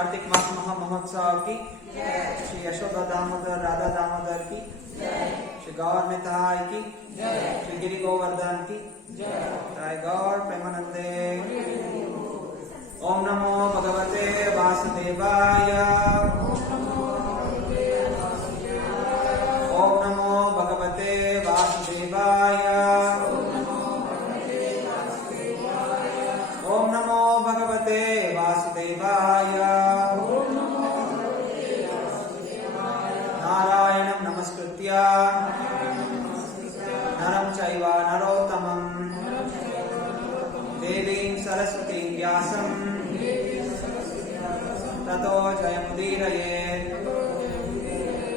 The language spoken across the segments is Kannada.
कार्तिक मास महा महोत्सव की, श्री यशोदा दामोदर राधा दामोदर की, श्री गौर मिताय की, श्री गिरि गोवर्धन की जय गौर प्रेमानंदे। ओम नमो भगवते वासुदेवाय। ओम नमो भगवते वासुदेवाय। ओम नमो भगवते वासुदेवाय। नारायणं नमस्कृत्य नरं चैव नरोत्तमं देवीं सरस्वतीं व्यासं ततो जयमुदीरयेत्।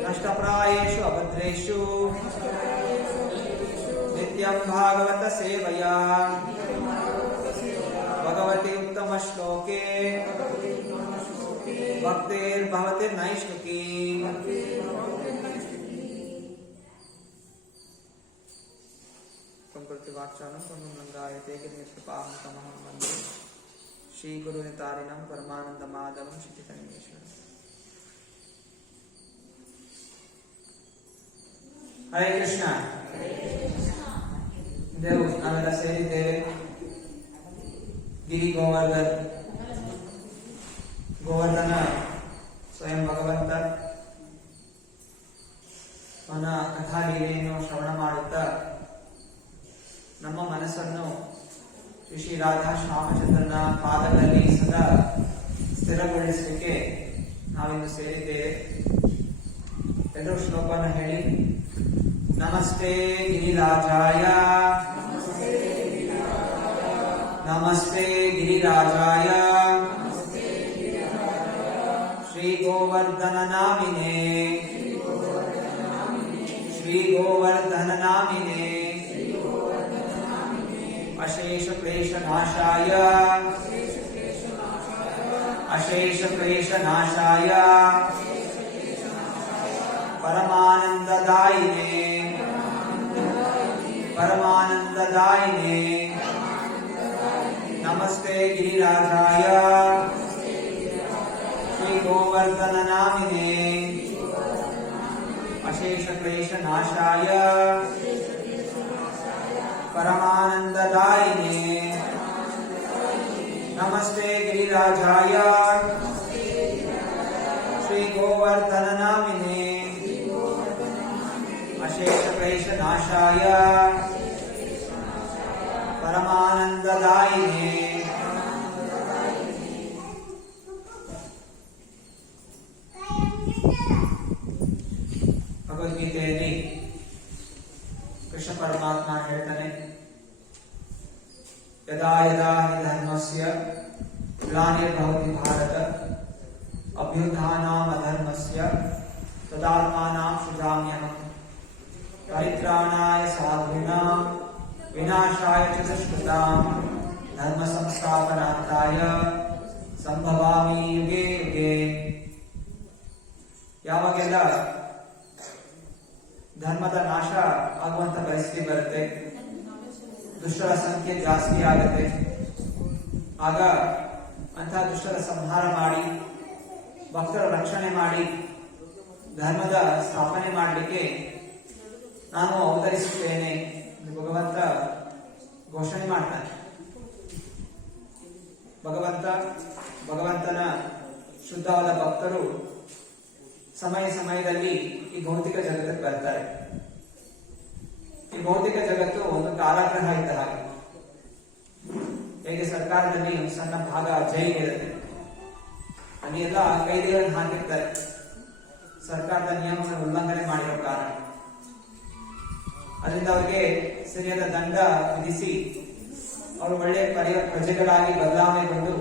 नष्टप्रायेषु अभद्रेषु नित्यं भागवत सेवया भगवती उत्तम श्लोके भक्तिर्भवति नैष्ठिकी। वाक्चालं तमुल्लङ्घायते गिरिकृपाहं तमहं वन्दे श्रीगुरुनितारिणं परमानन्दमाधवं श्रीचैतन्येश्वरम्। हरे कृष्ण। देव ನಾವೆಲ್ಲ ಸೇರಿದ್ದೇವೆ ಗಿರಿ ಗೋವರ್ಧನ ಸ್ವಯಂ ಭಗವಂತ ಅವನ ಕಥಾಲೀಲೆಯನ್ನು ಶ್ರವಣ ಮಾಡುತ್ತಾ ನಮ್ಮ ಮನಸ್ಸನ್ನು ಶ್ರೀ ರಾಧಾ ಶ್ಯಾಮಚಂದ್ರನ ಪಾದದಲ್ಲಿ ಸದಾ ಸ್ಥಿರಗೊಳಿಸಲಿಕ್ಕೆ ನಾವಿಂದು ಸೇರಿದ್ದೇವೆ. ಎಲ್ಲರೂ ಶ್ಲೋಕವನ್ನು ಹೇಳಿ. ನಮಸ್ತೆ ಗಿರಿರಾಜಾಯ, ನಮಸ್ತೆ ಗಿರಿರಾಜಾಯ, ಶ್ರೀ ಗೋವರ್ಧನ ನಾಮಿನೇ, ಶ್ರೀ ಗೋವರ್ಧನ ನಾಮಿನೇ, अशेष क्लेश नाशाय, अशेष क्लेश नाशाय, परमानंददायिने, परमानंददायिने, नमस्ते गिरिराजाय, श्री गोवर्धन नामिने, अशेष क्लेश नाशाय, परमानंददायिने, नमस्ते गिरिराजाय, श्री गोवर्धन नामिने, अशेष क्लेश नाशाय, परमानंददायिने। ಭಗವದ್ಗೀತೆಯಲ್ಲಿ ಕೃಷ್ಣ ಪರಮಾತ್ಮ ಹೇಳ್ತಾನೆ, ಯದಾ ಯದಾ ಹಿ ಧರ್ಮಸ್ಯ ಗ್ಲಾನಿರ್ಭವತಿ ಭಾರತ ಅಭ್ಯುತ್ಥಾನಾಂ ಅಧರ್ಮಸ್ಯ ತದಾತ್ಮಾನಾಂ ಸೃಜಾಮ್ಯಹಂ ಪರಿತ್ರಾಣಾಯ ಸಾಧೂನಾಂ ವಿನಾಶಾಯ ಚ ದುಷ್ಕೃತಾಂ ಧರ್ಮ ಸಂಸ್ಥಾಪನಾರ್ಥಾಯ ಸಂಭವಾಮಿ ಯುಗೆ ಯುಗೆ. ಯಾವಾಗೆಲ್ಲ ಧರ್ಮದ ನಾಶ ಆಗುವಂತ ಪರಿಸ್ಥಿತಿ ಬರುತ್ತೆ, ದುಷ್ಟರ ಸಂಖ್ಯೆ ಜಾಸ್ತಿ ಆಗುತ್ತೆ, ಆಗ ಅಂತಹ ದುಷ್ಟರ ಸಂಹಾರ ಮಾಡಿ ಭಕ್ತರ ರಕ್ಷಣೆ ಮಾಡಿ ಧರ್ಮದ ಸ್ಥಾಪನೆ ಮಾಡಲಿಕ್ಕೆ ನಾನು ಅವತರಿಸುತ್ತೇನೆ ಎಂದು ಭಗವಂತ ಘೋಷಣೆ ಮಾಡ್ತಾನೆ. ಭಗವಂತನ ಶುದ್ಧವಾದ ಭಕ್ತರು ಸಮಯದಲ್ಲಿ ಈ ಭೌತಿಕ ಜಗತ್ತಿಗೆ ಬರ್ತಾರೆ. ಈ ಭೌತಿಕ ಜಗತ್ತು ಒಂದು ಕಾರಾಗೃಹ ಇದ್ದ ಹಾಗೆ. ಹೇಗೆ ಸರ್ಕಾರದಲ್ಲಿ ಒಂದು ಸಣ್ಣ ಭಾಗ ಜೈಲ್ ಇರುತ್ತೆ, ಅಲ್ಲಿ ಎಲ್ಲ ಕೈದಿಗಳನ್ನು ಹಾಕಿರ್ತಾರೆ ಸರ್ಕಾರದ ನಿಯಮಗಳನ್ನು ಉಲ್ಲಂಘನೆ ಮಾಡಿರೋ ಕಾರಣ. ಅದರಿಂದ ಅವರಿಗೆ ಸರಿಯಾದ ದಂಡ ವಿಧಿಸಿ ಅವರು ಒಳ್ಳೆಯ ಪ್ರಜೆಗಳಾಗಿ ಬದಲಾವಣೆಗೊಂಡು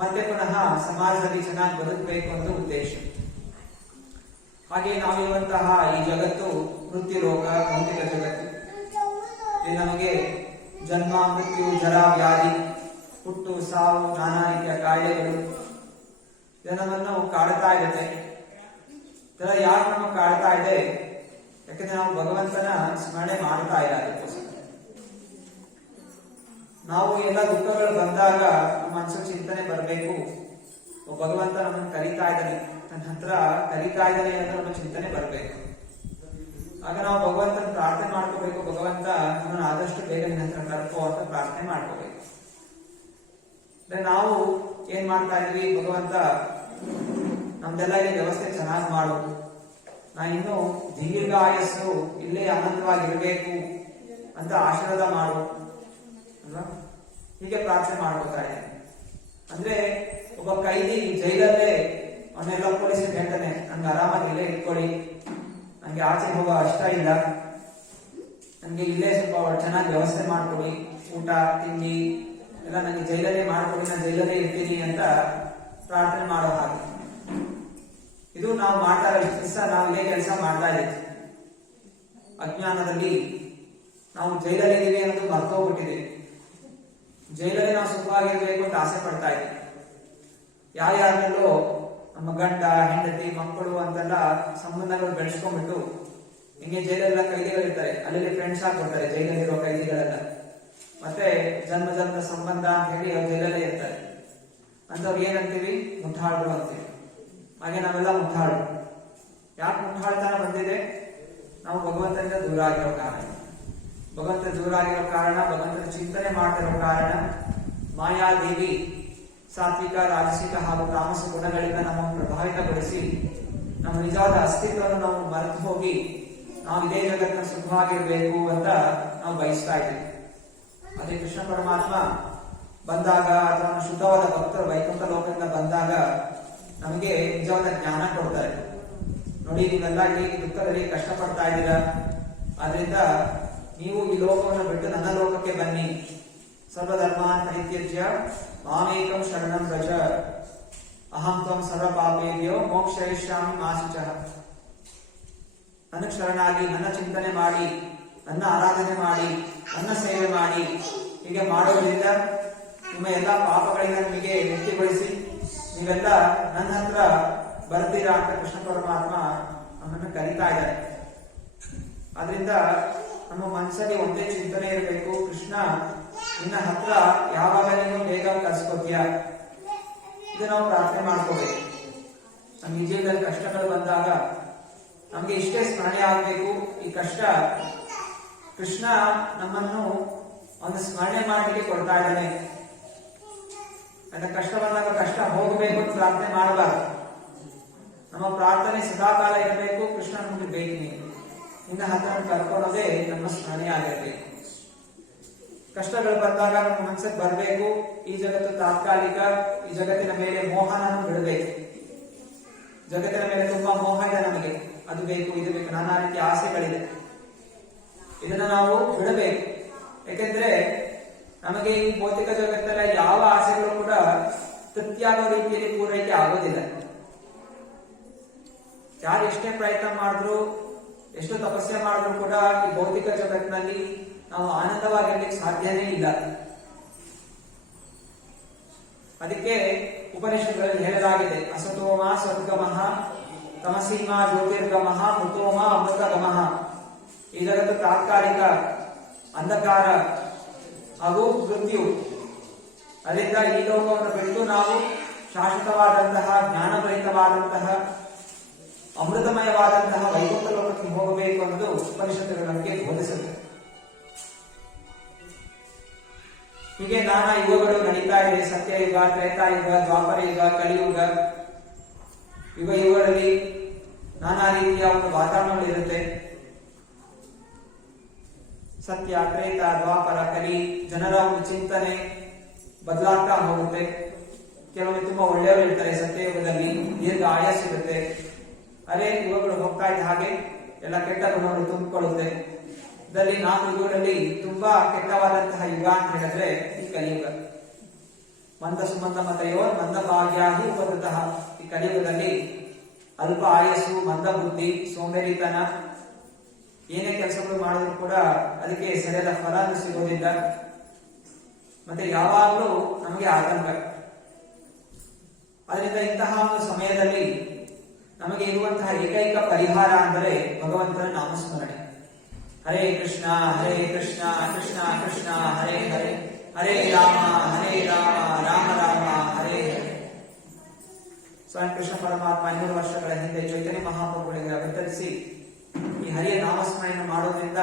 ಮತ್ತೆ ಪುನಃ ಸಮಾಜದಲ್ಲಿ ಚೆನ್ನಾಗಿ ಬದುಕಬೇಕು ಅಂತ ಉದ್ದೇಶ. ಹಾಗೆ ನಾವಿರುವಂತಹ ಈ ಜಗತ್ತು ಮೃತ್ಯು ರೋಗ ಭೌತಿಕ ಜಗತ್ತು. ಇದು ನಮಗೆ ಜನ್ಮ ಮೃತ್ಯು ಜರ ವ್ಯಾಧಿ ಹುಟ್ಟು ಸಾವು ನಾನಾ ರೀತಿಯ ಕಾಯಿಲೆಗಳು ಇದನ್ನು ಕಾಡ್ತಾ ಇರುತ್ತೆ. ಇದೆಲ್ಲ ಯಾಕೆ ನಮಗೆ ಕಾಡ್ತಾ ಇದೆ? ಯಾಕಂದ್ರೆ ನಾವು ಭಗವಂತನ ಸ್ಮರಣೆ ಮಾಡ್ತಾ ಇಲ್ಲ. ಅದಕ್ಕೋಸ್ಕರ ನಾವು ಎಲ್ಲ ದುಃಖಗಳು ಬಂದಾಗ ಮನಸ್ಸು ಚಿಂತನೆ ಬರಬೇಕು, ಭಗವಂತ ನಮ್ಮನ್ನು ಕರೀತಾ ಇದ್ದಾನೆ, ನನ್ನ ಹತ್ರ ಕರೀತಾ ಇದ್ದಾನೆ ಅಂತ ನಮ್ಮ ಚಿಂತನೆ ಬರಬೇಕು. ಆಗ ನಾವು ಭಗವಂತನ ಪ್ರಾರ್ಥನೆ ಮಾಡ್ಕೋಬೇಕು, ಭಗವಂತ ನಮ್ಮನ್ನು ಆದಷ್ಟು ಬೇಗ ನಿನ್ನ ಹತ್ರ ಕರ್ಕೋ ಅಂತ ಪ್ರಾರ್ಥನೆ ಮಾಡ್ಕೋಬೇಕು. ನಾವು ಏನ್ ಮಾಡ್ತಾ ಇದ್ವಿ, ಭಗವಂತ ನಮ್ದೆಲ್ಲ ಇಲ್ಲಿ ವ್ಯವಸ್ಥೆ ಚೆನ್ನಾಗಿ ಮಾಡು, ನಾ ಇನ್ನು ದೀರ್ಘಾಯಸ್ಸು ಇಲ್ಲೇ ಆನಂದವಾಗಿರ್ಬೇಕು ಅಂತ ಆಶೀರ್ವಾದ ಮಾಡು ಅಲ್ವಾ, ಹೀಗೆ ಪ್ರಾರ್ಥನೆ ಮಾಡ್ಕೋತಾ ಇದ್ದೇನೆ. ಅಂದ್ರೆ ಒಬ್ಬ ಕೈದಿ ಜೈಲಲ್ಲೇ ಅವನ್ನೆಲ್ಲ ಪೊಲೀಸರು ಹೇಳ್ತಾನೆ, ನನ್ಗೆ ಆರಾಮಾಗಿ ಇಲ್ಲೇ ಇಟ್ಕೊಳ್ಳಿ, ನಂಗೆ ಆಚೆ ಹೋಗೋ ಇಷ್ಟ ಇಲ್ಲ, ನನ್ಗೆ ಇಲ್ಲೇ ಸ್ವಲ್ಪ ಚೆನ್ನಾಗಿ ವ್ಯವಸ್ಥೆ ಮಾಡ್ಕೊಡಿ, ಊಟ ತಿಂಡಿ ಎಲ್ಲ ನಂಗೆ ಜೈಲಲ್ಲೇ ಮಾಡ್ಕೊಡಿ, ನಾನು ಜೈಲಲ್ಲೇ ಇರ್ತೀನಿ ಅಂತ ಪ್ರಾರ್ಥನೆ ಮಾಡೋ ಹಾಗೆ. ಇದು ನಾವು ಮಾಡ್ತಾ ಇಷ್ಟು ದಿವಸ ನಾವು ಇದೇ ಕೆಲಸ ಮಾಡ್ತಾ ಇದ್ದೀವಿ. ಅಜ್ಞಾನದಲ್ಲಿ ನಾವು ಜೈಲಲ್ಲಿ ಇದೀವಿ ಅನ್ನೋದು ಮರ್ತೋಗ್ಬಿಟ್ಟಿದೆ. ಜೈಲಲ್ಲಿ ನಾವು ಸುಖವಾಗಿರ್ಬೇಕು ಅಂತ ಆಸೆ ಪಡ್ತಾ ಇದ್ದೀವಿ. ಯಾರ್ಯಾರಲ್ಲೋ ನಮ್ಮ ಗಂಡ ಹೆಂಡತಿ ಮಕ್ಕಳು ಅಂತೆಲ್ಲ ಸಂಬಂಧಗಳು ಬೆಳೆಸ್ಕೊಂಡ್ಬಿಟ್ಟು ಹಿಂಗೆ ಜೈಲೆಲ್ಲ ಕೈದಿಗಳಿರ್ತಾರೆ, ಅಲ್ಲಿ ಫ್ರೆಂಡ್ಸ್ ಹಾಕೊಡ್ತಾರೆ ಜೈಲಲ್ಲಿರೋ ಕೈದಿಗಳೆಲ್ಲ, ಮತ್ತೆ ಜನ್ಮದ ಸಂಬಂಧ ಅಂತ ಹೇಳಿ ಅವ್ರು ಜೈಲಲ್ಲೇ ಇರ್ತಾರೆ. ಅಂತವ್ರು ಏನಂತೀವಿ, ಮುಠಾಳ್ರು ಅಂತೀವಿ. ಹಾಗೆ ನಾವೆಲ್ಲ ಮುಠಾಳು. ಯಾಕೆ ಮುಠಾಳ್ತನ ಬಂದಿದೆ? ನಾವು ಭಗವಂತನಿಂದ ದೂರ ಆಗಿರೋ ಕಾರಣ, ಭಗವಂತ ದೂರ ಆಗಿರೋ ಕಾರಣ, ಭಗವಂತನ ಚಿಂತನೆ ಮಾಡ್ತಿರೋ ಕಾರಣ, ಮಾಯಾದೇವಿ ಸಾತ್ವಿಕ ರಾಜಸಿಕ ಹಾಗೂ ತಾಮಸ ಗುಣಗಳಿಂದ ನಮ್ಮನ್ನು ಪ್ರಭಾವಿತಗೊಳಿಸಿ ನಮ್ಮ ನಿಜವಾದ ಅಸ್ತಿತ್ವವನ್ನು ನಾವು ಮರೆತು ಹೋಗಿ ನಾವು ಇದೇ ಜಗತ್ತಿನ ಸುಖವಾಗಿರ್ಬೇಕು ಅಂತ ನಾವು ಬಯಸ್ತಾ ಇದ್ದೀವಿ. ಅದೇ ಕೃಷ್ಣ ಪರಮಾತ್ಮ ಬಂದಾಗ ಅಥವಾ ಶುದ್ಧವಾದ ಭಕ್ತರು ವೈಕುಂಠ ಲೋಕದಿಂದ ಬಂದಾಗ ನಮಗೆ ನಿಜವಾದ ಜ್ಞಾನ ಕೊಡ್ತಾರೆ. ನೋಡಿ, ನೀವೆಲ್ಲ ಈ ದುಃಖದಲ್ಲಿ ಕಷ್ಟಪಡ್ತಾ ಇದ್ದೀರಾ, ಆದ್ರಿಂದ ನೀವು ಈ ಲೋಕವನ್ನು ಬಿಟ್ಟು ನನ್ನ ಲೋಕಕ್ಕೆ ಬನ್ನಿ. ಸರ್ವಧರ್ಮಾನ್ ಪರಿತ್ಯಜ್ಯ ಮಾಮೇಕಂ ಶರಣಂ ವ್ರಜ ಅಹಂ ತ್ವಂ ಸರ್ವ ಪಾಪೇಭ್ಯೋ ಮೋಕ್ಷಯಿಷ್ಯಾಮಿ ಮಾ ಶುಚಃ. ನನ್ನ ಶರಣಾಗಿ ನನ್ನ ಚಿಂತನೆ ಮಾಡಿ, ನನ್ನ ಆರಾಧನೆ ಮಾಡಿ, ನನ್ನ ಸೇವೆ ಮಾಡಿ, ಹೀಗೆ ಮಾಡೋದ್ರಿಂದ ನಿಮ್ಮ ಎಲ್ಲ ಪಾಪಗಳಿಂದ ನಿಮಗೆ ಮುಕ್ತಿಗೊಳಿಸಿ ನೀವೆಲ್ಲ ನನ್ನ ಹತ್ರ ಬರ್ತೀರಾ ಅಂತ ಕೃಷ್ಣ ಪರಮಾತ್ಮ ನಮ್ಮನ್ನು ಕರೀತಾ ಇದ್ದಾರೆ. ಆದ್ರಿಂದ ನಮ್ಮ ಮನಸ್ಸಲ್ಲಿ ಒಂದೇ ಚಿಂತನೆ ಇರಬೇಕು, ಕೃಷ್ಣ ನಿನ್ನ ಹತ್ರ ಯಾವಾಗ ನೀನು ಬೇಗ ಕರ್ಸ್ಕೊತೀಯ, ಇದು ನಾವು ಪ್ರಾರ್ಥನೆ ಮಾಡ್ಕೋಬೇಕು. ನಮ್ಗೆ ಜೀವನದಲ್ಲಿ ಕಷ್ಟಗಳು ಬಂದಾಗ ನಮ್ಗೆ ಇಷ್ಟೇ ಸ್ಮರಣೆ ಆಗ್ಬೇಕು, ಈ ಕಷ್ಟ ಕೃಷ್ಣ ನಮ್ಮನ್ನು ಒಂದು ಸ್ಮರಣೆ ಮಾಡಲಿಕ್ಕೆ ಕೊಡ್ತಾ ಇದ್ದಾನೆ. ಕಷ್ಟ ಬಂದಾಗ ಕಷ್ಟ ಹೋಗಬೇಕು ಅಂತ ಪ್ರಾರ್ಥನೆ ಮಾಡಬಾರ್ದು. ನಮ್ಮ ಪ್ರಾರ್ಥನೆ ಸದಾಕಾಲ ಇರಬೇಕು, ಕೃಷ್ಣ ನಮಗೆ ಬೇಕು, ನಿನ್ನ ಹತ್ರ ಕರ್ಕೊಳ್ಳೋದೇ ನಮ್ಮ ಸ್ಮರಣೆ ಆಗಿರ್ಬೇಕು. ಕಷ್ಟಗಳು ಬಂದಾಗ ನಮ್ಮ ಮನಸ್ಸಿಗೆ ಬರಬೇಕು, ಈ ಜಗತ್ತು ತಾತ್ಕಾಲಿಕ, ಈ ಜಗತ್ತಿನ ಮೇಲೆ ಮೋಹನ ಬಿಡಬೇಕು. ಜಗತ್ತಿನ ಮೇಲೆ ತುಂಬಾ ಮೋಹ ಇದೆ ನಮಗೆ, ಅದು ಬೇಕು ಇದು ಬೇಕು, ನಾನಾ ರೀತಿಯ ಆಸೆಗಳಿದೆ, ಇದನ್ನ ನಾವು ಬಿಡಬೇಕು. ಯಾಕೆಂದ್ರೆ ನಮಗೆ ಈ ಭೌತಿಕ ಜಗತ್ತಲ್ಲ ಯಾವ ಆಸೆಗಳು ಕೂಡ ತೃಪ್ತಿಯಾಗೋ ರೀತಿಯಲ್ಲಿ ಪೂರೈಕೆ ಆಗೋದಿಲ್ಲ. ಯಾರು ಎಷ್ಟೇ ಪ್ರಯತ್ನ ಮಾಡಿದ್ರು, ಎಷ್ಟು ತಪಸ್ಸೆ ಮಾಡಿದ್ರು ಕೂಡ ಈ ಭೌತಿಕ ಜಗತ್ತಿನಲ್ಲಿ ನಾವು ಆನಂದವಾಗಿರ್ಲಿಕ್ಕೆ ಸಾಧ್ಯನೇ ಇಲ್ಲ. ಅದಕ್ಕೆ ಉಪನಿಷತ್ತುಗಳಲ್ಲಿ ಹೇಳಲಾಗಿದೆ, ಅಸತೋಮ ಸದ್ಗಮಃ ತಮಸೀಮ ಜ್ಯೋತಿರ್ಗಮಃ ಮೃತೋಮ ಅಮೃತಗಮಃ. ಈ ಜಗತ್ತು ತಾತ್ಕಾಲಿಕ ಅಂಧಕಾರ ಹಾಗೂ ಮೃತ್ಯು. ಅದರಿಂದ ಈ ಲೋಕವನ್ನು ಬಿಟ್ಟು ನಾವು ಶಾಶ್ವತವಾದಂತಹ ಜ್ಞಾನಭರಿತವಾದಂತಹ ಅಮೃತಮಯವಾದಂತಹ ವೈಕುಂಠ ಲೋಕಕ್ಕೆ ಹೋಗಬೇಕು ಅನ್ನೋದು ಉಪನಿಷತ್ತುಗಳು ನಮಗೆ ಬೋಧಿಸುತ್ತದೆ. ಹೀಗೆ ನಾನಾ ಯುಗಗಳು ನಡೀತಾ ಇದೆ, ಸತ್ಯಯುಗ, ತ್ರೇತಾಯುಗ, ದ್ವಾಪರ ಯುಗ, ಕಲಿಯುಗ. ಯುಗಗಳಲ್ಲಿ ನಾನಾ ರೀತಿಯ ಒಂದು ವಾತಾವರಣಗಳಿರುತ್ತೆ. ಸತ್ಯ, ತ್ರೇತ, ದ್ವಾಪರ, ಕಲಿ, ಜನರ ಒಂದು ಚಿಂತನೆ ಬದಲಾಗ್ತಾ ಹೋಗುತ್ತೆ. ಕೆಲವೊಮ್ಮೆ ತುಂಬಾ ಒಳ್ಳೆಯವರು ಇರ್ತಾರೆ ಸತ್ಯಯುಗದಲ್ಲಿ, ದೀರ್ಘ ಆಯಸ್ಸಿರುತ್ತೆ. ಅದೇ ಯುಗಗಳು ಹೋಗ್ತಾ ಇದ್ದ ಹಾಗೆ ಎಲ್ಲ ಕೆಟ್ಟ ಗುಣಗಳು ತುಂಬಿಕೊಳ್ಳುತ್ತೆ. ಇದರಲ್ಲಿ 4 ಯುಗಗಳಲ್ಲಿ ತುಂಬಾ ಕೆಟ್ಟವಾದಂತಹ ಯುಗ ಅಂತ ಹೇಳಿದ್ರೆ ಈ ಕಲಿಯುಗ. ಮಂದ ಸುಮಂದ ಮತಯೋ ಮಂದ ಭಾಗ್ಯಾಹಿ ಉಪಕೃತಃ. ಈ ಕಲಿಯುಗದಲ್ಲಿ ಅಲ್ಪ ಆಯಸ್ಸು, ಮಂದ ಬುದ್ಧಿ, ಸೋಂಬೇರಿತನ, ಏನೇ ಕೆಲಸಗಳು ಮಾಡಿದ್ರು ಕೂಡ ಅದಕ್ಕೆ ಸರಿಯಾದ ಫಲ ಸಿಗೋದಿಲ್ಲ. ಮತ್ತೆ ಯಾವಾಗಲೂ ನಮಗೆ ಆತಂಕ. ಅದರಿಂದ ಇಂತಹ ಒಂದು ಸಮಯದಲ್ಲಿ ನಮಗೆ ಇರುವಂತಹ ಏಕೈಕ ಪರಿಹಾರ ಅಂದರೆ ಭಗವಂತನ ನಾಮಸ್ಮರಣೆ. ಹರೇ ಕೃಷ್ಣ ಕೃಷ್ಣ ಕೃಷ್ಣ ಹರೇ ಹರೇ, ಹರೇ ರಾಮ ರಾಮ ರಾಮ ಹರೇ ಹರೇ. ಸ್ವಯಂ ಕೃಷ್ಣ ಪರಮಾತ್ಮ 500 ವರ್ಷಗಳ ಹಿಂದೆ ಚೈತನ್ಯ ಮಹಾಪ್ರಭುಗಳಿಗೆ ಅವತರಿಸಿ ಈ ಹರಿಯ ನಾಮಸ್ಮರಣೆಯನ್ನು ಮಾಡೋದ್ರಿಂದ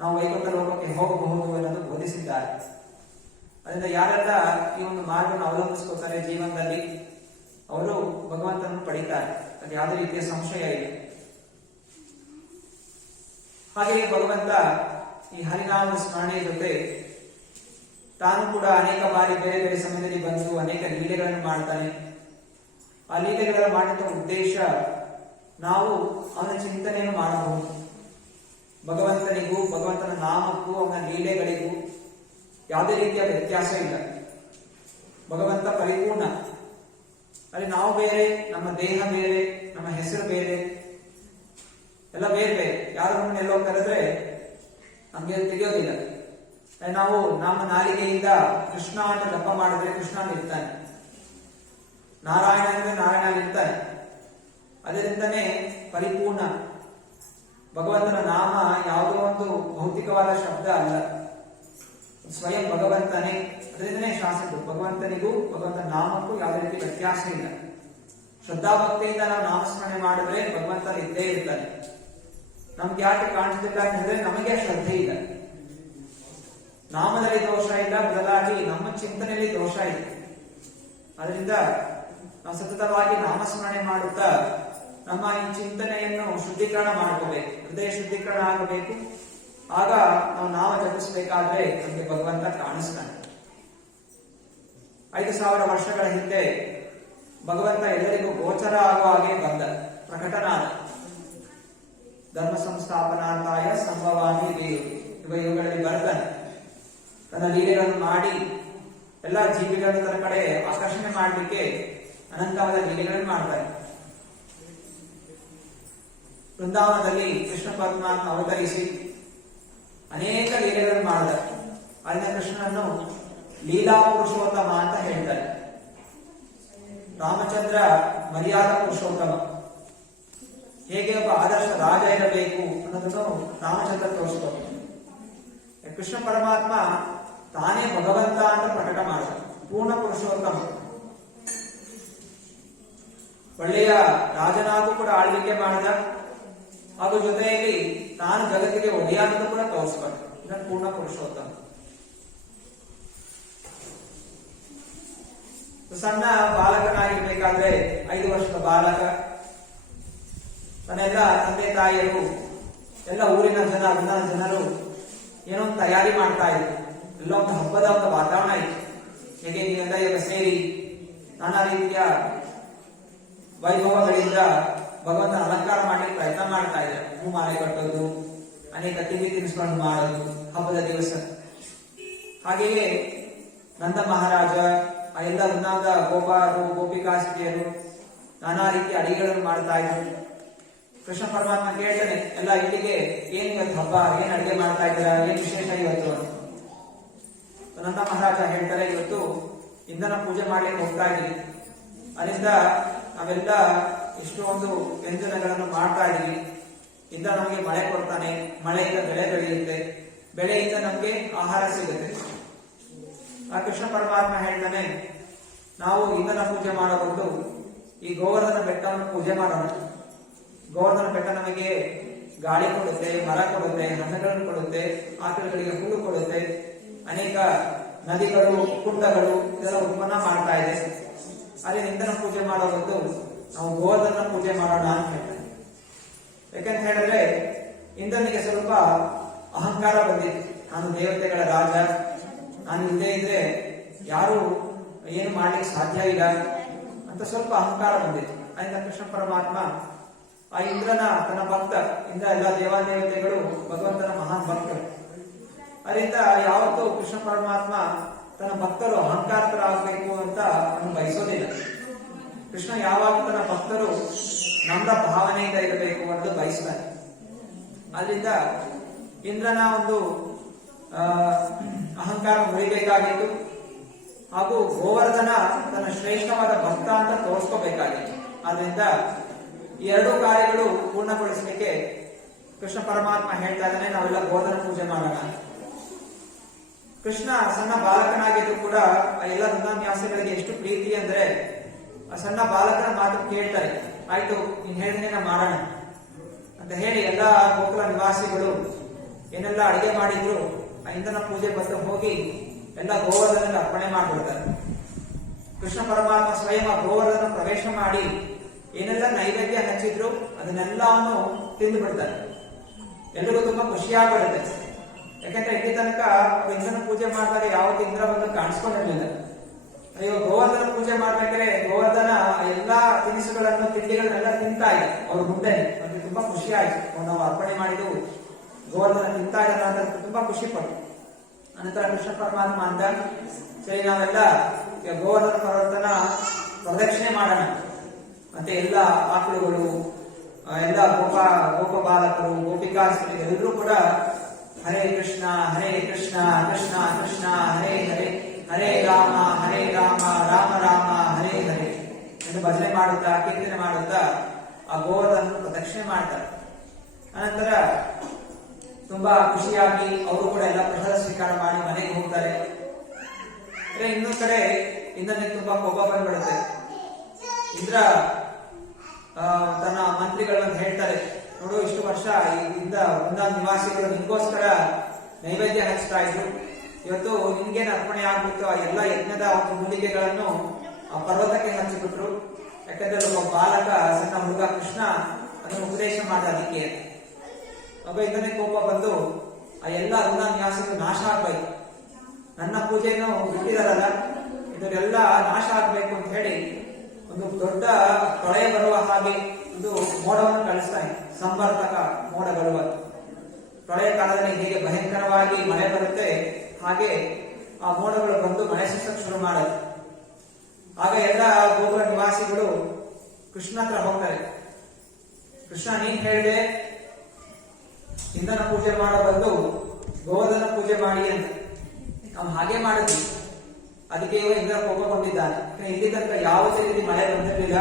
ನಾವು ವೈಕುಂಠ ಲೋಕಕ್ಕೆ ಹೋಗಬಹುದು ಅನ್ನೋದು ಬೋಧಿಸಿದ್ದಾರೆ. ಅದರಿಂದ ಯಾರೆಲ್ಲ ಈ ಒಂದು ಮಾರ್ಗವನ್ನು ಅವಲಂಬಿಸ್ಕೋತಾರೆ ಜೀವನದಲ್ಲಿ ಅವರು ಭಗವಂತನನ್ನು ಪಡೀತಾರೆ. ಅದು ಯಾವುದೇ ರೀತಿಯ ಸಂಶಯ ಇಲ್ಲ. ಹಾಗೆಯೇ ಭಗವಂತ ಈ ಹರಿನಾಮ ಸ್ಮರಣೆಯ ಜೊತೆ ತಾನು ಕೂಡ ಅನೇಕ ಬಾರಿ ಬೇರೆ ಬೇರೆ ಸಮಯದಲ್ಲಿ ಬಂದು ಅನೇಕ ಲೀಲೆಗಳನ್ನು ಮಾಡ್ತಾನೆ. ಆ ಲೀಲೆಗಳ ಮಾಡಿದ ಉದ್ದೇಶ ನಾವು ಅವನ ಚಿಂತನೆಯನ್ನು ಮಾಡಬಹುದು. ಭಗವಂತನಿಗೂ ಭಗವಂತನ ನಾಮಕ್ಕೂ ಅವನ ಲೀಲೆಗಳಿಗೂ ಯಾವುದೇ ರೀತಿಯ ವ್ಯತ್ಯಾಸ ಇಲ್ಲ. ಭಗವಂತ ಪರಿಪೂರ್ಣ. ಅಲ್ಲಿ ನಾವು ಬೇರೆ, ನಮ್ಮ ದೇಹ ಬೇರೆ, ನಮ್ಮ ಹೆಸರು ಬೇರೆ, ಎಲ್ಲ ಬೇರೆ ಬೇರೆ. ಯಾರು ನಮ್ಮನ್ನು ಎಲ್ಲೋ ಕರೆದ್ರೆ ನಮ್ಗೆ ತೆಗೆಯೋದಿಲ್ಲ. ನಾವು ನಮ್ಮ ನಾಲಿಗೆಯಿಂದ ಕೃಷ್ಣ ಅಂತ ಜಪ ಮಾಡಿದ್ರೆ ಕೃಷ್ಣ ಇರ್ತಾನೆ, ನಾರಾಯಣ ಅಂದ್ರೆ ನಾರಾಯಣ ಇರ್ತಾನೆ. ಅದರಿಂದನೇ ಪರಿಪೂರ್ಣ. ಭಗವಂತನ ನಾಮ ಯಾವುದೋ ಒಂದು ಭೌತಿಕವಾದ ಶಬ್ದ ಅಲ್ಲ, ಸ್ವಯಂ ಭಗವಂತನೇ. ಅದರಿಂದನೇ ಶಾಸಕರು ಭಗವಂತನಿಗೂ ಭಗವಂತನ ನಾಮಕ್ಕೂ ಯಾವುದೇ ರೀತಿ ವ್ಯತ್ಯಾಸ ಇಲ್ಲ. ಶ್ರದ್ಧಾಭಕ್ತಿಯಿಂದ ನಾವು ನಾಮಸ್ಮರಣೆ ಮಾಡಿದ್ರೆ ಭಗವಂತ ಇದ್ದೇ ಇರ್ತಾನೆ. ನಮ್ಗೆ ಯಾಕೆ ಕಾಣಿಸ್ತಿಲ್ಲ ಅಂತಂದ್ರೆ ನಮಗೆ ಶ್ರದ್ಧೆ ಇಲ್ಲ. ನಾಮದಲ್ಲಿ ದೋಷ ಇಲ್ಲ, ಬದಲಾಗಿ ನಮ್ಮ ಚಿಂತನೆಯಲ್ಲಿ ದೋಷ ಇದೆ. ಅದರಿಂದ ನಾವು ಸತತವಾಗಿ ನಾಮಸ್ಮರಣೆ ಮಾಡುತ್ತಾ ನಮ್ಮ ಈ ಚಿಂತನೆಯನ್ನು ಶುದ್ಧೀಕರಣ ಮಾಡ್ಕೋಬೇಕು. ಹೃದಯ ಶುದ್ಧೀಕರಣ ಆಗಬೇಕು. ಆಗ ನಾವು ನಾಮ ಜಪಿಸಬೇಕಾದ್ರೆ ನಮಗೆ ಭಗವಂತ ಕಾಣಿಸ್ತಾನೆ. 5000 ವರ್ಷಗಳ ಹಿಂದೆ ಭಗವಂತ ಎಲ್ಲರಿಗೂ ಗೋಚರ ಆಗುವ ಹಾಗೆ ಬಂದ, ಪ್ರಕಟನಾದ. ಧರ್ಮ ಸಂಸ್ಥಾಪನಾರ್ಥಾಯ ಸಂಭವಾಮಿ ದೇವರು ಇವುಗಳಲ್ಲಿ ಬರ್ತಾನೆ. ತನ್ನ ಲೀಲೆಗಳನ್ನು ಮಾಡಿ ಎಲ್ಲ ಜೀವಿಗಳನ್ನು ತನ್ನ ಕಡೆ ಆಕರ್ಷಣೆ ಮಾಡಲಿಕ್ಕೆ ಅನಂತವಾದ ಲೀಲೆಗಳನ್ನು ಮಾಡ್ತಾನೆ. ವೃಂದಾವನದಲ್ಲಿ ಕೃಷ್ಣ ಪರಮಾತ್ಮ ಅವತರಿಸಿ ಅನೇಕ ಲೀಲೆಗಳನ್ನು ಮಾಡಿದ. ಅದನ್ನ ಕೃಷ್ಣನನ್ನು ಲೀಲಾ ಪುರುಷೋತ್ತಮ ಅಂತ ಹೇಳ್ತಾರೆ. ರಾಮಚಂದ್ರ ಮರ್ಯಾದಾ ಪುರುಷೋತ್ತಮ. ಹೇಗೆ ಒಬ್ಬ ಆದರ್ಶ ರಾಜ ಇರಬೇಕು ಅನ್ನೋದನ್ನು ರಾಮಚಂದ್ರ ತೋರಿಸ್ತಾರೆ. ಕೃಷ್ಣ ಪರಮಾತ್ಮ ತಾನೇ ಭಗವಂತ ಅಂತ ಪ್ರಕಟ ಮಾಡಿದ, ಪೂರ್ಣ ಪುರುಷೋತ್ತಮ. ಒಳ್ಳೆಯ ರಾಜನಾಗೂ ಕೂಡ ಆಳ್ವಿಕೆ ಮಾಡಿದ, ಹಾಗೂ ಜೊತೆಯಲ್ಲಿ ತಾನು ಜಗತ್ತಿಗೆ ಒಡೆಯಾದನ್ನು ಕೂಡ ತೋರಿಸ್ಬಾರ್ದು. ಇದನ್ನು ಪೂರ್ಣ ಪುರುಷೋತ್ತಮ. ಸಣ್ಣ ಬಾಲಕನಾಗಿರ್ಬೇಕಾದ್ರೆ 5 ವರ್ಷದ ಬಾಲಕ ತನ್ನೆಲ್ಲ ತಂದೆ ತಾಯಿಯರು ಎಲ್ಲ ಊರಿನ ಜನರು ಏನೋ ಒಂದು ತಯಾರಿ ಮಾಡ್ತಾ ಇದ್ರು. ಎಲ್ಲ ಒಂದು ಹಬ್ಬದ ಒಂದು ವಾತಾವರಣ ಇತ್ತು. ಹೇಗೆ ನೀವೆಲ್ಲ ಈಗ ಸೇರಿ ನಾನಾ ರೀತಿಯ ವೈಭವಗಳಿಂದ ಭಗವಂತನ ಅಲಂಕಾರ ಮಾಡಲಿಕ್ಕೆ ಪ್ರಯತ್ನ ಮಾಡ್ತಾ ಇದ್ದಾರೆ. ಹೂಮಾಲೆ ಕಟ್ಟೋದು, ಅನೇಕ ತಿಂಡಿ ತಿನಿಸುಗಳನ್ನು ಮಾಡೋದು ಹಬ್ಬದ ದಿವಸ. ಹಾಗೆಯೇ ನಂದ ಮಹಾರಾಜ, ಆ ಎಲ್ಲ ವೃಂದಾವನದ ಗೋಪಾಲರು, ಗೋಪಿಕಾಸ್ತ್ರೀಯರು ನಾನಾ ರೀತಿಯ ಅಡಿಗೆಗಳನ್ನು ಮಾಡ್ತಾ ಇದ್ರು. ಕೃಷ್ಣ ಪರಮಾತ್ಮ ಕೇಳ್ತಾನೆ, ಎಲ್ಲ ಇಲ್ಲಿಗೆ ಏನ್ ಇವತ್ತು ಹಬ್ಬ, ಏನ್ ಅಡಿಗೆ ಮಾಡ್ತಾ ಇದ್ದೀರಾ, ಏನ್ ವಿಶೇಷ ಇವತ್ತು ಅಂತ. ನಂದ ಮಹಾರಾಜ ಹೇಳ್ತಾರೆ, ಇವತ್ತು ಇಂಧನ ಪೂಜೆ ಮಾಡ್ಲಿಕ್ಕೆ ಹೋಗ್ತಾ ಇದೀವಿ. ಅದರಿಂದ ನಾವೆಲ್ಲ ಎಷ್ಟೊಂದು ವ್ಯಂಜನಗಳನ್ನು ಮಾಡ್ತಾ ಇದೀವಿ. ಇಂದ ನಮಗೆ ಮಳೆ ಕೊಡ್ತಾನೆ, ಮಳೆಯಿಂದ ಬೆಳೆ ಬೆಳೆಯುತ್ತೆ, ಬೆಳೆಯಿಂದ ನಮ್ಗೆ ಆಹಾರ ಸಿಗುತ್ತೆ. ಆ ಕೃಷ್ಣ ಪರಮಾತ್ಮ ಹೇಳ್ತಾನೆ, ನಾವು ಇಂಧನ ಪೂಜೆ ಮಾಡೋ ಬದಲು ಈ ಗೋವರ್ಧನ ಬೆಟ್ಟವನ್ನು ಪೂಜೆ ಮಾಡೋಣ. ಗೋವರ್ಧನ ಬೆಟ್ಟ ನಮಗೆ ಗಾಳಿ ಕೊಡುತ್ತೆ, ಮರ ಕೊಡುತ್ತೆ, ಹಣ್ಣುಗಳನ್ನು ಕೊಡುತ್ತೆ, ಆಕಳುಗಳಿಗೆ ಹುಲ್ಲು ಕೊಡುತ್ತೆ, ಅನೇಕ ನದಿಗಳು, ಕುಂಡಗಳು ಇದೆಲ್ಲ ಉತ್ಪನ್ನ ಮಾಡ್ತಾ ಇದೆ. ಅದೇ ಇಂಧನ ಪೂಜೆ ಮಾಡೋ ಬದಲು ನಾವು ಗೋವರ್ಧನ ಪೂಜೆ ಮಾಡೋಣ ಅಂತ ಹೇಳ್ತಾರೆ. ಯಾಕಂತ ಹೇಳಿದ್ರೆ ಇಂದ್ರನಿಗೆ ಸ್ವಲ್ಪ ಅಹಂಕಾರ ಬಂದಿತ್ತು. ನಾನು ದೇವತೆಗಳ ರಾಜ, ನಾನು ಇಲ್ಲದೆ ಇದ್ರೆ ಯಾರು ಏನು ಮಾಡ್ಲಿಕ್ಕೆ ಸಾಧ್ಯ ಇಲ್ಲ ಅಂತ ಸ್ವಲ್ಪ ಅಹಂಕಾರ ಬಂದಿತ್ತು. ಅದರಿಂದ ಕೃಷ್ಣ ಪರಮಾತ್ಮ ಆ ಇಂದ್ರನ ತನ್ನ ಭಕ್ತ, ಇಂದ್ರ ಎಲ್ಲ ದೇವಾದೇವತೆಗಳು ಭಗವಂತನ ಮಹಾನ್ ಭಕ್ತರು. ಅದರಿಂದ ಯಾವತ್ತೂ ಕೃಷ್ಣ ಪರಮಾತ್ಮ ತನ್ನ ಭಕ್ತರು ಅಹಂಕಾರರಾಗಬೇಕು ಅಂತ ಅವನು ಬಯಸೋದಿಲ್ಲ. ಕೃಷ್ಣ ಯಾವಾಗ ತನ್ನ ಭಕ್ತರು ನಮ್ರ ಭಾವನೆಯಿಂದ ಇರಬೇಕು ಅಂತ ಬಯಸ್ತಾರೆ. ಅದರಿಂದ ಇಂದ್ರನ ಒಂದು ಅಹಂಕಾರ ಮುರಿಬೇಕಾಗಿತ್ತು, ಹಾಗೂ ಗೋವರ್ಧನ ತನ್ನ ಶ್ರೇಷ್ಠವಾದ ಭಕ್ತ ಅಂತ ತೋರಿಸ್ಕೋಬೇಕಾಗಿತ್ತು. ಆದ್ರಿಂದ ಈ ಎರಡೂ ಕಾರ್ಯಗಳು ಪೂರ್ಣಗೊಳಿಸಲಿಕ್ಕೆ ಕೃಷ್ಣ ಪರಮಾತ್ಮ ಹೇಳ್ತಾ ಇದ್ದಾನೆ, ನಾವೆಲ್ಲ ಗೋವರ್ಧನ ಪೂಜೆ ಮಾಡೋಣ. ಕೃಷ್ಣ ಸಣ್ಣ ಬಾಲಕನಾಗಿದ್ದು ಕೂಡ ಆ ಎಲ್ಲ ವೃಂದಾನ್ಯಾಸಗಳಿಗೆ ಎಷ್ಟು ಪ್ರೀತಿ ಅಂದ್ರೆ ಆ ಸಣ್ಣ ಬಾಲಕನ ಮಾತು ಕೇಳ್ತಾರೆ. ಆಯ್ತು, ನೀನ್ ಹೇಳಿದ್ರೆ ಮಾಡೋಣ ಅಂತ ಹೇಳಿ ಎಲ್ಲಾ ಗೋಕುಲ ನಿವಾಸಿಗಳು ಏನೆಲ್ಲ ಅಡಿಗೆ ಮಾಡಿದ್ರು ಆ ಇಂದ್ರನ ಪೂಜೆ ಬಂದು ಹೋಗಿ ಎಲ್ಲ ಗೋವರ್ಧನ ಅರ್ಪಣೆ ಮಾಡ್ಬಿಡ್ತಾರೆ. ಕೃಷ್ಣ ಪರಮಾತ್ಮ ಸ್ವಯಂ ಆ ಗೋವರ್ಧನ ಪ್ರವೇಶ ಮಾಡಿ ಏನೆಲ್ಲ ನೈವೇದ್ಯ ಹಚ್ಚಿದ್ರು ಅದನ್ನೆಲ್ಲವನ್ನು ತಿಂದು ಬಿಡ್ತಾರೆ. ಎಲ್ರಿಗೂ ತುಂಬಾ ಖುಷಿಯಾಗ್ಬಿಡುತ್ತೆ. ಯಾಕಂದ್ರೆ ಇಲ್ಲಿ ತನಕ ಇಂದ್ರನ ಪೂಜೆ ಮಾಡಿದಾಗ ಯಾವತ್ತು ಇಂದ್ರ ಬಂದು ಕಾಣಿಸ್ಕೊಂಡಿರ್ಲಿಲ್ಲ. ಅಯ್ಯೋ, ಗೋವರ್ಧನ ಪೂಜೆ ಮಾಡ್ಬೇಕಾದ್ರೆ ಗೋವರ್ಧನ ಎಲ್ಲಾ ತಿನಿಸುಗಳನ್ನು ತಿಂಡಿಗಳನ್ನೆಲ್ಲ ತಿಂತಾ ಇದೆ ಅವ್ರ ಮುಂದೆ. ಅವ್ರಿಗೆ ತುಂಬಾ ಖುಷಿ ಆಯ್ತು. ನಾವು ಅರ್ಪಣೆ ಮಾಡಿದ್ದು ಗೋವರ್ಧನ ತಿಂತಾ ಇದ್ದಾನ ಅಂತ ತುಂಬಾ ಖುಷಿ ಪಟ್ಟು. ಅನಂತರ ಕೃಷ್ಣ ಪರಮಾತ್ಮ ಅಂತ ಸರಿ, ನಾವೆಲ್ಲ ಗೋವರ್ಧನ ಪರ್ವತನ ಪ್ರದಕ್ಷಿಣೆ ಮಾಡೋಣ ಮತ್ತೆ ಎಲ್ಲ ಆಕಳುಗಳು, ಎಲ್ಲ ಗೋಪ ಬಾಲಕರು, ಗೋಪಿಕಾಸ್ತ್ರೀ ಎಲ್ಲರೂ ಕೂಡ ಹರೇ ಕೃಷ್ಣ ಕೃಷ್ಣ ಕೃಷ್ಣ ಹರೇ ಹರೇ, ಹರೇ ರಾಮ ರಾಮ ರಾಮ ಹರೇ ಹರೇ ಎಂದು ಭಜನೆ ಮಾಡುತ್ತಾ ಕೀರ್ತನೆ ಮಾಡುತ್ತಾ ಆ ಗೋವರ್ಧನ ಪ್ರದಕ್ಷಿಣೆ ಮಾಡ್ತಾರೆ. ಅನಂತರ ತುಂಬಾ ಖುಷಿಯಾಗಿ ಅವರು ಕೂಡ ಎಲ್ಲ ಪ್ರಸಾದ ಸ್ವೀಕಾರ ಮಾಡಿ ಮನೆಗೆ ಹೋಗ್ತಾರೆ. ಇನ್ನೊಂದು ಕಡೆ ಇಂದ್ರನಿಗೆ ತುಂಬಾ ಕೋಪ ಬಂದ್ಬಿಡುತ್ತೆ. ಇಂದ್ರ ತನ್ನ ಮಂತ್ರಿಗಳನ್ನು ಹೇಳ್ತಾರೆ, ನೋಡು, ಇಷ್ಟು ವರ್ಷ ಇಂದ ನಿವಾಸಿಗಳು ನಿನ್ಗೋಸ್ಕರ ನೈವೇದ್ಯ ಹಚ್ತಾ ಇದ್ರು. ಇವತ್ತು ನಿನ್ಗೇನು ಅರ್ಪಣೆ ಆಗ್ಬಿಟ್ಟು ಆ ಎಲ್ಲ ಯಜ್ಞದ ಒಂದು ಮೂಲಿಕೆಗಳನ್ನು ಆ ಪರ್ವತಕ್ಕೆ ಹಚ್ಚಿಬಿಟ್ರು. ಯಾಕಂದ್ರೆ ಒಬ್ಬ ಬಾಲಕ, ಸಣ್ಣ ಹುಡುಗ ಕೃಷ್ಣ ಅದನ್ನು ಉಪದೇಶ ಮಾಡಿದ. ಅದಕ್ಕೆ ಒಬ್ಬ ಇಂದ್ರನೇ ಕೋಪ ಬಂದು ಆ ಎಲ್ಲ ನಿವಾಸಿಗಳು ನಾಶ ಆಗ್ಬೇಕು, ನನ್ನ ಪೂಜೆಯನ್ನು ಬಿಟ್ಟಿದಾರಲ್ಲ ಇದರೆಲ್ಲ ನಾಶ ಆಗ್ಬೇಕು ಅಂತ ಹೇಳಿ ಒಂದು ದೊಡ್ಡ ಪ್ರಳಯ ಬರುವ ಹಾಗೆ ಒಂದು ಮೋಡವನ್ನು ಕಳಿಸ್ತಾನೆ. ಸಂವರ್ತಕ ಮೋಡ ಬರುವ ಪ್ರಳಯ ಕಾಲದಲ್ಲಿ ಹೇಗೆ ಭಯಂಕರವಾಗಿ ಮಳೆ ಬರುತ್ತೆ ಹಾಗೆ ಆ ಮೋಡಗಳು ಬಂದು ಮಳೆ ಸುರಿಸಕ್ಕೆ ಶುರು ಮಾಡುತ್ತೆ. ಆಗ ಎಲ್ಲ ಗೋಕುಲ ನಿವಾಸಿಗಳು ಕೃಷ್ಣ ಹತ್ರ ಹೋಗ್ತಾರೆ. ಕೃಷ್ಣ, ನೀನ್ ಹೇಳಿದೆ ಇಂದ್ರನ ಪೂಜೆ ಮಾಡೋ ಬಂದು ಗೋವರ್ಧನ ಪೂಜೆ ಮಾಡಿ ಅಂತ. ನಾವು ಹಾಗೆ ಮಾಡಿದ್ವಿ, ಅದಕ್ಕೆ ಇವ ಇಂದ್ರ ಕೋಪಗೊಂಡಿದ್ದಾನೆ. ಇಲ್ಲಿ ತನಕ ಯಾವುದೇ ರೀತಿ ಮಳೆ ಬಂದಿರಲಿಲ್ಲ,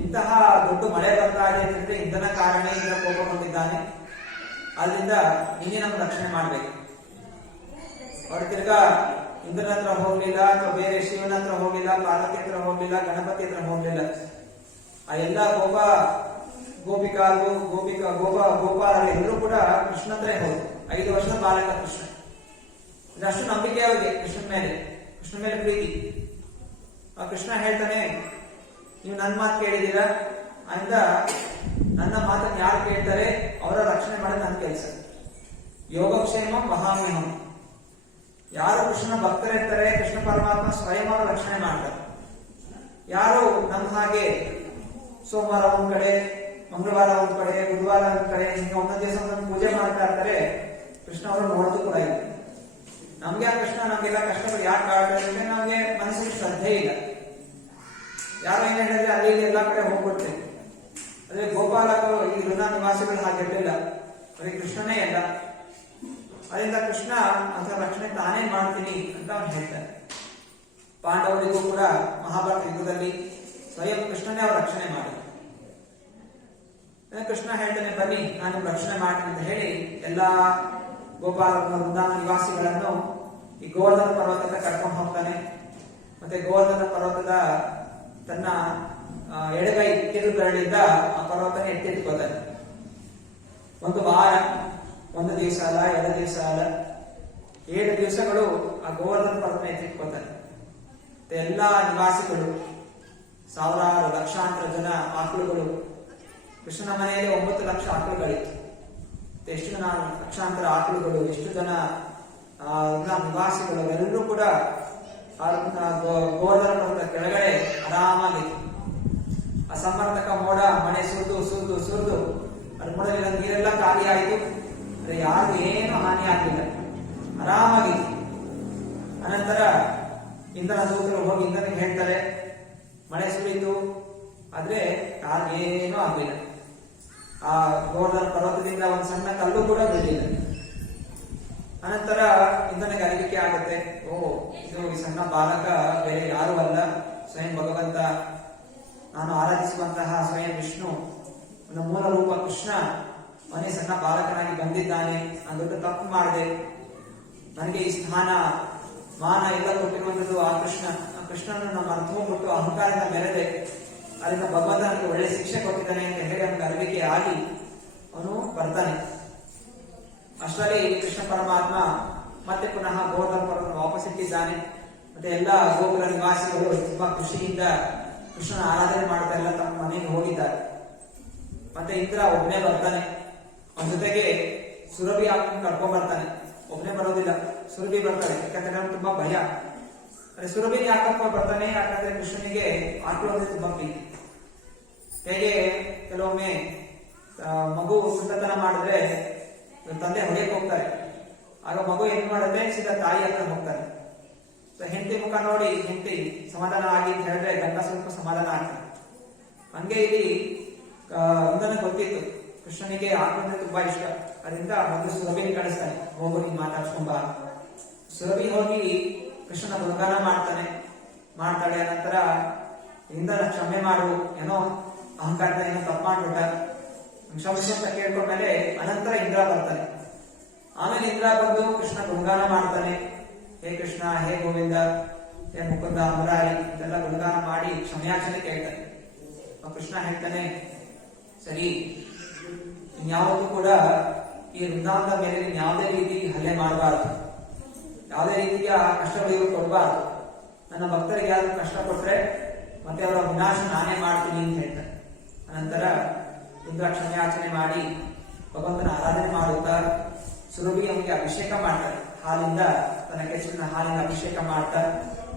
ಇಂತಹ ದೊಡ್ಡ ಮಳೆ ಬರ್ತಾ ಇದೆ ಅಂತಂದ್ರೆ ಇಂದ್ರನ ಕಾರಣ ಇಂದ್ರ ಕೋಪಗೊಂಡಿದ್ದಾನೆ. ಆದ್ರಿಂದ ನೀನೇ ನಮ್ಗೆ ರಕ್ಷಣೆ ಮಾಡ್ಬೇಕು. ಅವ್ರ ತಿರ್ಗಾ ಇಂದ್ರನ ಹತ್ರ ಹೋಗ್ಲಿಲ್ಲ, ಅಥವಾ ಬೇರೆ ಶಿವನ ಹತ್ರ ಹೋಗ್ಲಿಲ್ಲ, ಪಾರ್ವತಿ ಹತ್ರ ಹೋಗ್ಲಿಲ್ಲ, ಗಣಪತಿ ಹತ್ರ ಹೋಗ್ಲಿಲ್ಲ. ಆ ಎಲ್ಲ ಗೋಪಾಲರು ಎಲ್ಲರೂ ಕೂಡ ಕೃಷ್ಣ ಹತ್ರ ಹೋದ್ರು. 5 ವರ್ಷದ ಬಾಲಕ ಕೃಷ್ಣ. ಅಷ್ಟು ನಂಬಿಕೆ ಅವ್ರಿಗೆ ಕೃಷ್ಣ ಮೇಲೆ ಪ್ರೀತಿ. ಆ ಕೃಷ್ಣ ಹೇಳ್ತಾನೆ, ನೀವು ನನ್ನ ಮಾತು ಕೇಳಿದ್ದೀರಾ, ಅಂದ ನನ್ನ ಮಾತನ್ನು ಯಾರು ಕೇಳ್ತಾರೆ ಅವರ ರಕ್ಷಣೆ ಮಾಡೋದು ನನ್ನ ಕೆಲಸ. ಯೋಗಕ್ಷೇಮ ಮಹಾಮ್ಯಹಂ. ಯಾರು ಕೃಷ್ಣನ ಭಕ್ತರಿರ್ತಾರೆ ಕೃಷ್ಣ ಪರಮಾತ್ಮ ಸ್ವಯಂ ಅವರ ರಕ್ಷಣೆ ಮಾಡ್ತಾರೆ. ಯಾರು ನಮ್ಮ ಹಾಗೆ ಸೋಮವಾರ ಒಂದ್ ಕಡೆ, ಮಂಗಳವಾರ ಒಂದ್ ಕಡೆ, ಬುಧವಾರ ಒಂದ್ ಕಡೆ, ಹಿಂಗೆ ಒಂದೊಂದು ದಿವಸ ಪೂಜೆ ಮಾಡ್ತಾ ಇರ್ತಾರೆ, ಕೃಷ್ಣ ಅವರು ನೋಡೋದು ಕೂಡ ಇಲ್ಲ. ನಮ್ಗೆ ಆ ಕೃಷ್ಣ ನಮ್ಗೆಲ್ಲ ಕಷ್ಟಗಳು ಯಾಕೆ ಕಾಡ್ತಾರೆ ಅಂದ್ರೆ ನಮ್ಗೆ ಮನಸ್ಸಿಗೆ ಶ್ರದ್ಧೆ ಇಲ್ಲ. ಯಾರು ಏನ್ ಹೇಳಿದ್ರೆ ಅಲ್ಲಿ ಎಲ್ಲಾ ಕಡೆ ಹೋಗ್ಬಿಡ್ತೇವೆ. ಅದೇ ಗೋಪಾಲಕರು ಈ ವೃಂದ ನಿವಾಸಿಗಳು ಹಾಗಿರ್ಲಿಲ್ಲ, ಅವರಿಗೆ ಕೃಷ್ಣನೇ ಇಲ್ಲ. ಅದರಿಂದ ಕೃಷ್ಣ ಅಂತ ರಕ್ಷಣೆ ತಾನೇ ಮಾಡ್ತೀನಿ ಅಂತ ಅವ್ನು ಹೇಳ್ತಾರೆ. ಪಾಂಡವರಿಗೂ ಕೂಡ ಮಹಾಭಾರತ ಯುದ್ಧದಲ್ಲಿ ಸ್ವಯಂ ಕೃಷ್ಣನೇ ಅವ್ರ ರಕ್ಷಣೆ ಮಾಡಿ. ಕೃಷ್ಣ ಹೇಳ್ತಾನೆ, ಬನ್ನಿ ನಾನು ರಕ್ಷಣೆ ಮಾಡ್ತೀನಿ ಅಂತ ಹೇಳಿ ಎಲ್ಲಾ ಗೋಪಾಲ ವೃಂದಾವನ ನಿವಾಸಿಗಳನ್ನು ಈ ಗೋವರ್ಧನ ಪರ್ವತಕ್ಕೆ ಕರ್ಕೊಂಡು ಹೋಗ್ತಾನೆ. ಮತ್ತೆ ಗೋವರ್ಧನ ಪರ್ವತದ ತನ್ನ ಎಡಗೈ ಕಿರುಗರಳಿಂದ ಆ ಪರ್ವತನ ಎತ್ತಿಟ್ಕೋತಾನೆ. ಒಂದು ವಾರ, 1 ದಿವಸ ಅಲ್ಲ, 2 ದಿವಸ ಅಲ್ಲ, 7 ದಿವಸಗಳು ಆ ಗೋವರ್ಧನ ಪರ್ವತನ ಎತ್ತಿಟ್ಕೋತಾನೆ. ಎಲ್ಲಾ ನಿವಾಸಿಗಳು, ಸಾವಿರಾರು ಲಕ್ಷಾಂತರ ಜನ ಆಕಳುಗಳು, ಕೃಷ್ಣನ ಮನೆಯಲ್ಲಿ 9 ಲಕ್ಷ ಆಕಳುಗಳಿತ್ತು. ಎಷ್ಟು ಜನ ಲಕ್ಷಾಂತರ ಆಕಳುಗಳು, ಎಷ್ಟು ಜನ ನಿವಾಸಿಗಳು ಎಲ್ಲರೂ ಕೂಡ ಗೋವರ್ಧನ ಪರ್ವತದ ಕೆಳಗಡೆ ಆರಾಮಾಗಿತ್ತು. ಆ ಸಂವರ್ತಕ ಮೋಡ ಮಳೆ ಸುರಿದು ಅದ್ರ ಮೋಡಲಿನ ನೀರೆಲ್ಲ ಖಾಲಿ ಆಯಿತು. ಅಂದ್ರೆ ಯಾರಿಗೂ ಏನು ಹಾನಿ ಆಗಲಿಲ್ಲ, ಆರಾಮಾಗಿತ್ತು. ಅನಂತರ ಇಂದ್ರನ ದೂತರು ಹೋಗಿ ಇಂದ್ರನಿಗೆ ಹೇಳ್ತಾರೆ, ಮಳೆ ಸುರಿಯಿತು ಆದ್ರೆ ಯಾರಿಗೇನೂ ಆಗಲಿಲ್ಲ. ಆ ಗೋವರ್ಧನ ಪರ್ವತದಿಂದ ಒಂದು ಸಣ್ಣ ಕಲ್ಲು ಕೂಡ ಬೀಳಿಲ್ಲ. ಅನಂತರ ಇಂದ್ರನಿಗೆ ಅರಿವಿಕೆ ಆಗುತ್ತೆ, ಇದು ಈ ಸಣ್ಣ ಬಾಲಕ ಬೇರೆ ಯಾರು ಅಲ್ಲ, ಸ್ವಯಂ ಭಗವಂತ, ನಾನು ಆರಾಧಿಸುವಂತಹ ಸ್ವಯಂ ವಿಷ್ಣು, ಒಂದು ಮೂಲ ರೂಪ ಕೃಷ್ಣ ಮನೆ ಸಣ್ಣ ಬಾಲಕನಾಗಿ ಬಂದಿದ್ದಾನೆ. ನಾನು ದೊಡ್ಡ ತಪ್ಪು ಮಾಡಿದೆ, ನನಗೆ ಈ ಸ್ಥಾನ ಮಾನ ಎಲ್ಲ ಕೊಟ್ಟಿರುವಂತದ್ದು ಆ ಕೃಷ್ಣನನ್ನ ಮರೆತು ಹೋಗ್ಬಿಟ್ಟು ಅಹಂಕಾರದಿಂದ ಮೆರೆದೆ ಅದರಿಂದ ಭಗವಂತ ನನಗೆ ಒಳ್ಳೆ ಶಿಕ್ಷೆ ಕೊಟ್ಟಿದ್ದಾನೆ ಅಂತ ಹೇಳಿ ಅವನಿಗೆ ಅರಿವಿಕೆ ಆಗಿ ಅವನು ಬರ್ತಾನೆ. ಅಷ್ಟರಲ್ಲಿ ಕೃಷ್ಣ ಪರಮಾತ್ಮ ಮತ್ತೆ ಪುನಃ ಗೋವರ್ಧನ ಪರ್ವತವನ್ನು ವಾಪಸ್ ಇಟ್ಟಿದ್ದಾನೆ. ಮತ್ತೆ ಎಲ್ಲ ಗೋಕುಲ ನಿವಾಸಿಗಳು ತುಂಬಾ ಖುಷಿಯಿಂದ ಕೃಷ್ಣನ ಆರಾಧನೆ ಮಾಡ್ತಾ ಎಲ್ಲ ತಮ್ಮ ಮನೆಗೆ ಹೋಗಿದ್ದಾರೆ. ಮತ್ತೆ ಇಂದ್ರ ಒಬ್ಬನೇ ಬರ್ತಾನೆ, ಅವನ ಜೊತೆಗೆ ಸುರಭಿ ಹಾಕೊಂಡು ಕರ್ಕೊಂಡ್ ಬರ್ತಾನೆ. ಒಬ್ಬನೇ ಬರೋದಿಲ್ಲ, ಸುರಭಿ ಬರ್ತಾನೆ. ಯಾಕಂದ್ರೆ ಅವ್ನು ತುಂಬಾ ಭಯ. ಸುರಭಿ ಯಾಕೆ ಕರ್ಕೊಂಡ್ ಬರ್ತಾನೆ? ಯಾಕಂದ್ರೆ ಕೃಷ್ಣನಿಗೆ ಆಟೋದ್ರೆ ತುಂಬಾ ಪ್ರೀತಿ. ಹೇಗೆ ಕೆಲವೊಮ್ಮೆ ಮಗು ಸುಂದರತನ ಮಾಡಿದ್ರೆ ತಂದೆ ಹೊಡೆಯಕ್ಕೆ ಹೋಗ್ತಾರೆ, ಆಗ ಮಗು ಏನ್ ಮಾಡುತ್ತೆ, ಸೀದಾ ತಾಯಿ ಹತ್ರ ಹೋಗ್ತಾರೆ. ಹೆಂಡತಿ ಮುಖ ನೋಡಿ ಹೆಂಡತಿ ಸಮಾಧಾನ ಆಗಿ ಅಂತ ಹೇಳಿದ್ರೆ ಗಂಡ ಸ್ವಲ್ಪ ಸಮಾಧಾನ ಆಗ್ತಾರೆ. ಹಂಗೆ ಇಲ್ಲಿ ಒಂದನ್ನು ಗೊತ್ತಿತ್ತು, ಕೃಷ್ಣನಿಗೆ ಆಟೋದ್ರೆ ತುಂಬಾ ಇಷ್ಟ. ಅದರಿಂದ ಒಂದು ಸುರಭಿನ ಕಳಿಸ್ತಾನೆ, ಹೋಗು ನೀನ್ ಮಾತಾಡ್ಸ್ಕೊಂಬ. ಸುರಭಿ ಹೋಗಿ ಕೃಷ್ಣನ ಗುಣಗಾನ ಮಾಡ್ತಾಳೆ. ನಂತರ ಇಂದ್ರನ ಕ್ಷಮೆ ಮಾಡು, ಏನೋ ಅಹಂಕಾರದ ಏನೋ ತಪ್ಪು ಮಾಡ್ಬಿಟ್ಟ, ಕ್ಷಮಿಸು ಅಂತ ಕೇಳ್ಕೊಂಡ್ಮೇಲೆ ಅನಂತರ ಇಂದ್ರ ಬರ್ತಾನೆ. ಆಮೇಲೆ ಇಂದ್ರ ಬಂದು ಕೃಷ್ಣ ಗುಣಗಾನ ಮಾಡ್ತಾನೆ. ಹೇ ಕೃಷ್ಣ, ಹೇ ಗೋವಿಂದ, ಹೇ ಮುಕುಂದ, ಮುರಾರಿ ಇದೆಲ್ಲ ಗುಣಗಾನ ಮಾಡಿ ಕ್ಷಮೆಯಾಚನೆ ಕೇಳ್ತಾನೆ. ಕೃಷ್ಣ ಹೇಳ್ತಾನೆ, ಸರಿ, ಇನ್ಯಾವತ್ತೂ ಕೂಡ ಈ ವೃಂದಾವನದ ಮೇಲೆ ನೀನು ಯಾವುದೇ ರೀತಿ ಹಲ್ಲೆ ಮಾಡಬಾರ್ದು, ಯಾವುದೇ ರೀತಿಯ ಕಷ್ಟಗಳು ಕೊಡಬಾರ್ದು. ನನ್ನ ಭಕ್ತರಿಗೆ ಯಾರು ಕಷ್ಟ ಕೊಟ್ರೆ ಮತ್ತೆ ಅವರ ವಿನಾಶ ನಾನೇ ಮಾಡ್ತೀನಿ ಅಂತ ಹೇಳ್ತಾರೆ. ಅನಂತರ ಇಂದ್ರ ಕ್ಷಮೆಯಾಚನೆ ಮಾಡಿ ಭಗವಂತನ ಆರಾಧನೆ ಮಾಡುತ್ತಾ ಸುರಭಿ ಅವನಿಗೆ ಅಭಿಷೇಕ ಮಾಡ್ತಾರೆ. ಹಾಲಿಂದ, ತನ್ನ ಕೆಚ್ಚಿನ ಹಾಲಿನ ಅಭಿಷೇಕ ಮಾಡ್ತಾ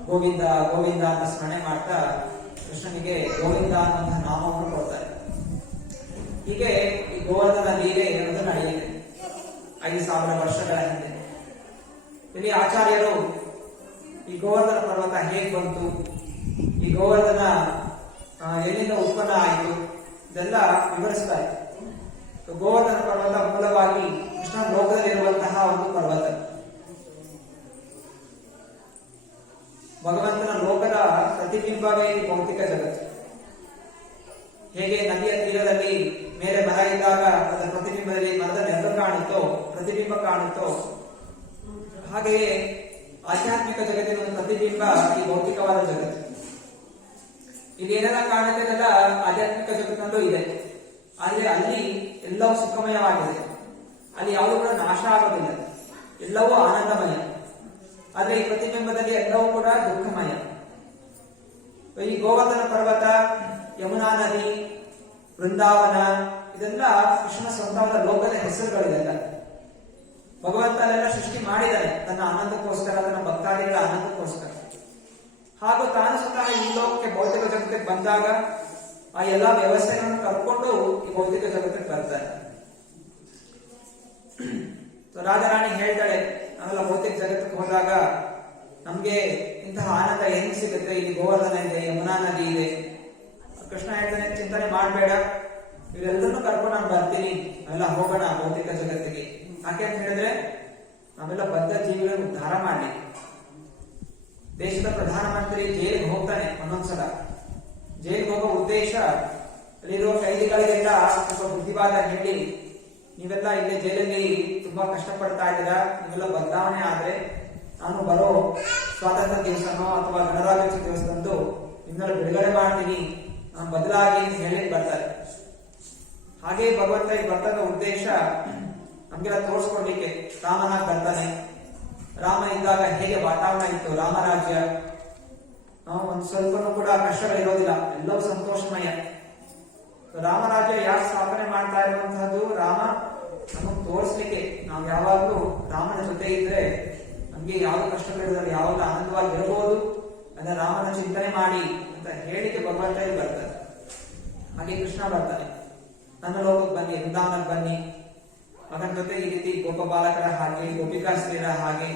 ಗೋವಿಂದ ಗೋವಿಂದ ಅಂತ ಸ್ಮರಣೆ ಮಾಡ್ತಾ ಕೃಷ್ಣನಿಗೆ ಗೋವಿಂದ ಅನ್ನುವಂತಹ ನಾಮವನ್ನು ಕೊಡ್ತಾರೆ. ಹೀಗೆ ಈ ಗೋವರ್ಧನ ಲೀಲೆ ಅನ್ನೋದು ನಡೆಯುತ್ತೆ 5,000 ವರ್ಷಗಳ ಹಿಂದೆ. ಇಲ್ಲಿ ಆಚಾರ್ಯರು ಈ ಗೋವರ್ಧನ ಪರ್ವತ ಹೇಗೆ ಬಂತು, ಈ ಗೋವರ್ಧನ ಎಲ್ಲಿಂದ ಉತ್ಪನ್ನ ಆಯಿತು, ಇದೆಲ್ಲ ವಿವರಿಸ್ತಾರೆ. ಗೋವರ್ಧನ ಪರ್ವತ ಮೂಲವಾಗಿ ಕೃಷ್ಣ ಲೋಕದಲ್ಲಿರುವಂತಹ ಒಂದು ಪರ್ವತ. ಭಗವಂತನ ಲೋಕದ ಪ್ರತಿಬಿಂಬವೇ ಈ ಭೌತಿಕ ಜಗತ್ತು. ಹೇಗೆ ನದಿಯ ತೀರದಲ್ಲಿ ಮೇಲೆ ಮರ ಇದ್ದಾಗ ಅದರ ಪ್ರತಿಬಿಂಬದಲ್ಲಿ ಮರದ ನೆರಳು ಕಾಣುತ್ತೋ, ಪ್ರತಿಬಿಂಬ ಕಾಣುತ್ತೋ, ಹಾಗೆಯೇ ಆಧ್ಯಾತ್ಮಿಕ ಜಗತ್ತಿನ ಒಂದು ಪ್ರತಿಬಿಂಬ ಈ ಭೌತಿಕವಾದ ಜಗತ್ತು. ಇಲ್ಲಿ ಏನೆಲ್ಲ ಕಾಣುತ್ತೆ ಅದೆಲ್ಲ ಆಧ್ಯಾತ್ಮಿಕ ಜಗತ್ತಲ್ಲೂ ಇದೆ. ಆದ್ರೆ ಅಲ್ಲಿ ಎಲ್ಲವೂ ಸುಖಮಯವಾಗಿದೆ, ಅಲ್ಲಿ ಯಾವುದೂ ಕೂಡ ನಾಶ ಆಗೋದಿಲ್ಲ, ಎಲ್ಲವೂ ಆನಂದಮಯ. ಆದ್ರೆ ಈ ಪ್ರತಿಬಿಂಬದಲ್ಲಿ ಎಲ್ಲವೂ ಕೂಡ ದುಃಖಮಯ. ಈ ಗೋವರ್ಧನ ಪರ್ವತ, ಯಮುನಾ ನದಿ, ವೃಂದಾವನ ಇದೆಲ್ಲ ಕೃಷ್ಣನ ಸ್ವಂತವಾದ ಲೋಕದ ಹೆಸರುಗಳಿದೆಲ್ಲ. ಭಗವಂತನೆಲ್ಲ ಸೃಷ್ಟಿ ಮಾಡಿದ್ದಾನೆ ತನ್ನ ಆನಂದಕ್ಕೋಸ್ಕರ, ತನ್ನ ಭಕ್ತಾದಿಗಳ ಆನಂದಕ್ಕೋಸ್ಕರ. ಹಾಗೂ ತಾನು ಸ್ವತಃ ಈ ಲೋಕಕ್ಕೆ ಭೌತಿಕ ಜಗತ್ತಿಗೆ ಬಂದಾಗ ಆ ಎಲ್ಲಾ ವ್ಯವಸ್ಥೆಗಳನ್ನು ಕರ್ಕೊಂಡು ಈ ಭೌತಿಕ ಜಗತ್ತಿಗೆ ಬರ್ತಾರೆ. ರಾಜರಾಣಿ ಹೇಳ್ತಾಳೆ, ನಾವೆಲ್ಲ ಭೌತಿಕ ಜಗತ್ತಿಗೆ ಹೋದಾಗ ನಮ್ಗೆ ಇಂತಹ ಆನಂದ ಹೆಂಗ್ ಸಿಗುತ್ತೆ, ಇಲ್ಲಿ ಗೋವರ್ಧನ ಇದೆ, ಯಮುನಾ ನದಿ ಇದೆ. ಕೃಷ್ಣ ಹೇಳ್ತಾನೆ, ಚಿಂತನೆ ಮಾಡಬೇಡ, ಇವರೆಲ್ಲರನ್ನು ಕರ್ಕೊಂಡು ನಾನು ಬರ್ತೀನಿ, ನಾವೆಲ್ಲ ಹೋಗೋಣ ಭೌತಿಕ ಜಗತ್ತಿಗೆ. ಯಾಕೆ ಅಂತ ಹೇಳಿದ್ರೆ ನಾವೆಲ್ಲ ಬದ್ಧ ಜೀವಿಗಳನ್ನು ಉದ್ಧಾರ ಮಾಡಿ. ದೇಶದ ಪ್ರಧಾನಮಂತ್ರಿ ಜೈಲಿಗೆ ಹೋಗ್ತಾನೆ ಒಂದೊಂದ್ಸಲ. ಜೈಲಿಗೆ ಹೋಗೋ ಉದ್ದೇಶ ಅಲ್ಲಿರುವ ಕೈದಿಗಳಿಗೆಲ್ಲ ಸ್ವಲ್ಪ ಬುದ್ಧಿವಾದ ಹೇಳಿ, ನೀವೆಲ್ಲ ಇಲ್ಲಿ ಜೈಲಲ್ಲಿ ತುಂಬಾ ಕಷ್ಟಪಡ್ತಾ ಇದ್ದೀರಾ, ನೀವೆಲ್ಲ ಬದಲಾವಣೆ ಆದ್ರೆ ನಾನು ಬರೋ ಸ್ವಾತಂತ್ರ್ಯ ದಿವಸನೋ ಅಥವಾ ಗಣರಾಜ್ಯೋತ್ಸವ ದಿವಸದಂದು ನಿಮ್ಮೆಲ್ಲ ಬಿಡುಗಡೆ ಮಾಡ್ತೀನಿ, ನಾನು ಬದಲಾಗಿ ಹೇಳಿ ಬರ್ತಾರೆ. ಹಾಗೆ ಭಗವಂತ ಈ ಬರ್ತಾನ ಉದ್ದೇಶ ನಮ್ಗೆಲ್ಲ ತೋರಿಸ್ಕೊಡ್ಲಿಕ್ಕೆ ರಾಮನಾಗಿ ಬರ್ತಾನೆ. ರಾಮ ಇದ್ದಾಗ ಹೇಗೆ ವಾತಾವರಣ ಇತ್ತು, ರಾಮರಾಜ್ಯ, ಒಂದು ಸ್ವಲ್ಪನೂ ಕೂಡ ಕಷ್ಟಗಳಿರೋದಿಲ್ಲ, ಎಲ್ಲವೂ ಸಂತೋಷಮಯ. ರಾಮರಾಜ್ಯ ಯಾಕೆ ಸ್ಥಾಪನೆ ಮಾಡ್ತಾ ಇರುವಂತಹದ್ದು, ರಾಮ ನಮಗೆ ತೋರಿಸ್ಲಿಕ್ಕೆ. ನಾವು ಯಾವಾಗಲೂ ರಾಮನ ಜೊತೆ ಇದ್ರೆ ನಮ್ಗೆ ಯಾವ್ದು ಕಷ್ಟಗಳಿರೋದಿಲ್ಲ, ಯಾವಾಗ ಆನಂದವಾಗಿರಬಹುದು, ಅದನ್ನ ರಾಮನ ಚಿಂತನೆ ಮಾಡಿ ಅಂತ ಹೇಳಿಕೆ ಭಗವಂತ ಇಲ್ಲಿ ಬರ್ತಾರೆ. ಹಾಗೆ ಕೃಷ್ಣ ಬರ್ತಾನೆ, ನನ್ನ ಲೋಕಕ್ಕೆ ಬನ್ನಿ, ವೃಂದಾವನಕ್ಕೆ ಬನ್ನಿ, ಮಗನ ಜೊತೆ ಈ ರೀತಿ ಗೋಪ ಬಾಲಕರ ಹಾಗೆ, ಗೋಪಿಕಾಸ್ತ್ರೀಯರ ಹಾಗೆ,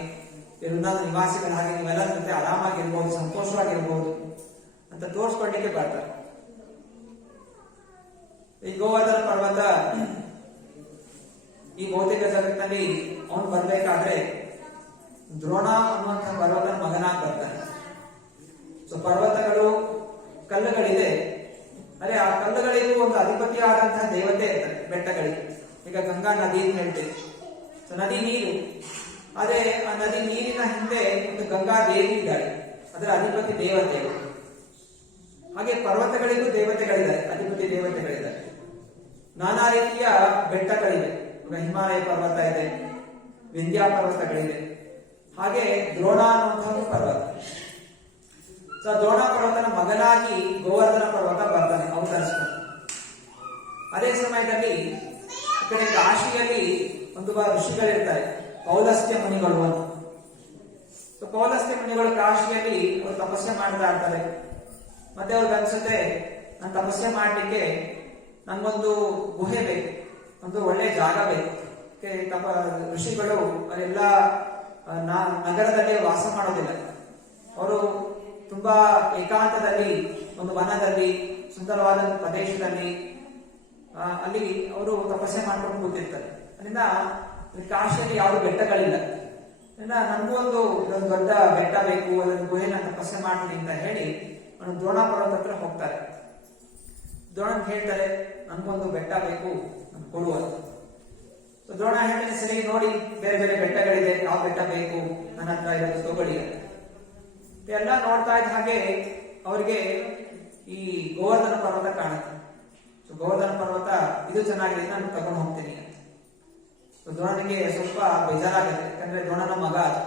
ವೃಂದಾವನ ನಿವಾಸಿಗಳ ಹಾಗೆ ನೀವೆಲ್ಲ ಜೊತೆ ಆರಾಮಾಗಿರ್ಬೋದು, ಸಂತೋಷವಾಗಿರ್ಬೋದು ಅಂತ ತೋರಿಸ್ಕೊಡ್ಲಿಕ್ಕೆ ಬರ್ತಾರೆ. ಈ ಗೋವರ್ಧನ ಪರ್ವತ ಈ ಭೌತಿಕ ಜಗತ್ತಿನಲ್ಲಿ ಅವನು ಬರ್ಬೇಕಾದ್ರೆ ದ್ರೋಣ ಅನ್ನುವಂತಹ ಪರ್ವತನ ಮಗನಾಗಿ ಬರ್ತಾನೆ. ಸೊ ಪರ್ವತಗಳು, ಕಲ್ಲುಗಳಿದೆ, ಅದೇ ಆ ಕಲ್ಲುಗಳಿಗೂ ಒಂದು ಅಧಿಪತಿಯಾದಂತಹ ದೇವತೆ ಇರ್ತಾರೆ ಬೆಟ್ಟಗಳಿಗೆ. ಈಗ ಗಂಗಾ ನದಿ ಅಂತ ಹೇಳ್ತೇವೆ. ಸೊ ನದಿ ನೀರು, ಅದೇ ಆ ನದಿ ನೀರಿನ ಹಿಂದೆ ಒಂದು ಗಂಗಾ ದೇವಿ ಇದ್ದಾಳೆ. ಅದರ ಅಧಿಪತಿ ದೇವತೆ. ಹಾಗೆ ಪರ್ವತಗಳಿಗೂ ದೇವತೆಗಳಿದ್ದಾರೆ, ಅಧಿಪತಿ ದೇವತೆಗಳಿದ್ದಾರೆ. ನಾನಾ ರೀತಿಯ ಬೆಟ್ಟಗಳಿವೆ. ಹಿಮಾಲಯ ಪರ್ವತ ಇದೆ, ವಿಂಧ್ಯ ಪರ್ವತಗಳಿವೆ. ಹಾಗೆ ದ್ರೋಣ ಅನ್ನುವಂತಹ ಪರ್ವತ. ದ್ರೋಣ ಪರ್ವತನ ಮಗನಾಗಿ ಗೋವರ್ಧನ ಪರ್ವತ ಬರ್ತಾನೆ ಅವತರಿಸ್ತಾನೆ. ಅದೇ ಸಮಯದಲ್ಲಿ ಈ ಕಡೆ ಕಾಶಿಯಲ್ಲಿ ಒಂದು ಋಷಿಗಳಿರ್ತಾರೆ, ಪೌಲಸ್ತ್ಯ ಮುನಿಗಳು ಅಂತ. ಪೌಲಸ್ತ್ಯ ಮುನಿಗಳು ಕಾಶಿಯಲ್ಲಿ ಅವರು ತಪಸ್ಸೆ ಮಾಡ್ತಾ ಇರ್ತಾರೆ. ಮತ್ತೆ ಅವ್ರಿಗೆ ಅನ್ಸುತ್ತೆ, ನಾನು ತಪಸ್ಸೆ ಮಾಡ್ಲಿಕ್ಕೆ ನಂಗೊಂದು ಗುಹೆ ಬೇಕು, ಒಂದು ಒಳ್ಳೆ ಜಾಗ ಬೇಕು. ಋಷಿಗಳು ಅವರೆಲ್ಲ ನಗರದಲ್ಲಿ ವಾಸ ಮಾಡೋದಿಲ್ಲ. ಅವರು ತುಂಬಾ ಏಕಾಂತದಲ್ಲಿ, ಒಂದು ವನದಲ್ಲಿ, ಸುಂದರವಾದ ಪ್ರದೇಶದಲ್ಲಿ ಅಲ್ಲಿ ಅವರು ತಪಸ್ಸೆ ಮಾಡ್ಕೊಂಡು ಕೂತಿರ್ತಾರೆ. ಅದರಿಂದ ಕಾಶಿಯಲ್ಲಿ ಯಾವುದು ಬೆಟ್ಟಗಳಿಲ್ಲ. ನನ್ಗೂ ಒಂದು ದೊಡ್ಡ ಬೆಟ್ಟ ಬೇಕು, ಅದೊಂದು ಗುಹೆ ನಾನು ತಪಸ್ಸೆ ಮಾಡ್ತೀನಿ ಅಂತ ಹೇಳಿ ಅವನು ದ್ರೋಣ ಪರ್ವತ ಹತ್ರ ಹೋಗ್ತಾರೆ. ದ್ರೋಣ ಹೇಳ್ತಾರೆ, ನನ್ಗೊಂದು ಬೆಟ್ಟ ಬೇಕು, ನಾನು ಕೊಡುವುದು. ದ್ರೋಣ ಹೇಳ್ತಾನೆ, ಸರಿ ನೋಡಿ, ಬೇರೆ ಬೇರೆ ಬೆಟ್ಟಗಳಿದೆ, ಯಾವ ಬೆಟ್ಟ ಬೇಕು ನನ್ನ ಹತ್ರ ಇರೋದು ತಗೊಳ್ಳಿ. ಎಲ್ಲ ನೋಡ್ತಾ ಇದ್ದ ಹಾಗೆ ಅವರಿಗೆ ಈ ಗೋವರ್ಧನ ಪರ್ವತ ಕಾಣುತ್ತೆ. ಗೋವರ್ಧನ ಪರ್ವತ ಇದು ಚೆನ್ನಾಗಿದೆ, ನಾನು ತಗೊಂಡು ಹೋಗ್ತೀನಿ ಅಂತ. ದ್ರೋಣನಿಗೆ ಸ್ವಲ್ಪ ಬೇಜಾರಾಗುತ್ತೆ, ಯಾಕಂದ್ರೆ ದ್ರೋಣನ ಮಗ ಅದು.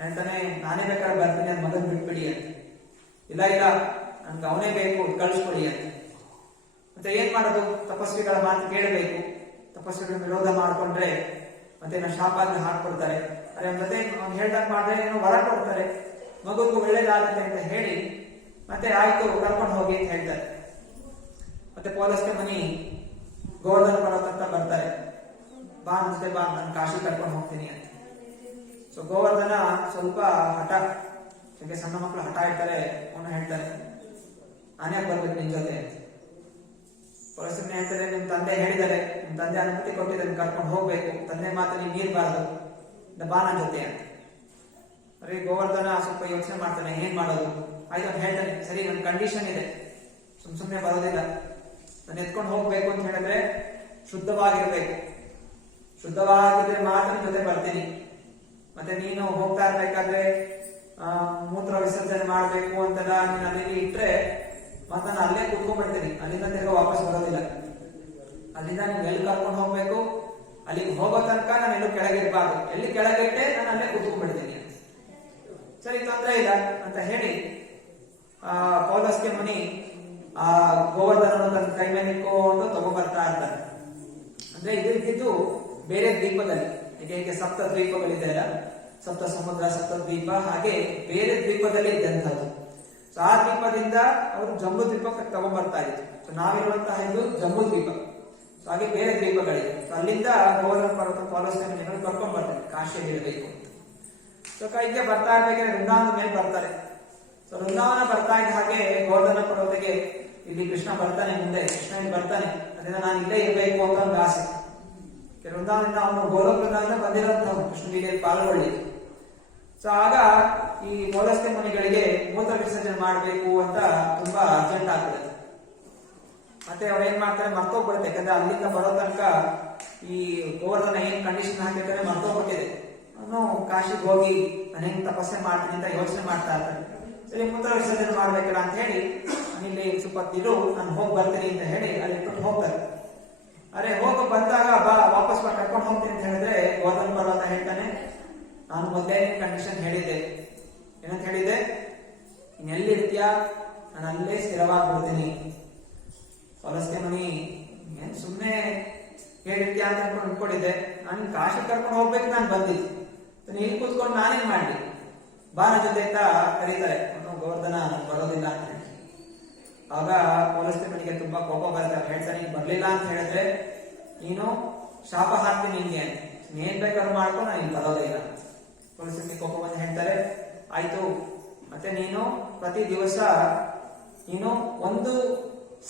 ಹೇಳ್ತಾನೆ, ನಾನೇ ಬೇಕಾದ್ರೆ ಬರ್ತೀನಿ, ನನ್ನ ಮಗನ್ ಬಿಟ್ಬಿಡಿ ಅಂತ. ಇಲ್ಲ ಇಲ್ಲ, ನನ್ಗೆ ಅವನೇ ಬೇಕು, ಕಳಿಸ್ಕೊಡಿ ಅಂತ. ಮತ್ತೆ ಏನ್ ಮಾಡೋದು, ತಪಸ್ವಿಗಳ ಮಾತು ಕೇಳಬೇಕು. ತಪಸ್ವಿಗಳ ವಿರೋಧ ಮಾಡ್ಕೊಂಡ್ರೆ ಮತ್ತೆ ಶಾಪ ಅಂತ ಹಾಕೊಡ್ತಾರೆ. ಅದೇ ಮತ್ತೆ ಅವ್ನು ಹೇಳ್ದಂಗ್ ಮಾಡಿದ್ರೆ ಏನೋ ವರ ಕೊಡ್ತಾರೆ, ಮಗುಗೂ ಒಳ್ಳೇದಾಗುತ್ತೆ ಅಂತ ಹೇಳಿ ಮತ್ತೆ ಆಯ್ತು ಕರ್ಕೊಂಡು ಹೋಗಿ ಅಂತ ಹೇಳ್ತಾರೆ. ಮತ್ತೆ ಪೌಲಸ್ತ್ಯ ಮುನಿ ಗೋವರ್ಧನ ಪರ್ವತ ಅಂತ ಬರ್ತಾರೆ. ಬಾ ಅನ್ಸುತ್ತೆ, ಬಾ ನಾನು ಕಾಶಿ ಕರ್ಕೊಂಡು ಹೋಗ್ತೀನಿ ಅಂತ. ಗೋವರ್ಧನ ಸ್ವಲ್ಪ ಹಠ, ಸಣ್ಣ ಮಕ್ಕಳು ಹಠ ಇರ್ತಾರೆ. ಅವನು ಹೇಳ್ತಾರೆ, ನಾನೇ ಬರ್ಬೇಕು ನಿನ್ ಜೊತೆ ಅಂತ. ಪೌಲಸ್ತ್ಯ ಹೇಳ್ತಾರೆ, ನಿಮ್ ತಂದೆ ಹೇಳಿದ್ದಾರೆ, ನಿಮ್ ತಂದೆ ಅನುಮತಿ ಕೊಟ್ಟಿದ್ದಾರೆ, ಕರ್ಕೊಂಡು ಹೋಗ್ಬೇಕು, ತಂದೆ ಮಾತು ನೀನ್ ಮೀರ್ಬಾರ್ದು, ಬಾ ನನ್ನ ಜೊತೆ ಅಂತ. ಅರೆ ಗೋವರ್ಧನ ಸ್ವಲ್ಪ ಯೋಚನೆ ಮಾಡ್ತಾನೆ, ಏನ್ ಮಾಡೋದು. ಆಯ್ತು ಅವ್ನು ಹೇಳ್ತಾನೆ, ಸರಿ ನನ್ನ ಕಂಡೀಷನ್ ಇದೆ, ಸುಮ್ನೆ ಬರೋದಿಲ್ಲ. ನಾನು ಎತ್ಕೊಂಡು ಹೋಗ್ಬೇಕು ಅಂತ ಹೇಳಿದ್ರೆ ಶುದ್ಧವಾಗಿರ್ಬೇಕು, ಶುದ್ಧವಾಗಿದ್ರೆ ಮಾತ್ರ ಜೊತೆ ಬರ್ತೀನಿ. ಮತ್ತೆ ನೀನು ಹೋಗ್ತಾ ಇರ್ಬೇಕಾದ್ರೆ ಮೂತ್ರ ವಿಸರ್ಜನೆ ಮಾಡ್ಬೇಕು ಅಂತೆಲ್ಲ ನೀನು ಅಲ್ಲಿ ಇಟ್ರೆ ಮತ್ತೆ ನಾನು ಅಲ್ಲೇ ಕೂತ್ಕೊಂಡ್ಬಿಡ್ತೀನಿ, ಅಲ್ಲಿಂದ ತಿರ್ಗ ವಾಪಸ್ ಬರೋದಿಲ್ಲ. ಅಲ್ಲಿಂದ ನೀನು ಎಲ್ಲಿ ಕರ್ಕೊಂಡು ಹೋಗ್ಬೇಕು, ಅಲ್ಲಿಗೆ ಹೋಗೋ ತನಕ ನಾನು ಎಲ್ಲೂ ಕೆಳಗಿರ್ಬಾರ್ದು, ಎಲ್ಲಿ ಕೆಳಗಿಟ್ಟೆ ನಾನು ಅಲ್ಲೇ ಕೂತ್ಕೊಂಡ್ಬಿಡ್ತೀನಿ. ಸರಿ, ತೊಂದರೆ ಇಲ್ಲ ಅಂತ ಹೇಳಿ ಪೌಲಸ್ತ್ಯ ಮುನಿ ಆ ಗೋವರ್ಧನ ತನ್ನ ಕೈ ಮೇಲೆ ಇಟ್ಕೊಂಡು ತಗೊಂಡ್ಬರ್ತಾ ಇರ್ತಾನೆ. ಅಂದ್ರೆ ಇದು ಇದ್ದಿದ್ದು ಬೇರೆ ದ್ವೀಪದಲ್ಲಿ. ಹೇಗೆ ಸಪ್ತ ದ್ವೀಪಗಳಿದೆ ಅಲ್ಲ, ಸಪ್ತ ಸಮುದ್ರ, ಸಪ್ತ ದ್ವೀಪ, ಹಾಗೆ ಬೇರೆ ದ್ವೀಪದಲ್ಲಿ ಇದ್ದಂಥದ್ದು. ಆ ದ್ವೀಪದಿಂದ ಅವರು ಜಂಬೂ ದ್ವೀಪಕ್ಕೆ ತಗೊಂಡ್ಬರ್ತಾ ಇದ್ರು. ನಾವಿರುವಂತಹ ಇದು ಜಂಬೂ ದ್ವೀಪ. ಹಾಗೆ ಬೇರೆ ದ್ವೀಪಗಳಿದೆ. ಅಲ್ಲಿಂದ ಗೋವರ್ಧನ ಪರ್ವತ ಪೌಲಸ್ತ್ಯ ಮುನಿಗಳು ಕರ್ಕೊಂಡ್ ಬರ್ತಾರೆ, ಕಾಶಿಯಲ್ಲಿ ಇರಬೇಕು ಅಂತ. ಕೈಗೆ ಬರ್ತಾ ಇರ್ಬೇಕಾದ್ರೆ ವೃಂದಾವನ ಮೇಲೆ ಬರ್ತಾರೆ. ವೃಂದಾವನ ಬರ್ತಾ ಇದ್ದ ಹಾಗೆ ಗೋವರ್ಧನ ಪರ್ವತಕ್ಕೆ ಇಲ್ಲಿ ಕೃಷ್ಣ ಬರ್ತಾನೆ, ಮುಂದೆ ಕೃಷ್ಣ ಇಲ್ಲಿ ಬರ್ತಾನೆ, ಅದರಿಂದ ನಾನು ಇಲ್ಲೇ ಇರಬೇಕು ಅಂತ ಒಂದು ಆಸೆ. ವೃಂದಾವನದಿಂದ ಅವನು ಗೋಲೋಕದಿಂದ ಬಂದಿರೋಂಥವ್ನು ಕೃಷ್ಣ ಲೀಲೆಯಲ್ಲಿ ಪಾಲ್ಗೊಳ್ಳಿ. ಆಗ ಈ ಪೌಲಸ್ತ್ಯ ಮುನಿಗಳಿಗೆ ಮೂತ್ರ ವಿಸರ್ಜನೆ ಮಾಡಬೇಕು ಅಂತ ತುಂಬಾ ಅರ್ಜೆಂಟ್ ಆಗ್ತದೆ. ಮತ್ತೆ ಅವ್ರು ಏನ್ ಮಾಡ್ತಾರೆ, ಮರ್ತೋಗ್ಬಿಡುತ್ತೆ. ಯಾಕಂದ್ರೆ ಅಲ್ಲಿಂದ ಬರೋ ತನಕ ಈ ಗೋವರ್ಧನ ಏನ್ ಕಂಡೀಷನ್ ಹಾಕಿರ್ತಾರೆ ಮರ್ತೋಗ್ಬಿಟ್ಟಿದೆ. ಅವನು ಕಾಶಿಗೆ ಹೋಗಿ ನಾನು ಹೆಂಗ್ ತಪಸ್ಸೆ ಮಾಡ್ತೀನಿ ಅಂತ ಯೋಚನೆ ಮಾಡ್ತಾ ಇರ್ತಾನೆ. ಸರಿ, ಮೂತ್ರ ವಿಸರ್ಜನೆ ಮಾಡ್ಬೇಕಲ್ಲ ಅಂತ ಹೇಳಿ ಇಲ್ಲಿ ಸ್ವಲ್ಪ ಇರು, ನಾನು ಹೋಗಿ ಬರ್ತೀನಿ ಅಂತ ಹೇಳಿ ಅಲ್ಲಿ ಇಟ್ಬಿಟ್ಟು ಹೋಗ್ತಾರೆ. ಅರೆ ಹೋಗಿ ಬಂದಾಗ ವಾಪಸ್ ಕರ್ಕೊಂಡು ಹೋಗ್ತೀನಿ ಅಂತ ಹೇಳಿದ್ರೆ ಗೋವರ್ಧನ ಪರ್ವತ ಹೇಳ್ತಾನೆ, ನಾನು ಮೊದಲೇ ಕಂಡೀಷನ್ ಹೇಳಿದ್ದೆ. ಏನಂತ ಹೇಳಿದ್ದೆ, ಇನ್ನೆಲ್ಲಿರ್ತೀಯ, ನಾನು ಅಲ್ಲೇ ಸ್ಥಿರವಾಗ್ಬಿಡ್ತೀನಿ. ಪೌಲಸ್ತ್ಯ ಮುನಿ ಏನ್ ಸುಮ್ಮನೆ ಹೇಳಿರ್ತೀಯ ಅಂತ ಅನ್ಕೊಂಡಿದ್ದೆ, ನಾನು ಕಾಶಿ ಕರ್ಕೊಂಡು ಹೋಗ್ಬೇಕು ನಾನು ಬಂದಿದ್ದೆ, ಇಲ್ಲಿ ಕೂತ್ಕೊಂಡು ನಾನೇನ್ ಮಾಡ್ಲಿ, ಬಾನ ಜೊತೆ ಅಂತ ಕರೀತಾರೆ. ಗೋವರ್ಧನ ಬರೋದಿಲ್ಲ ಅಂತ ಹೇಳಿ. ಆಗ ಪೌಲಸ್ತ್ಯ ಮುನಿಗೆ ತುಂಬಾ ಕೋಪ ಬರುತ್ತೆ. ಹೇಳ್ತಾನೆ, ಬರ್ಲಿಲ್ಲ ಅಂತ ಹೇಳಿದ್ರೆ ನೀನು ಶಾಪ ಹಾಕ್ತೀನಿ ನಿನ್ಗೆ, ಏನ್ ಬೇಕಾದ್ರೂ ಮಾಡ್ಕೊಂಡು ನಾನು ಇಲ್ಲಿ ಬರೋದೇ ಇಲ್ಲ. ಪೌಲಸ್ತ್ಯ ಕೋಪ ಬಂದು ಹೇಳ್ತಾರೆ, ಆಯ್ತು, ಮತ್ತೆ ನೀನು ಪ್ರತಿ ದಿವಸ ನೀನು ಒಂದು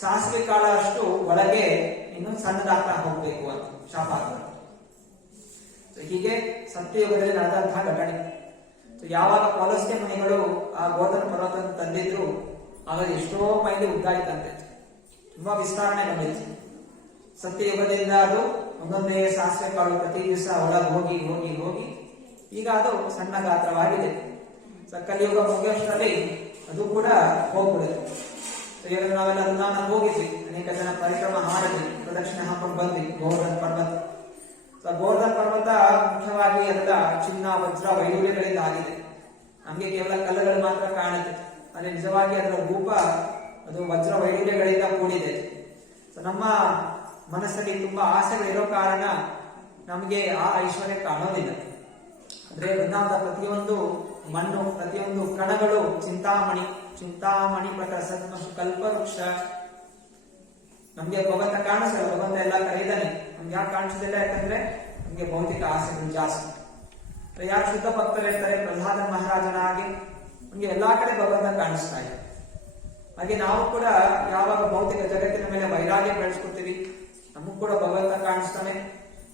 ಸಾಸಿವೆ ಕಾಳ ಅಷ್ಟು ಒಳಗೆ ನೀನು ಸಣ್ಣದಾಗ್ತಾ ಹೋಗ್ಬೇಕು ಅಂತ ಶಾಪ ಹಾಕ್ತಾರೆ. ಹೀಗೆ ಸತ್ಯಯುಗದಲ್ಲಿ ನಡೆದಂತಹ ಘಟನೆ. ಯಾವಾಗ ಪೌಲಸ್ತ್ಯ ಮುನಿಗಳು ಆ ಗೋವರ್ಧನ ಪರ್ವತ ತಂದಿದ್ರು ಆಗ ಎಷ್ಟೋ ಮೈಲಿ ಉದ್ದಾಯಿತಂತೆ, ತುಂಬಾ ವಿಸ್ತರಣೆ ಬಂದಿತ್ತು. ಸತ್ಯಯುಗದಿಂದ ಅದು ಒಂದೊಂದೇ ಸಾಸಿವೆ ಕಾಳು ಪ್ರತಿ ದಿವಸ ಒಳಗೆ ಹೋಗಿ ಹೋಗಿ ಹೋಗಿ ಈಗ ಅದು ಸಣ್ಣ ಗಾತ್ರವಾಗಿದೆ. ಕಲಿಯುಗ ಮುಗಿಯೋಷ್ಟರಲ್ಲಿ ಅದು ಕೂಡ ಹೋಗ್ಬಿಡುತ್ತೆ. ಇವಾಗ ನಾವೆಲ್ಲ ಅದನ್ನ ಹೋಗಿದ್ವಿ, ಅನೇಕ ಜನ ಪರಿಕ್ರಮ ಮಾಡಿದ್ವಿ, ಪ್ರದಕ್ಷಿಣೆ ಹಾಕೊಂಡು ಬಂದ್ವಿ ಗೋವರ್ಧನ ಪರ್ವತ. ಗೋವರ್ಧನ ಪರ್ವತ ಮುಖ್ಯವಾಗಿ ಅದರ ಚಿನ್ನ, ವಜ್ರ, ವೈಡೂರ್ಯಗಳಿಂದ ಆಗಿದೆ. ನಮ್ಗೆ ಕೇವಲ ಕಲ್ಲುಗಳು ಮಾತ್ರ ಕಾಣುತ್ತೆ, ಆದ್ರೆ ನಿಜವಾಗಿ ಅದರ ರೂಪ ಅದು ವಜ್ರ ವೈಡೂರ್ಯಗಳಿಂದ ಕೂಡಿದೆ. ನಮ್ಮ ಮನಸ್ಸಲ್ಲಿ ತುಂಬಾ ಆಸೆಗಳಿರೋ ಕಾರಣ ನಮಗೆ ಆ ಐಶ್ವರ್ಯ ಕಾಣೋದಿಲ್ಲ. ಅಂದ್ರೆ ವೃಂದಾವನದ ಪ್ರತಿಯೊಂದು ಮಣ್ಣು, ಪ್ರತಿಯೊಂದು ಕಣಗಳು ಚಿಂತಾಮಣಿ, ಚಿಂತಾಮಣಿ ಪ್ರಕೃತ ಕಲ್ಪವೃಕ್ಷ. ನಮ್ಗೆ ಭಗವಂತ ಕಾಣಿಸಲ್ಲ, ಭಗವಂತ ಎಲ್ಲ ಕಡೆ ಇದ್ದಾನೆ. ನಮ್ಗೆ ಯಾಕೆ ಕಾಣಿಸೋದಿಲ್ಲ? ಯಾಕಂದ್ರೆ ನಮ್ಗೆ ಭೌತಿಕ ಆಸೆಗಳು ಜಾಸ್ತಿ. ಯಾರು ಶುದ್ಧ ಭಕ್ತರು ಇರ್ತಾರೆ, ಪ್ರಹ್ಲಾದ ಮಹಾರಾಜನ ಹಾಗೆ ನಮ್ಗೆ ಎಲ್ಲಾ ಕಡೆ ಭಗವಂತ ಕಾಣಿಸ್ತಾ ಇದೆ. ಹಾಗೆ ನಾವು ಕೂಡ ಯಾವಾಗ ಭೌತಿಕ ಜಗತ್ತಿನ ಮೇಲೆ ವೈರಾಗ್ಯ ಬೆಳೆಸ್ಕೊತೀವಿ, ನಮಗೂ ಕೂಡ ಭಗವಂತ ಕಾಣಿಸ್ತಾನೆ.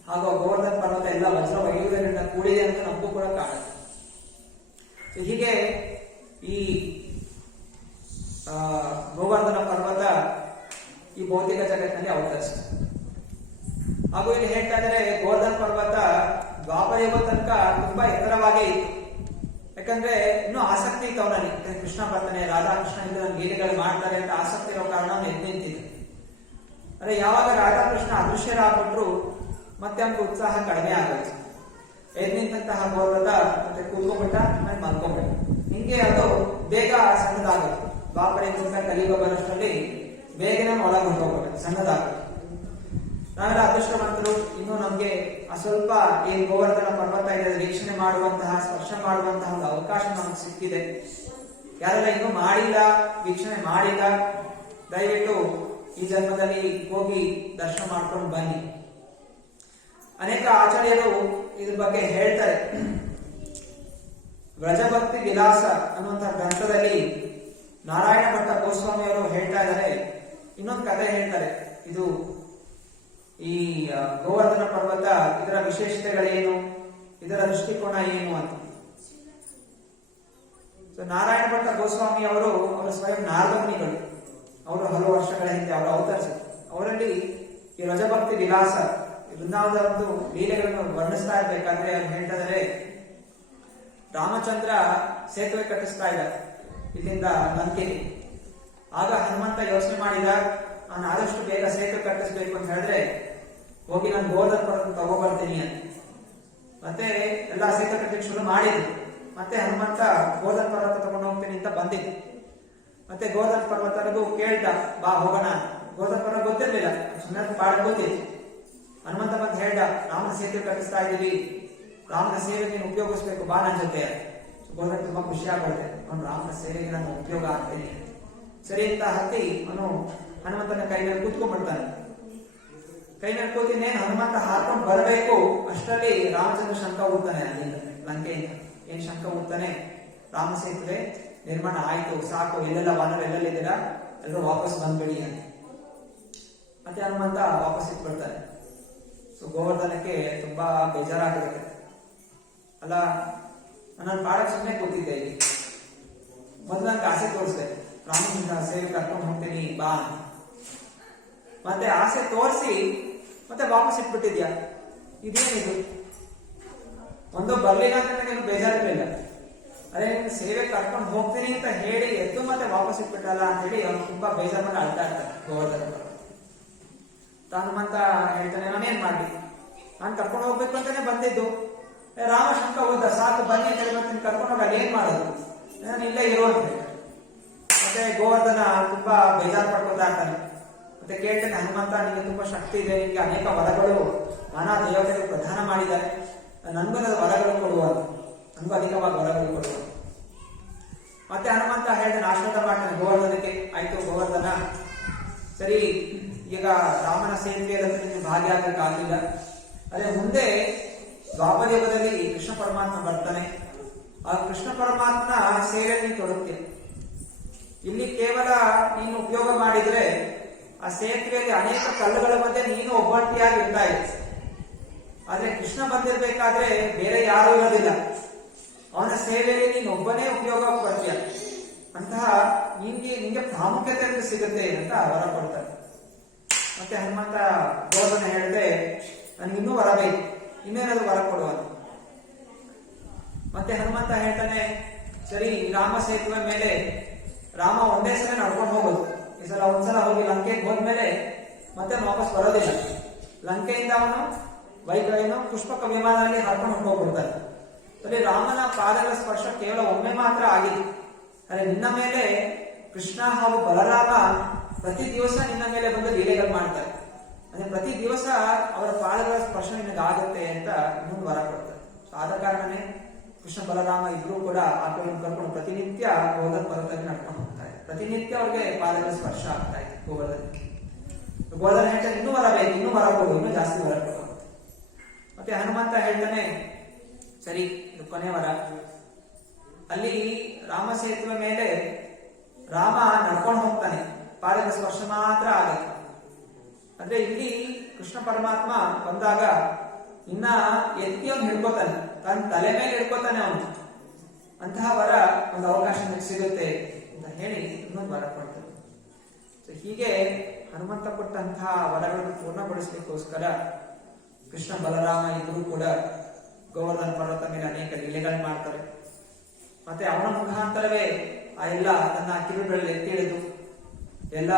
ಹಾಗೂ ಗೋವರ್ಧನ ಪರ್ವತ ಎಲ್ಲ ವಜ್ರ ವೈಡೂರ್ಯಗಳಿಂದ ಕೂಡಿದೆ ಅಂತ ನಮಗೂ ಕೂಡ ಕಾಣುತ್ತೆ. ಹೀಗೆ ಈ ಗೋವರ್ಧನ ಪರ್ವತ ಈ ಭೌತಿಕ ಜಗತ್ತಿನಲ್ಲಿ ಅವತರಿಸಿದೆ. ಹಾಗೂ ಇಲ್ಲಿ ಹೇಳ್ತಾ ಇದ್ದಾರೆ, ಗೋವರ್ಧನ ಪರ್ವತ ದ್ವಾಪರ ಯುಗ ತನಕ ತುಂಬಾ ಎತ್ತರವಾಗೇ ಇತ್ತು. ಯಾಕಂದ್ರೆ ಇನ್ನೂ ಆಸಕ್ತಿ ಇತ್ತು ಅವನಲ್ಲಿ. ಕೃಷ್ಣ ಬರ್ತಾನೆ, ರಾಧಾಕೃಷ್ಣ ಇಂದ ಲೀಲೆಗಳು ಮಾಡ್ತಾರೆ ಅಂತ ಆಸಕ್ತಿ ಇರೋ ಕಾರಣ ಅವನು ಎದ್ದು ನಿಂತಿದ್ದ. ಅಂದ್ರೆ ಯಾವಾಗ ರಾಧಾಕೃಷ್ಣ ಅದೃಶ್ಯರಾಗ್ಬಿಟ್ರು ಮತ್ತೆ ಅವ್ನಿಗೆ ಉತ್ಸಾಹ ಕಡಿಮೆ ಆಗೋಯ್ತು. ಎದ್ದು ನಿಂತಹ ಗೋವರ್ಧನ ಮತ್ತೆ ಕೂತ್ಕೊಂಡ್ಬಿಟ್ಟ, ಮತ್ತೆ ಮಲ್ಕೊಂಡ್ಬಿಟ್ಟ. ಹಿಂಗೆ ಅದು ಬೇಗ ಸಣ್ಣದಾಗುತ್ತೆ. ದ್ವಾಪರ ಯುಗ ಕಲಿಯುಗ ಬರೋಷ್ಟರಲ್ಲಿ ಬೇಗನೆ ಒಳಗೆ ಹೊರಟೋಗ್ಬಿಟ್ಟು ಸಣ್ಣದಾಗುತ್ತೆ. ನಾವೆಲ್ಲ ಅದೃಷ್ಟವಂತರು. ಇನ್ನು ನಮ್ಗೆ ಸ್ವಲ್ಪ ಏನ್ ಗೋವರ್ಧನ ಪರ್ವತ ಇದೆ ವೀಕ್ಷಣೆ ಮಾಡುವಂತಹ, ಸ್ಪರ್ಶ ಮಾಡುವಂತಹ ಒಂದು ಅವಕಾಶ ನಮ್ಗೆ ಸಿಕ್ಕಿದೆ. ಯಾರೆಲ್ಲ ಇನ್ನೂ ಮಾಡಿಲ್ಲ, ವೀಕ್ಷಣೆ ಮಾಡಿಲ್ಲ, ದಯವಿಟ್ಟು ಈ ಜನ್ಮದಲ್ಲಿ ಹೋಗಿ ದರ್ಶನ ಮಾಡ್ಕೊಂಡು ಬನ್ನಿ. ಅನೇಕ ಆಚಾರ್ಯರು ಇದ್ರ ಬಗ್ಗೆ ಹೇಳ್ತಾರೆ. ವ್ರಜಭಕ್ತಿ ವಿಲಾಸ ಅನ್ನುವಂತಹ ಗ್ರಂಥದಲ್ಲಿ ನಾರಾಯಣ ಭಟ್ಟ ಗೋಸ್ವಾಮಿ ಅವರು ಹೇಳ್ತಾ ಇದ್ದಾರೆ, ಇನ್ನೊಂದು ಕಥೆ ಹೇಳ್ತಾರೆ. ಇದು ಈ ಗೋವರ್ಧನ ಪರ್ವತ, ಇದರ ವಿಶೇಷತೆಗಳೇನು, ಇದರ ದೃಷ್ಟಿಕೋನ ಏನು ಅಂತ. ನಾರಾಯಣ ಭಟ್ಟ ಗೋಸ್ವಾಮಿ ಅವರು ಸ್ವಯಂ ನಾರದಮುನಿಗಳು. ಅವರು ಹಲವು ವರ್ಷಗಳ ಹಿಂದೆ ಅವರು ಅವತರಿಸಿದ್ರು. ಅವರಲ್ಲಿ ಈ ವ್ರಜಭಕ್ತಿ ವಿಲಾಸ ವೃಂದಾವನದ ಒಂದು ಲೀಲೆಗಳನ್ನು ವರ್ಣಿಸ್ತಾ ಇರ್ಬೇಕಾದ್ರೆ ಅವ್ರು ಹೇಳ್ತಾ ಇದ್ದಾರೆ, ರಾಮಚಂದ್ರ ಸೇತುವೆ ಕಟ್ಟಿಸ್ತಾ ಇದ್ದ ಇಲ್ಲಿಂದ ಲಂಕೆಗೆ. ಆಗ ಹನುಮಂತ ಯೋಚನೆ ಮಾಡಿದ, ನಾನು ಆದಷ್ಟು ಬೇಗ ಸೇತುವೆ ಕಟ್ಟಿಸ್ಬೇಕು ಅಂತ ಹೇಳಿದ್ರೆ ಹೋಗಿ ನಾನು ಗೋವರ್ಧನ ಪರ್ವತ ತಗೋಬರ್ತೀನಿ ಅಂತ. ಮತ್ತೆ ಎಲ್ಲಾ ಸೇತುವೆ ಕಟ್ಟಕ್ಕೆ ಶುರು ಮಾಡಿದ್ರು. ಮತ್ತೆ ಹನುಮಂತ ಗೋವರ್ಧನ ಪರ್ವತ ತಗೊಂಡು ಹೋಗ್ತೀನಿ ಅಂತ ಬಂದಿದ್ದು. ಮತ್ತೆ ಗೋವರ್ಧನ ಪರ್ವತರಿಗೂ ಕೇಳ್ದ, ಬಾ ಹೋಗೋಣ. ಗೋವರ್ಧನ ಪರ್ವತ ಗೊತ್ತಿರ್ಲಿಲ್ಲ, ಸುಮ್ಮನೆ ಪಾಡ್ ಗೊತ್ತಿತ್ತು. ಹನುಮಂತ ಬಂದು ಹೇಳ್ದ, ರಾಮನ ಸೇತುವೆ ಕಟ್ಟಿಸ್ತಾ ಇದೀವಿ, ರಾಮನ ಸೇವೆ ನೀನು ಉಪಯೋಗಿಸ್ಬೇಕು, ಬಾ ನನ್ನ ಜೊತೆ. ಗೋವರ್ಧನ ತುಂಬಾ ಖುಷಿ ಆಗ್ಬಿಡುತ್ತೆ, ಅವ್ನು ರಾಮನ ಸೇವೆಗೆ ನಾನು ಉಪಯೋಗ ಆಗ್ತೀನಿ. ಸರಿ ಅಂತ ಹತ್ತಿ ಅವನು ಹನುಮಂತನ ಕೈ ಮೇಲೆ ಕೂತ್ಕೊಂಡ್ಬಿಡ್ತಾನೆ. ಕೈ ಮೇಲೆ ಕೂತಿನೇನು ಹನುಮಂತ ಹಾಕೊಂಡು ಬರಬೇಕು, ಅಷ್ಟರಲ್ಲಿ ರಾಮಚಂದ್ರ ಶಂಕ ಹುಡ್ತಾನೆ ಅಲ್ಲಿಂದ ಲಂಕೆಯಿಂದ. ಏನ್ ಶಂಕ ಹುಡ್ತಾನೆ, ರಾಮ ಸೇತುವೆ ನಿರ್ಮಾಣ ಆಯ್ತು, ಸಾಕು, ಎಲ್ಲೆಲ್ಲ ವಾನರ ಎಲ್ಲೆಲ್ಲಿದ್ದೀರಾ ಎಲ್ಲರೂ ವಾಪಸ್ ಬಂದ್ಬಿಡಿ ಅಂತ. ಮತ್ತೆ ಹನುಮಂತ ವಾಪಸ್ ಇಟ್ಬಿಡ್ತಾನೆ. ಗೋವರ್ಧನಕ್ಕೆ ತುಂಬಾ ಬೇಜಾರಾಗಿರುತ್ತೆ. ಅಲ್ಲ, ನಾನು ಪಾಡಕ್ ಸುಮ್ಮನೆ ಕೂತಿದ್ದೆ ಇಲ್ಲಿ, ಮೊದಲು ನನಗೆ ಆಸೆ ತೋರಿಸಿದೆ, ರಾಮನ ಸೇವೆ ಕರ್ಕೊಂಡು ಹೋಗ್ತೀನಿ ಬಾ. ಮತ್ತೆ ಆಸೆ ತೋರಿಸಿ ಮತ್ತೆ ವಾಪಸ್ ಇಟ್ಬಿಟ್ಟಿದ್ಯಾ, ಇದೇನಿದು? ಒಂದು ಬರ್ಲಿಲ್ಲ ಅಂತ ನನಗೆ ಬೇಜಾರಿರ್ಲಿಲ್ಲ, ಅದೇ ನಿಮ್ಗೆ ಸೇವೆ ಕರ್ಕೊಂಡು ಹೋಗ್ತೀನಿ ಅಂತ ಹೇಳಿ ಎದ್ದು ಮತ್ತೆ ವಾಪಸ್ ಇಟ್ಬಿಟ್ಟಲ್ಲ ಅಂತ ಹೇಳಿ ಅವ್ನು ತುಂಬಾ ಬೇಜಾರನ್ನ ಅಳ್ತಾ ಇರ್ತಾನೆ ಗೋವರ್ಧನ. ಹನುಮಂತ ಹೇಳ್ತಾನೆ, ನಾನೇನ್ ಮಾಡ್ಲಿ, ನಾನು ಕರ್ಕೊಂಡು ಹೋಗ್ಬೇಕು ಅಂತಾನೆ ಬಂದಿದ್ದು. ರಾಮ ಶಂಕ ಹೋದ, ಸಾಕು ಬನ್ನಿ ಅಂತ ಹೇಳ್ತೀನಿ, ಕರ್ಕೊಂಡು ಹೋಗ, ಏನ್ ಮಾಡೋದು, ನಾನು ಇಲ್ಲೇ ಇರುವಂತೆ. ಮತ್ತೆ ಗೋವರ್ಧನ ತುಂಬಾ ಬೇಜಾರು ಪಡ್ಕೊತಾ ಇರ್ತಾನೆ. ಮತ್ತೆ ಕೇಳ್ತಾನೆ, ಹನುಮಂತ ನಿಮಗೆ ತುಂಬಾ ಶಕ್ತಿ ಇದೆ, ನಿಮಗೆ ಅನೇಕ ವರಗಳು ನಾನಾ ದೇವತೆಗಳು ಪ್ರದಾನ ಮಾಡಿದ್ದಾರೆ, ನನ್ಗೂ ವರಗಳು ಕೊಡುವ, ನನ್ಗೂ ಅಧಿಕವಾಗಿ ವರಗಳು ಕೊಡುವ. ಮತ್ತೆ ಹನುಮಂತ ಹೇಳ್ತಾನೆ, ಆಶ್ವಾದ ಮಾಡ್ತಾನೆ ಗೋವರ್ಧನಕ್ಕೆ, ಆಯ್ತು ಗೋವರ್ಧನ, ಸರಿ ಈಗ ರಾಮನ ಸೇವೆಯಲ್ಲಿ ನಿಮಗೆ ಭಾಗಿಯಾಗಲಿಲ್ಲ, ಅದೇ ಮುಂದೆ ದ್ವಾಪರ ಯುಗದಲ್ಲಿ ಕೃಷ್ಣ ಪರಮಾತ್ಮ ಬರ್ತಾನೆ, ಆ ಕೃಷ್ಣ ಪರಮಾತ್ಮನ ಸೇವೆಯಲ್ಲಿ ತೊಡಗ್ತೀಯ. ಇಲ್ಲಿ ಕೇವಲ ನೀನು ಉಪಯೋಗ ಮಾಡಿದ್ರೆ ಆ ಸೇತುವೆಯಲ್ಲಿ ಅನೇಕ ಕಲ್ಲುಗಳ ಮಧ್ಯೆ ನೀನು ಒಬ್ಬಂಟಿಯಾಗಿ ಇರ್ತಾ ಇದೆ. ಆದ್ರೆ ಕೃಷ್ಣ ಬಂದಿರ್ಬೇಕಾದ್ರೆ ಬೇರೆ ಯಾರೂ ಇರೋದಿಲ್ಲ, ಅವನ ಸೇವೆಯಲ್ಲಿ ನೀನು ಒಬ್ಬನೇ ಉಪಯೋಗ ಪಡ್ತೀಯ, ಅಂತಹ ನಿಂಗೆ ಪ್ರಾಮುಖ್ಯತೆ ಸಿಗುತ್ತೆ ಅಂತ ವರ ಕೊಡ್ತಾರೆ. ಮತ್ತೆ ಹನುಮಂತ ಗೋವರ್ಧನ ಹೇಳಿದ್ರೆ, ನನ್ಗೆ ಇನ್ನೂ ವರ ಬೇಕು, ಇನ್ನೇನಾದ್ರು ವರ ಕೊಡುವ. ಮತ್ತೆ ಹನುಮಂತ ಹೇಳ್ತಾನೆ, ಸರಿ, ರಾಮ ಸೇತುವೆ ಮೇಲೆ ರಾಮ ಒಂದೇ ಸಲ ನಡ್ಕೊಂಡು ಹೋಗೋದು. ಈ ಸಲ ಒಂದ್ಸಲ ಹೋಗಿ ಲಂಕೆಗೆ ಹೋದ್ಮೇಲೆ ಮತ್ತೆ ವಾಪಸ್ ಬರೋದಿಲ್ಲ. ಲಂಕೆಯಿಂದ ಅವನು ಏನು ಪುಷ್ಪಕ ವಿಮಾನದಲ್ಲಿ ಹಾಕೊಂಡು ಹೋಗ್ಬಿಡ್ತಾನೆ. ಸರಿ, ರಾಮನ ಪಾದಗಳ ಸ್ಪರ್ಶ ಕೇವಲ ಒಮ್ಮೆ ಮಾತ್ರ ಆಗಿದೆ. ಅರೆ, ನಿನ್ನ ಮೇಲೆ ಕೃಷ್ಣ ಹಾಗೂ ಬಲರಾಮ ಪ್ರತಿ ದಿವಸ ನಿನ್ನ ಮೇಲೆ ಬಂದು ಲೀಲೆಗಳು ಮಾಡ್ತಾರೆ. ಅಂದ್ರೆ ಪ್ರತಿ ದಿವಸ ಅವರ ಪಾದಗಳ ಸ್ಪರ್ಶ ನಿನಗಾಗುತ್ತೆ ಅಂತ ಇನ್ನೊಂದು ವರ ಕೊಡ್ತಾರೆ. ಆದ ಕಾರಣನೇ ಕೃಷ್ಣ ಬಲರಾಮ ಇಬ್ರು ಕೂಡ ಆಕಳನ್ನು ಕರ್ಕೊಂಡು ಪ್ರತಿನಿತ್ಯ ಗೋವರ್ಧನ ಪರ್ವತಕ್ಕೆ ನಡ್ಕೊಂಡು ಹೋಗ್ತಾರೆ. ಪ್ರತಿನಿತ್ಯ ಅವ್ರಿಗೆ ಪಾದಗಳ ಸ್ಪರ್ಶ ಆಗ್ತಾ ಇದೆ ಗೋವರ್ಧನಕ್ಕೆ. ಗೋವರ್ಧನ ಹೇಳ್ತಾರೆ, ಇನ್ನೂ ವರ ಬೇಕು, ಇನ್ನೂ ವರ ಕೊಡು, ಇನ್ನೂ ಜಾಸ್ತಿ ವರ ಕೊಡು. ಮತ್ತೆ ಹನುಮಂತ ಹೇಳ್ತಾನೆ, ಸರಿ ಇದು ಕೊನೆ ವರ. ಅಲ್ಲಿ ರಾಮ ಸೇತುವೆ ಮೇಲೆ ರಾಮ ನಡ್ಕೊಂಡು ಹೋಗ್ತಾನೆ, ಪಾದಗಳ ಸ್ಪರ್ಶ ಮಾತ್ರ ಆಗುತ್ತೆ. ಅಂದ್ರೆ ಇಲ್ಲಿ ಕೃಷ್ಣ ಪರಮಾತ್ಮ ಬಂದಾಗ ಇನ್ನ ಎತ್ತಿ ಅವನು ಹಿಡ್ಕೋತಾನೆ, ತನ್ನ ತಲೆ ಮೇಲೆ ಹಿಡ್ಕೋತಾನೆ ಅವನು. ಅಂತಹ ವರ ಒಂದು ಅವಕಾಶ ಸಿಗುತ್ತೆ ಅಂತ ಹೇಳಿ ಇನ್ನೊಂದು ವರ ಕೊಡ್ತಾನೆ. ಹೀಗೆ ಹನುಮಂತ ಕೊಟ್ಟಂತಹ ವರಗಳನ್ನು ಪೂರ್ಣಗೊಳಿಸಲಿಕ್ಕೋಸ್ಕರ ಕೃಷ್ಣ ಬಲರಾಮ ಇಬ್ಬರು ಕೂಡ ಗೋವರ್ಧನ ಪರ್ವತ ಮೇಲೆ ಅನೇಕ ಲೀಲೆಗಳು ಮಾಡ್ತಾರೆ. ಮತ್ತೆ ಅವನ ಮುಖಾಂತರವೇ ಆ ಎಲ್ಲ ತನ್ನ ಕಿರುಗಳಲ್ಲಿ ಎತ್ತಿ ಹಿಡಿದು ಎಲ್ಲ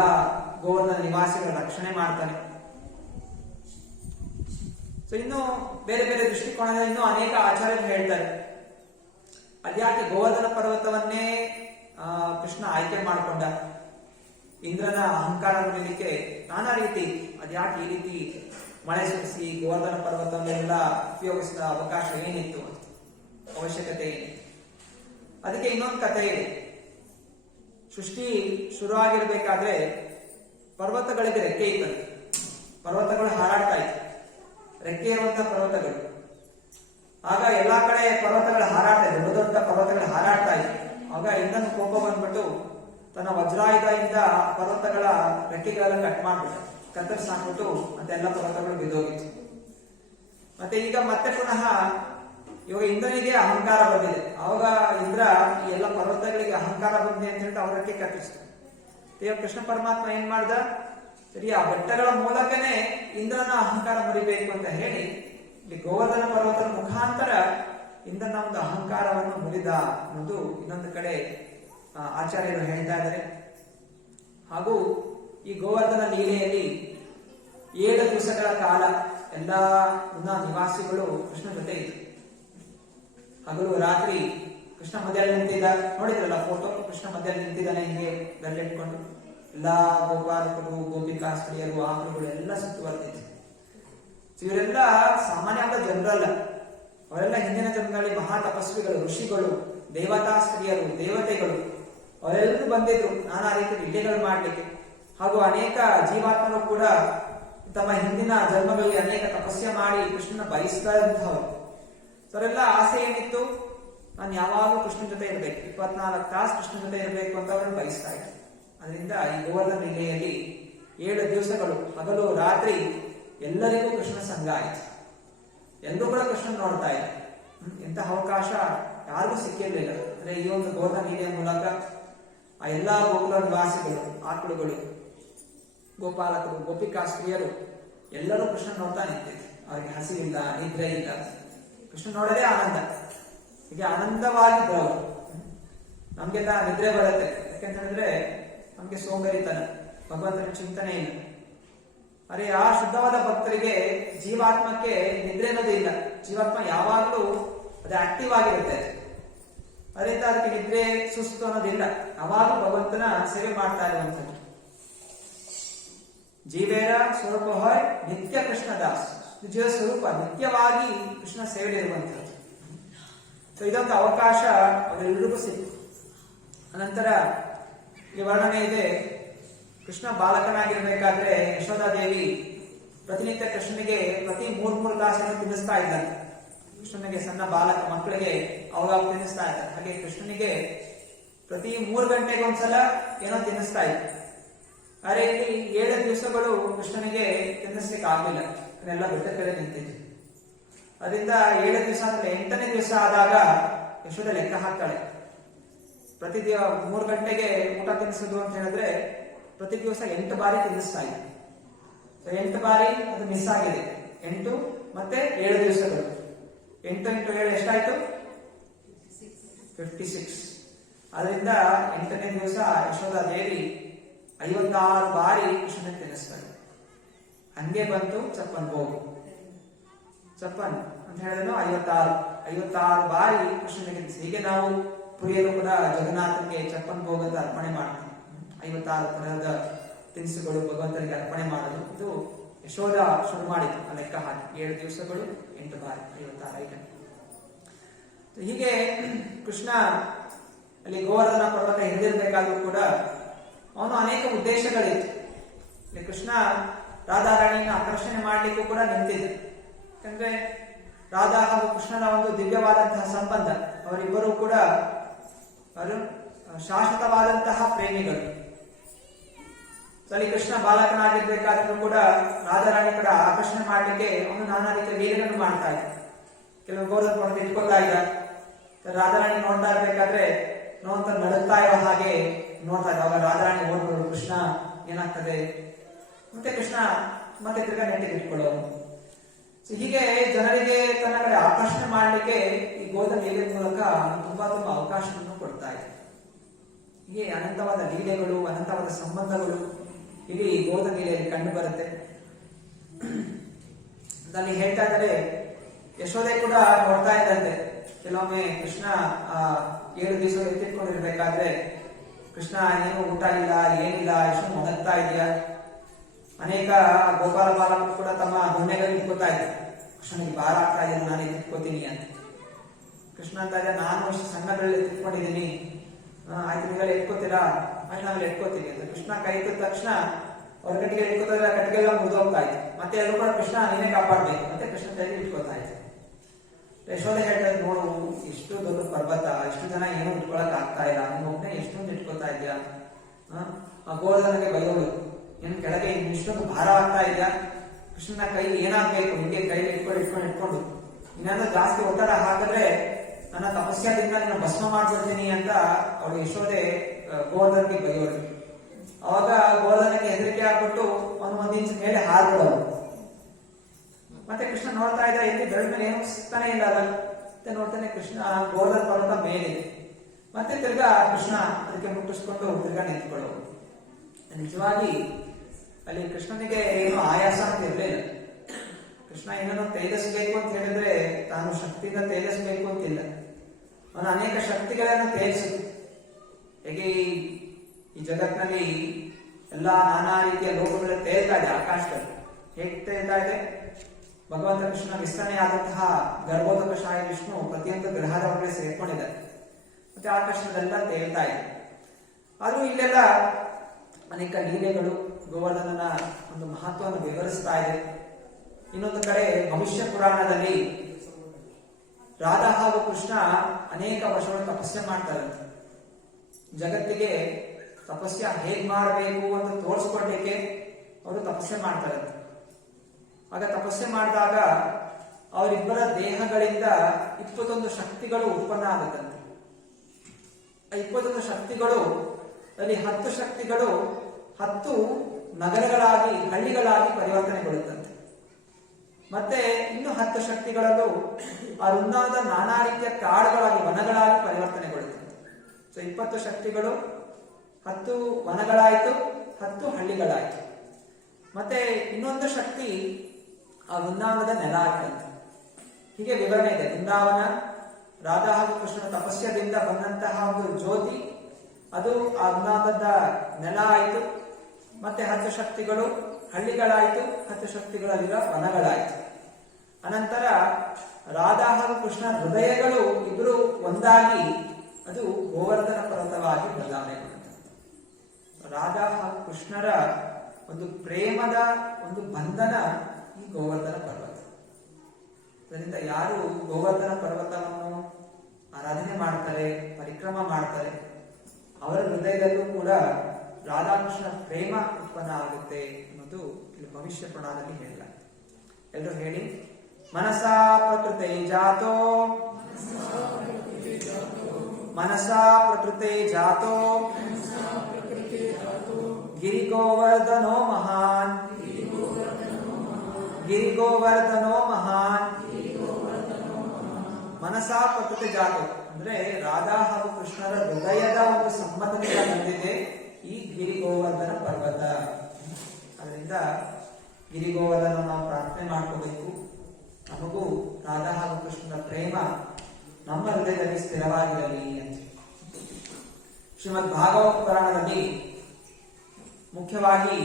ಗೋವರ್ಧನ ನಿವಾಸಿಗಳ ರಕ್ಷಣೆ ಮಾಡ್ತಾನೆ. ಸೊ ಇನ್ನು ಬೇರೆ ಬೇರೆ ದೃಷ್ಟಿಕೋನದಲ್ಲಿ ಇನ್ನೂ ಅನೇಕ ಆಚಾರ್ಯರು ಹೇಳ್ತಾರೆ, ಅದ್ಯಾಕೆ ಗೋವರ್ಧನ ಪರ್ವತವನ್ನೇ ಕೃಷ್ಣ ಆಯ್ಕೆ ಮಾಡಿಕೊಂಡ, ಇಂದ್ರನ ಅಹಂಕಾರ ಮುರಿಲಿಕ್ಕೆ ನಾನಾ ರೀತಿ, ಅದ್ಯಾಕೆ ಈ ರೀತಿ ಮಳೆ ಸುರಿಸಿ ಗೋವರ್ಧನ ಪರ್ವತವನ್ನೆಲ್ಲ ಉಪಯೋಗಿಸಿದ ಅವಕಾಶ ಏನಿತ್ತು, ಅವಶ್ಯಕತೆ ಏನಿತ್ತು? ಅದಕ್ಕೆ ಇನ್ನೊಂದು ಕಥೆ ಇದೆ. ಸೃಷ್ಟಿ ಶುರುವಾಗಿರ್ಬೇಕಾದ್ರೆ ಪರ್ವತಗಳಿಗೆ ರೆಕ್ಕೆ ಇತ್ತು. ಪರ್ವತಗಳು ಹಾರಾಡ್ತಾ ಇತ್ತು, ರೆಕ್ಕೆ ಇರುವಂತಹ ಪರ್ವತಗಳು. ಆಗ ಎಲ್ಲಾ ಕಡೆ ಪರ್ವತಗಳು ಹಾರಾಡ್ತಾ ಇತ್ತು, ದೊಡ್ಡ ದೊಡ್ಡ ಪರ್ವತಗಳು ಹಾರಾಡ್ತಾ ಇತ್ತು. ಆಗ ಇಂದ್ರನ ಕೋಪ ಬಂದ್ಬಿಟ್ಟು ತನ್ನ ವಜ್ರಾಯುಧದಿಂದ ಪರ್ವತಗಳ ರೆಕ್ಕೆಗಳೆಲ್ಲ ಕಟ್ ಮಾಡ್ಬಿಟ್ಟು ಕತ್ತರಿಸಿ ಹಾಕ್ಬಿಟ್ಟು ಮತ್ತೆ ಎಲ್ಲ ಪರ್ವತಗಳು ಬಿದ್ದೋಗಿತ್ತು. ಮತ್ತೆ ಈಗ ಮತ್ತೆ ಪುನಃ ಇವಾಗ ಇಂದ್ರನಿಗೆ ಅಹಂಕಾರ ಬಂದಿದೆ. ಆವಾಗ ಇಂದ್ರ ಈ ಎಲ್ಲ ಪರ್ವತಗಳಿಗೆ ಅಹಂಕಾರ ಬಂದಿದೆ ಅಂತ ಹೇಳಿ ಅವರಕ್ಕೆ ಕತ್ತಿಸ್ತಾರೆ. ಇವಾಗ ಕೃಷ್ಣ ಪರಮಾತ್ಮ ಏನ್ ಮಾಡ್ದ, ಸರಿ ಆ ಬೆಟ್ಟಗಳ ಮೂಲಕನೇ ಇಂದ್ರನ ಅಹಂಕಾರ ಮುರಿಬೇಕು ಅಂತ ಹೇಳಿ ಇಲ್ಲಿ ಗೋವರ್ಧನ ಪರ್ವತದ ಮುಖಾಂತರ ಇಂದ್ರನ ಒಂದು ಅಹಂಕಾರವನ್ನು ಮುರಿದ ಅನ್ನೋದು ಇನ್ನೊಂದು ಕಡೆ ಆಚಾರ್ಯರು ಹೇಳ್ತಾ ಇದ್ದಾರೆ. ಹಾಗೂ ಈ ಗೋವರ್ಧನ ಲೀಲೆಯಲ್ಲಿ 7 ದಿವಸಗಳ ಕಾಲ ಎಲ್ಲ ನಿವಾಸಿಗಳು ಕೃಷ್ಣ ಜೊತೆ ಇದ್ರು. ಹಗಲು ರಾತ್ರಿ ಕೃಷ್ಣ ಮಧ್ಯದಲ್ಲಿ ನಿಂತಿದ್ದ, ನೋಡಿದ್ರಲ್ಲ ಫೋಟೋ, ಕೃಷ್ಣ ಮಧ್ಯದಲ್ಲಿ ನಿಂತಿದ್ದಾನೆ ಹಿಂಗೆ ಗಲ್ಲಿಟ್ಕೊಂಡು. ಎಲ್ಲಾ ಗೋಪಾಲಕರು, ಗೋಪಿಕಾ ಸ್ತ್ರೀಯರು, ಆಕಳುಗಳು ಎಲ್ಲ ಸುತ್ತುವರೆದಿದ್ರು. ಇವರೆಲ್ಲ ಸಾಮಾನ್ಯವಾದ ಜನರಲ್ಲ, ಅವರೆಲ್ಲ ಹಿಂದಿನ ಜನ್ಮಗಳಲ್ಲಿ ಮಹಾ ತಪಸ್ವಿಗಳು, ಋಷಿಗಳು, ದೇವತಾ ಸ್ತ್ರೀಯರು, ದೇವತೆಗಳು, ಅವರೆಲ್ಲರೂ ಬಂದಿದ್ರು ನಾನಾ ರೀತಿ ಲೀಲೆಗಳು ಮಾಡ್ಲಿಕ್ಕೆ. ಹಾಗೂ ಅನೇಕ ಜೀವಾತ್ಮರು ಕೂಡ ತಮ್ಮ ಹಿಂದಿನ ಜನ್ಮಗಳಲ್ಲಿ ಅನೇಕ ತಪಸ್ಯ ಮಾಡಿ ಕೃಷ್ಣನ ಬಯಸಿದಂಥವ್ರು. ಅವರೆಲ್ಲ ಆಸೆ ಏನಿತ್ತು, ನಾನು ಯಾವಾಗಲೂ ಕೃಷ್ಣನ ಜೊತೆ ಇರಬೇಕು, 24 ತಾಸು ಕೃಷ್ಣನ ಜೊತೆ ಇರಬೇಕು ಅಂತ ಅವ್ರನ್ನ ಬಯಸ್ತಾ ಇದ್ರು. ಅದರಿಂದ ಈ ಗೋವರ್ಧನ ಲೀಲೆಯಲ್ಲಿ 7 ದಿವಸಗಳು ಹಗಲು ರಾತ್ರಿ ಎಲ್ಲರಿಗೂ ಕೃಷ್ಣ ಸಂಘ ಆಯಿತು. ಎಲ್ಲರೂ ಕೂಡ ಕೃಷ್ಣ ನೋಡ್ತಾ ಇದ್ರು. ಇಂತಹ ಅವಕಾಶ ಯಾರಿಗೂ ಸಿಕ್ಕಿರ್ಲಿಲ್ಲ. ಅಂದ್ರೆ ಈ ಒಂದು ಗೋವರ್ಧನ ಲೀಲೆಯ ಮೂಲಕ ಆ ಎಲ್ಲಾ ಗೋಕುಲ ನಿವಾಸಿಗಳು, ಆಕಳುಗಳು, ಗೋಪಾಲಕರು, ಗೋಪಿಕಾ ಸ್ತ್ರೀಯರು ಎಲ್ಲರೂ ಕೃಷ್ಣ ನೋಡ್ತಾ ನಿಂತಿದ್ರು. ಅವರಿಗೆ ಹಸಿವಿಲ್ಲ, ನಿದ್ರೆ ಇಲ್ಲ, ಕೃಷ್ಣ ನೋಡೋದೇ ಆನಂದ. ಹೀಗೆ ಆನಂದವಾಗಿದ್ರು ಅವರು. ನಮ್ಗೆ ನಿದ್ರೆ ಬರುತ್ತೆ, ಯಾಕೆಂತ ಹೇಳಿದ್ರೆ ನಮ್ಗೆ ಸೋಂಬೇರಿತನ, ಭಗವಂತನ ಚಿಂತನೆ ಇಲ್ಲ. ಅರೆ ಆ ಶುದ್ಧವಾದ ಭಕ್ತರಿಗೆ ಜೀವಾತ್ಮಕ್ಕೆ ನಿದ್ರೆ ಅನ್ನೋದು ಇಲ್ಲ. ಜೀವಾತ್ಮ ಯಾವಾಗಲೂ ಅದು ಆಕ್ಟಿವ್ ಆಗಿರುತ್ತೆ. ಅದರಿಂದ ಅದಕ್ಕೆ ನಿದ್ರೆ, ಸುಸ್ತು ಅನ್ನೋದಿಲ್ಲ. ಯಾವಾಗಲೂ ಭಗವಂತನ ಸೇವೆ ಮಾಡ್ತಾ ಇರುವಂಥದ್ದು. ಜೀವೇರ ಸ್ವರೂಪ ಹೊಯ್ ನಿತ್ಯ ಕೃಷ್ಣದಾಸ್, ನಿಜ ಸ್ವರೂಪ ನಿತ್ಯವಾಗಿ ಕೃಷ್ಣ ಸೇವೆಯಲ್ಲಿರುವಂಥದ್ದು. ಸೊ ಇದೊಂದು ಅವಕಾಶ ಅವರೆಲ್ಲರಿಗೂ ಸಿಕ್ತು. ಅನಂತರ ಈ ವರ್ಣನೆ ಇದೆ, ಕೃಷ್ಣ ಬಾಲಕನಾಗಿರ್ಬೇಕಾದ್ರೆ ಯಶೋಧಾದೇವಿ ಪ್ರತಿನಿತ್ಯ ಕೃಷ್ಣನಿಗೆ ಪ್ರತಿ 3 ತಾಸನ್ನು ತಿನ್ನಿಸ್ತಾ ಇದ್ದಾನೆ. ಕೃಷ್ಣನಿಗೆ ಸಣ್ಣ ಬಾಲಕ ಮಕ್ಕಳಿಗೆ ಅವಾಗ ತಿನ್ನಿಸ್ತಾ ಇದ್ದಾರೆ. ಹಾಗೆ ಕೃಷ್ಣನಿಗೆ ಪ್ರತಿ 3 ಗಂಟೆಗೆ ಒಂದ್ಸಲ ಏನೋ ತಿನ್ನಿಸ್ತಾ ಇತ್ತು. ಆದರೆ ಇಲ್ಲಿ 7 ದಿವಸಗಳು ಕೃಷ್ಣನಿಗೆ ತಿನ್ನಿಸ್ಲಿಕ್ಕೆ ಆಗಲಿಲ್ಲ, ಎಲ್ಲ ಬೆಟ್ಟ ಕಡೆ ನಿಂತಿತ್ತು. ಅದರಿಂದ 7 ದಿವಸ ಅಂದ್ರೆ 8ನೇ ದಿವಸ ಆದಾಗ ಯಶೋಧ ಲೆಕ್ಕ ಹಾಕ್ತಾಳೆ. ಪ್ರತಿ 3 ಗಂಟೆಗೆ ಊಟ ತಿನ್ನಿಸೋದು ಅಂತ ಹೇಳಿದ್ರೆ ಪ್ರತಿ ದಿವಸ 8 ಬಾರಿ ತಿನ್ನಿಸ್ತಾ ಇದೆ. 8 ಬಾರಿ ಅದು ಮಿಸ್ ಆಗಿದೆ. 8 ಮತ್ತೆ 7 ದಿವಸಗಳು, 8 × 7 ಎಷ್ಟಾಯ್ತು? 56. ಅದರಿಂದ 8ನೇ ದಿವಸ ಯಶೋಧಾ ದೇವಿ 56 ಬಾರಿ ಕೃಷ್ಣನ ತಿನ್ನಿಸ್ತಾರೆ. ಹಂಗೆ ಬಂತು ಚಪ್ಪನ್ ಭೋಗ್. ಚಪ್ಪನ್ ಅಂತ ಹೇಳಿದ್ರು 56 ಬಾರಿ ಕೃಷ್ಣನಿಗೆ ತಿನ್ನಿಸಿ. ಹೀಗೆ ನಾವು ಪುರಿಯರು ಕೂಡ ಜಗನ್ನಾಥನಿಗೆ ಚಪ್ಪನ್ ಭೋಗ್ ಅಂತ ಅರ್ಪಣೆ ಮಾಡ್ತೀವಿ. 56 ತರಹದ ತಿನಿಸುಗಳು ಭಗವಂತನಿಗೆ ಅರ್ಪಣೆ ಮಾಡೋದು ಇದು ಯಶೋಧ ಶುರು ಮಾಡಿತು. ಆ ಲೆಕ್ಕ ಹಾಕಿ 7 ದಿವಸಗಳು 8 ಬಾರಿ 56 ಐಟಮ್. ಹೀಗೆ ಕೃಷ್ಣ ಅಲ್ಲಿ ಗೋವರ್ಧನ ಪರ್ವತ ಹಿಡಿದಿರ್ಬೇಕಾದ್ರೂ ಕೂಡ ಅವನು ಅನೇಕ ಉದ್ದೇಶಗಳಿತ್ತು. ಇಲ್ಲಿ ಕೃಷ್ಣ ರಾಧಾರಾಣಿಯನ್ನು ಆಕರ್ಷಣೆ ಮಾಡಲಿಕ್ಕೂ ಕೂಡ ನಿಂತಿದ್ದ. ಯಾಕಂದ್ರೆ ರಾಧಾ ಹಾಗೂ ಕೃಷ್ಣನ ಒಂದು ದಿವ್ಯವಾದಂತಹ ಸಂಬಂಧ, ಅವರಿಬ್ಬರೂ ಕೂಡ ಅವರು ಶಾಶ್ವತವಾದಂತಹ ಪ್ರೇಮಿಗಳು. ಅಲ್ಲಿ ಕೃಷ್ಣ ಬಾಲಕನಾಗಿರ್ಬೇಕಾದ್ರೂ ಕೂಡ ರಾಧಾರಾಣಿ ಕೂಡ ಆಕರ್ಷಣೆ ಮಾಡಲಿಕ್ಕೆ ಅವನು ನಾನಾ ರೀತಿಯ ಲೀಲೆಗಳನ್ನು ಮಾಡ್ತಾ ಇದ್ದ. ಕೆಲವು ಗೋವರ್ಧನ ಪರ್ವತ ಇಟ್ಕೊಳ್ತಾ ಇದ್ದ. ರಾಧಾರಾಣಿ ನೋಡ್ತಾ ಇರ್ಬೇಕಾದ್ರೆ ನೋಡ್ತಾ ನಡುತ್ತಾ ಇರೋ ಹಾಗೆ ನೋಡ್ತಾ ಇದ್ದ. ಅವಾಗ ರಾಧಾರಾಣಿ ಓಡ್ಬಿಡು, ಕೃಷ್ಣ ಏನಾಗ್ತದೆ, ಮತ್ತೆ ಕೃಷ್ಣ ಮತ್ತೆ ತಿರ್ಗಾ ನೆಟ್ಟಿಗೆ ಇಟ್ಕೊಳ್ಳೋದು. ಹೀಗೆ ಜನರಿಗೆ ತನ್ನ ಕಡೆ ಆಕರ್ಷಣೆ ಮಾಡಲಿಕ್ಕೆ ಈ ಗೋವರ್ಧನ ಲೀಲೆ ಮೂಲಕ ತುಂಬಾ ಅವಕಾಶವನ್ನು ಕೊಡ್ತಾ ಇದೆ. ಹೀಗೆ ಅನಂತವಾದ ಲೀಲೆಗಳು, ಅನಂತವಾದ ಸಂಬಂಧಗಳು ಇಲ್ಲಿ ಗೋವರ್ಧನ ಲೀಲೆಯಲ್ಲಿ ಕಂಡು ಬರುತ್ತೆ. ಅಲ್ಲಿ ಹೇಳ್ತಾ ಇದ್ದಾರೆ, ಯಶೋದೆ ಕೂಡ ನೋಡ್ತಾ ಇದ್ದಂತೆ. ಕೆಲವೊಮ್ಮೆ ಕೃಷ್ಣ 7 ದಿವಸ ಎತ್ತಿಟ್ಕೊಂಡಿರ್ಬೇಕಾದ್ರೆ ಕೃಷ್ಣ ಏನು ಊಟ ಇಲ್ಲ, ಏನಿಲ್ಲ, ಎಷ್ಟು ಮೊದಗ್ತಾ ಇದೆಯಾ. ಅನೇಕ ಗೋಪಾಲ ಬಾಲಕರು ಕೂಡ ತಮ್ಮ ದೊಣ್ಣೆಗಳು ಇಟ್ಕೋತಾ ಇದ್ದಾರೆ. ಕೃಷ್ಣನಿಗೆ ಭಾರ ಆಗ್ತಾ ಇದೆ, ನಾನು ಎತ್ತಿಟ್ಕೋತೀನಿ ಅಂತ. ಕೃಷ್ಣ ಅಂತ ಇದೆ, ನಾನು ಅಷ್ಟು ಸಣ್ಣಗಳಲ್ಲಿ ಎತ್ತಿಟ್ಕೊಂಡಿದ್ದೀನಿ, ಆಯ್ತು ನೀವೆಲ್ಲ ಎತ್ಕೋತೀರಾ, ಆಯ್ತು ನಾವೆಲ್ಲ ಎತ್ಕೋತೀವಿ ಅಂತ. ಕೃಷ್ಣ ಕೈ ಇದ್ದ ತಕ್ಷಣ ಅವ್ರ ಕಟ್ಟಿಗೆ ಇಟ್ಕೋತಾ ಕಟ್ಟಿಗೆಲ್ಲ ಮುರಿದೋಗ್ತಾ ಇತ್ತು. ಮತ್ತೆ ಎಲ್ಲರೂ ಕೂಡ ಕೃಷ್ಣ ನೀನೇ ಕಾಪಾಡ್ಬೇಕು ಮತ್ತೆ ಕೃಷ್ಣ ಕೈಗೆ ಇಟ್ಕೋತಾ ಇತ್ತು. ಯಶೋದೆ ಹೇಳ್ತಾ ಇದ್, ನೋಡು ಇಷ್ಟು ದೊಡ್ಡ ಪರ್ವತ, ಇಷ್ಟು ಜನ ಏನೂ ಇಟ್ಕೊಳಕ್ ಆಗ್ತಾ ಇಲ್ಲ, ಒಬ್ಬನೇ ಎಷ್ಟೊಂದು ಇಟ್ಕೋತಾ ಇದೆಯಾ. ಗೋವರ್ಧನಿಗೆ ಬೈಯೋಳು, ಏನ್ ಕೆಳಗೆ ಇಷ್ಟೊಂದು ಭಾರ ಆಗ್ತಾ ಇದೆಯಾ, ಕೃಷ್ಣನ ಕೈ ಏನಾಗ್ಬೇಕು, ಹಿಂಗೆ ಕೈಲಿ ಇಟ್ಕೊಂಡು ಇನ್ನೊಂದು ಜಾಸ್ತಿ ಒತ್ತಡ ಹಾಕಿದ್ರೆ ನನ್ನ ತಪಸ್ಯದಿಂದ ನಾನು ಭಸ್ಮ ಮಾಡ್ಬಿಡ್ತೀನಿ ಅಂತ ಅವಳು ಯಶೋದೆ ಗೋವರ್ಧನ್ಗೆ ಬೈಯೋಳು. ಅವಾಗ ಗೋವರ್ಧನಕ್ಕೆ ಹೆದರಿಕೆ ಆಗ್ಬಿಟ್ಟು ಒಂದ್ ಇಂಚ್ ಮೇಲೆ ಹಾರ್ಬಿಡೋರು. ಮತ್ತೆ ಕೃಷ್ಣ ನೋಡ್ತಾ ಇದ್ದ, ಎಲ್ಲಿ ಬೆಳೆದ ಮೇಲೆ ಏನು ಸಿಗ್ತಾನೆ ಇಲ್ಲ ಅಲ್ಲ ಮತ್ತೆ ನೋಡ್ತಾನೆ ಕೃಷ್ಣ ಗೋವರ್ಧನ ಪರ್ವತ ಮೇಲೆ. ಮತ್ತೆ ತಿರ್ಗಾ ಕೃಷ್ಣ ಅದಕ್ಕೆ ಮುಟ್ಟಿಸ್ಕೊಂಡು ತಿರ್ಗಾ ನಿಂತ್ಕೊಳ್ಳೋರು. ನಿಜವಾಗಿ ಅಲ್ಲಿ ಕೃಷ್ಣನಿಗೆ ಏನು ಆಯಾಸ ಅಂತ ಇರಲಿಲ್ಲ. ಕೃಷ್ಣ ಏನನ್ನು ತೇಜಸ್ಬೇಕು ಅಂತ ಹೇಳಿದ್ರೆ ತಾನು ಶಕ್ತಿಯಿಂದ ತೇಜಸ್ಬೇಕು ಅಂತಿಲ್ಲ. ಅವನು ಅನೇಕ ಶಕ್ತಿಗಳನ್ನು ತೇಜಿಸಿತು. ಹೇಗೆ ಈ ಜಗತ್ತಿನಲ್ಲಿ ಎಲ್ಲಾ ನಾನಾ ರೀತಿಯ ಲೋಕಗಳು ತೇಲ್ತಾ ಇದೆ ಆಕಾಶದಲ್ಲಿ. ಹೇಗೆ ತೇಲ್ತಾ ಇದೆ, ಭಗವಂತ ಕೃಷ್ಣ ವಿಸ್ತರಣೆಯಾದಂತಹ ಗರ್ಭೋದಕಶಾಹಿ ವಿಷ್ಣು ಪ್ರತಿಯೊಂದು ಗ್ರಹದ ಒಳಗೆ ಸೇರ್ಕೊಂಡಿದ್ದಾರೆ. ಮತ್ತೆ ಆಕಾಶದೆಲ್ಲ ತೇಲ್ತಾ ಇದೆ. ಆದ್ರೂ ಇಲ್ಲೆಲ್ಲ ಅನೇಕ ಲೀಲೆಗಳು ಗೋವರ್ಧನನ ಒಂದು ಮಹತ್ವವನ್ನು ವಿವರಿಸ್ತಾ ಇದೆ. ಇನ್ನೊಂದು ಕಡೆ ಭವಿಷ್ಯ ಪುರಾಣದಲ್ಲಿ ರಾಧಾ ಹಾಗೂ ಕೃಷ್ಣ ಅನೇಕ ವರ್ಷಗಳು ತಪಸ್ಸೆ ಮಾಡ್ತಾರಂತೆ. ಜಗತ್ತಿಗೆ ತಪಸ್ಯ ಹೇಗ್ ಮಾಡಬೇಕು ಅಂತ ತೋರಿಸ್ಕೊಡ್ಲಿಕ್ಕೆ ಅವರು ತಪಸ್ಸೆ ಮಾಡ್ತಾರಂತೆ. ಆಗ ತಪಸ್ಸೆ ಮಾಡಿದಾಗ ಅವರಿಬ್ಬರ ದೇಹಗಳಿಂದ 21 ಶಕ್ತಿಗಳು ಉತ್ಪನ್ನ ಆಗುತ್ತಂತೆ. ಆ 21 ಶಕ್ತಿಗಳು ಅಲ್ಲಿ 10 ಶಕ್ತಿಗಳು 10 ನಗರಗಳಾಗಿ, ಹಳ್ಳಿಗಳಾಗಿ ಪರಿವರ್ತನೆಗೊಳ್ಳುತ್ತಂತೆ. ಮತ್ತೆ ಇನ್ನು 10 ಶಕ್ತಿಗಳಲ್ಲೂ ಆ ವೃಂದಾವನದ ನಾನಾ ರೀತಿಯ ಕಾಡುಗಳಾಗಿ, ವನಗಳಾಗಿ ಪರಿವರ್ತನೆಗೊಳ್ಳುತ್ತಂತೆ. ಸೊ 20 ಶಕ್ತಿಗಳು 10 ವನಗಳಾಯಿತು, 10 ಹಳ್ಳಿಗಳಾಯಿತು. ಮತ್ತೆ ಇನ್ನೊಂದು ಶಕ್ತಿ ಆ ವೃಂದಾವನದ ನೆಲ ಆಯ್ತಂತೆ. ಹೀಗೆ ವಿವರಣೆ ಇದೆ. ವೃಂದಾವನ ರಾಧಾ ಹಾಗೂ ಕೃಷ್ಣನ ತಪಸ್ಯದಿಂದ ಬಂದಂತಹ ಒಂದು ಜ್ಯೋತಿ, ಅದು ಆ ವೃಂದಾವನದ ನೆಲ ಆಯಿತು. ಮತ್ತೆ 10 ಶಕ್ತಿಗಳು ಹಳ್ಳಿಗಳಾಯಿತು, 10 ಶಕ್ತಿಗಳಲ್ಲಿರೋ ವನಗಳಾಯಿತು. ಅನಂತರ ರಾಧಾ ಹಾಗೂ ಕೃಷ್ಣ ಹೃದಯಗಳು ಇಬ್ಬರು ಒಂದಾಗಿ ಅದು ಗೋವರ್ಧನ ಪರ್ವತವಾಗಿ ಬದಲಾವಣೆಗೊಳ್ಳುತ್ತದೆ. ರಾಧಾ ಹಾಗೂ ಕೃಷ್ಣರ ಒಂದು ಪ್ರೇಮದ ಒಂದು ಬಂಧನ ಈ ಗೋವರ್ಧನ ಪರ್ವತ. ಅದರಿಂದ ಯಾರು ಗೋವರ್ಧನ ಪರ್ವತವನ್ನು ಆರಾಧನೆ ಮಾಡ್ತಾರೆ, ಪರಿಕ್ರಮ ಮಾಡ್ತಾರೆ, ಅವರ ಹೃದಯದಲ್ಲೂ ಕೂಡ ರಾಧಾಕೃಷ್ಣ ಪ್ರೇಮ ಉತ್ಪನ್ನ ಆಗುತ್ತೆ ಅನ್ನೋದು ಇಲ್ಲಿ ಭವಿಷ್ಯ ಪುರಾಣದಲ್ಲಿ ಹೇಳಲಾಗಿದೆ. ಎಲ್ಲರೂ ಹೇಳಿ, ಮನಸಾ ಪ್ರಕೃತೆ ಜಾತೋ, ಮನಸಾ ಪ್ರಕೃತೆ ಜಾತೋ ಗಿರಿಗೋವರ್ಧನೋ ಮಹಾನ್, ಗಿರಿಗೋವರ್ಧನೋ ಮಹಾನ್. ಮನಸಾ ಪ್ರಕೃತಿ ಜಾತೋ, ಅಂದ್ರೆ ರಾಧಾ ಹಾಗೂ ಕೃಷ್ಣರ ಹೃದಯದ ಒಂದು ಸಂಬಂಧದಿಂದ ಬಂದಿದೆ ಈ ಗಿರಿ ಗೋವರ್ಧನ ಪರ್ವತ. ಅದರಿಂದ ಗಿರಿ ಗೋವರ್ಧನ ನಾವು ಪ್ರಾರ್ಥನೆ ಮಾಡ್ಕೋಬೇಕು. ನಮಗೂ ರಾಧಾ ಹಾಗೂ ಕೃಷ್ಣನ ಪ್ರೇಮ ನಮ್ಮ ಹೃದಯದಲ್ಲಿ ಸ್ಥಿರವಾಗಿರಲಿ ಅಂತ. ಶ್ರೀಮದ್ ಭಾಗವತ ಪುರಾಣದಲ್ಲಿ ಮುಖ್ಯವಾಗಿ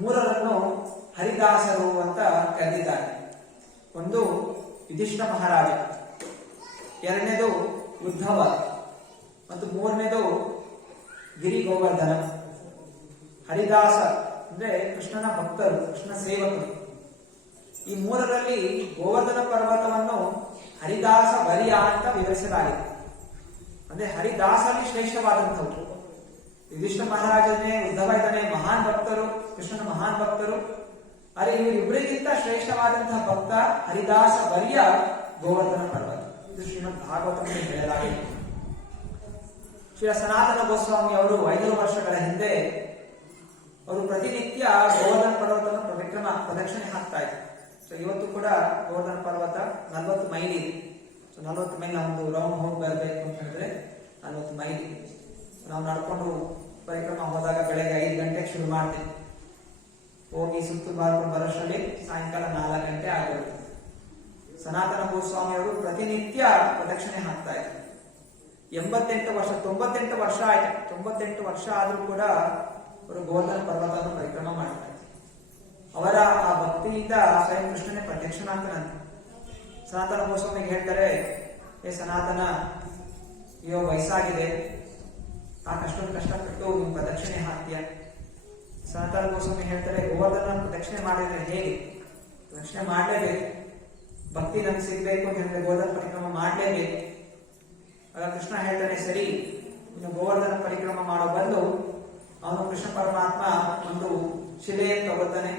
ಮೂರರನ್ನು ಹರಿದಾಸರು ಅಂತ ಕರೆದಿದ್ದಾರೆ. ಒಂದು ಯುಧಿಷ್ಠ ಮಹಾರಾಜ, ಎರಡನೇದು ಉದ್ಧವ ಮತ್ತು ಮೂರನೇದು ಗಿರಿ ಗೋವರ್ಧನ. ಹರಿದಾಸ ಅಂದ್ರೆ ಕೃಷ್ಣನ ಭಕ್ತರು, ಕೃಷ್ಣ ಸೇವಕರು. ಈ ಮೂರರಲ್ಲಿ ಗೋವರ್ಧನ ಪರ್ವತವನ್ನು ಹರಿದಾಸ ವರಿಯ ಅಂತ ವಿವರಿಸಲಾಗಿದೆ. ಅಂದ್ರೆ ಹರಿದಾಸಲ್ಲಿ ಶ್ರೇಷ್ಠವಾದಂಥವ್ರು. ಯುಧಿಷ್ಠ ಮಹಾರಾಜನೇ, ಉದ್ಧವ ಇದ್ದಾನೆ, ಮಹಾನ್ ಭಕ್ತರು, ಕೃಷ್ಣನ ಮಹಾನ್ ಭಕ್ತರು. ಅರೆ ಇವರಿಬ್ಬರಿಗಿಂತ ಶ್ರೇಷ್ಠವಾದಂತಹ ಭಕ್ತ ಹರಿದಾಸ ವರ್ಯ ಗೋವರ್ಧನ ಪರ್ವತ. ಇದು ಶ್ರೀಮದ್ ಭಾಗವತದಲ್ಲಿ ಹೇಳಲಾಗಿದೆ. ಶ್ರೀ ಸನಾತನ ಗೋಸ್ವಾಮಿ ಅವರು 5 ವರ್ಷಗಳ ಹಿಂದೆ ಅವರು ಪ್ರತಿನಿತ್ಯ ಗೋವರ್ಧನ ಪರ್ವತವನ್ನು ಪ್ರದಕ್ಷಿಣೆ ಹಾಕ್ತಾ ಇದ್ರು. ಸೊ ಇವತ್ತು ಕೂಡ ಗೋವರ್ಧನ ಪರ್ವತ 40 ಮೈಲಿ ಇದೆ. ಸೊ 40 ಮೈಲ್ ಒಂದು ರೌಂಡ್ ಹೋಗಿ ಬರಬೇಕು ಅಂತ ಹೇಳಿದ್ರೆ 40 ಮೈಲಿ. ನಾವು ನಡ್ಕೊಂಡು ಪರಿಕ್ರಮ ಹೋದಾಗ ಬೆಳಗ್ಗೆ 5 ಗಂಟೆಗೆ ಶುರು ಮಾಡ್ತೀವಿ. ಹೋಗಿ ಸುತ್ತು ಬಾರ್ಕೊಂಡು ಬರೋಷ್ಟರಲ್ಲಿ ಸಾಯಂಕಾಲ 4 ಗಂಟೆ ಆಗಿರುತ್ತೆ. ಸನಾತನ ಗೋಸ್ವಾಮಿ ಅವರು ಪ್ರತಿನಿತ್ಯ ಪ್ರದಕ್ಷಿಣೆ ಹಾಕ್ತಾ ಇದ್ರು. 98 ವರ್ಷ ಆಯ್ತು. 98 ವರ್ಷ ಆದ್ರೂ ಕೂಡ ಅವರು ಗೋವರ್ಧನ ಪರ್ವತವನ್ನು ಪರಿಕ್ರಮ ಮಾಡ್ತಾ ಇದ್ರು. ಅವರ ಆ ಭಕ್ತಿಯಿಂದ ಸ್ವಯಂ ಕೃಷ್ಣನೇ ಪ್ರತ್ಯಕ್ಷನಾಗ್ತಾನಂತೆ. ಸನಾತನ ಗೋಸ್ವಾಮಿಗೆ ಹೇಳ್ತಾರೆ, ಏ ಸನಾತನ, ಅಯ್ಯೋ ವಯಸ್ಸಾಗಿದೆ, ಅಷ್ಟೊಂದು ಕಷ್ಟಪಟ್ಟು ನೀವು ಪ್ರದಕ್ಷಿಣೆ ಹಾಕ್ತೀಯ. ಸನಾತನ ಗೋಸ್ವಾಮಿ ಹೇಳ್ತಾರೆ, ಗೋವರ್ಧನ ಪ್ರದಕ್ಷಿಣೆ ಮಾಡಿದ್ರೆ ಹೇಗೆ? ಪ್ರದಕ್ಷಿಣೆ ಮಾಡಲೇಬೇಕು. ಭಕ್ತಿ ನಮ್ಗೆ ಸಿಗ್ಬೇಕು ಅಂತ ಹೇಳಿದ್ರೆ ಗೋವರ್ಧನ ಪರಿಕ್ರಮ ಮಾಡಲೇಬೇಕು. ಆಗ ಕೃಷ್ಣ ಹೇಳ್ತಾನೆ, ಸರಿ, ಇನ್ನು ಗೋವರ್ಧನ ಪರಿಕ್ರಮ ಮಾಡೋ ಬದಲು ಅವನು ಕೃಷ್ಣ ಪರಮಾತ್ಮ ಒಂದು ಶಿಲೆಯನ್ನು ತಗೋತಾನೆ,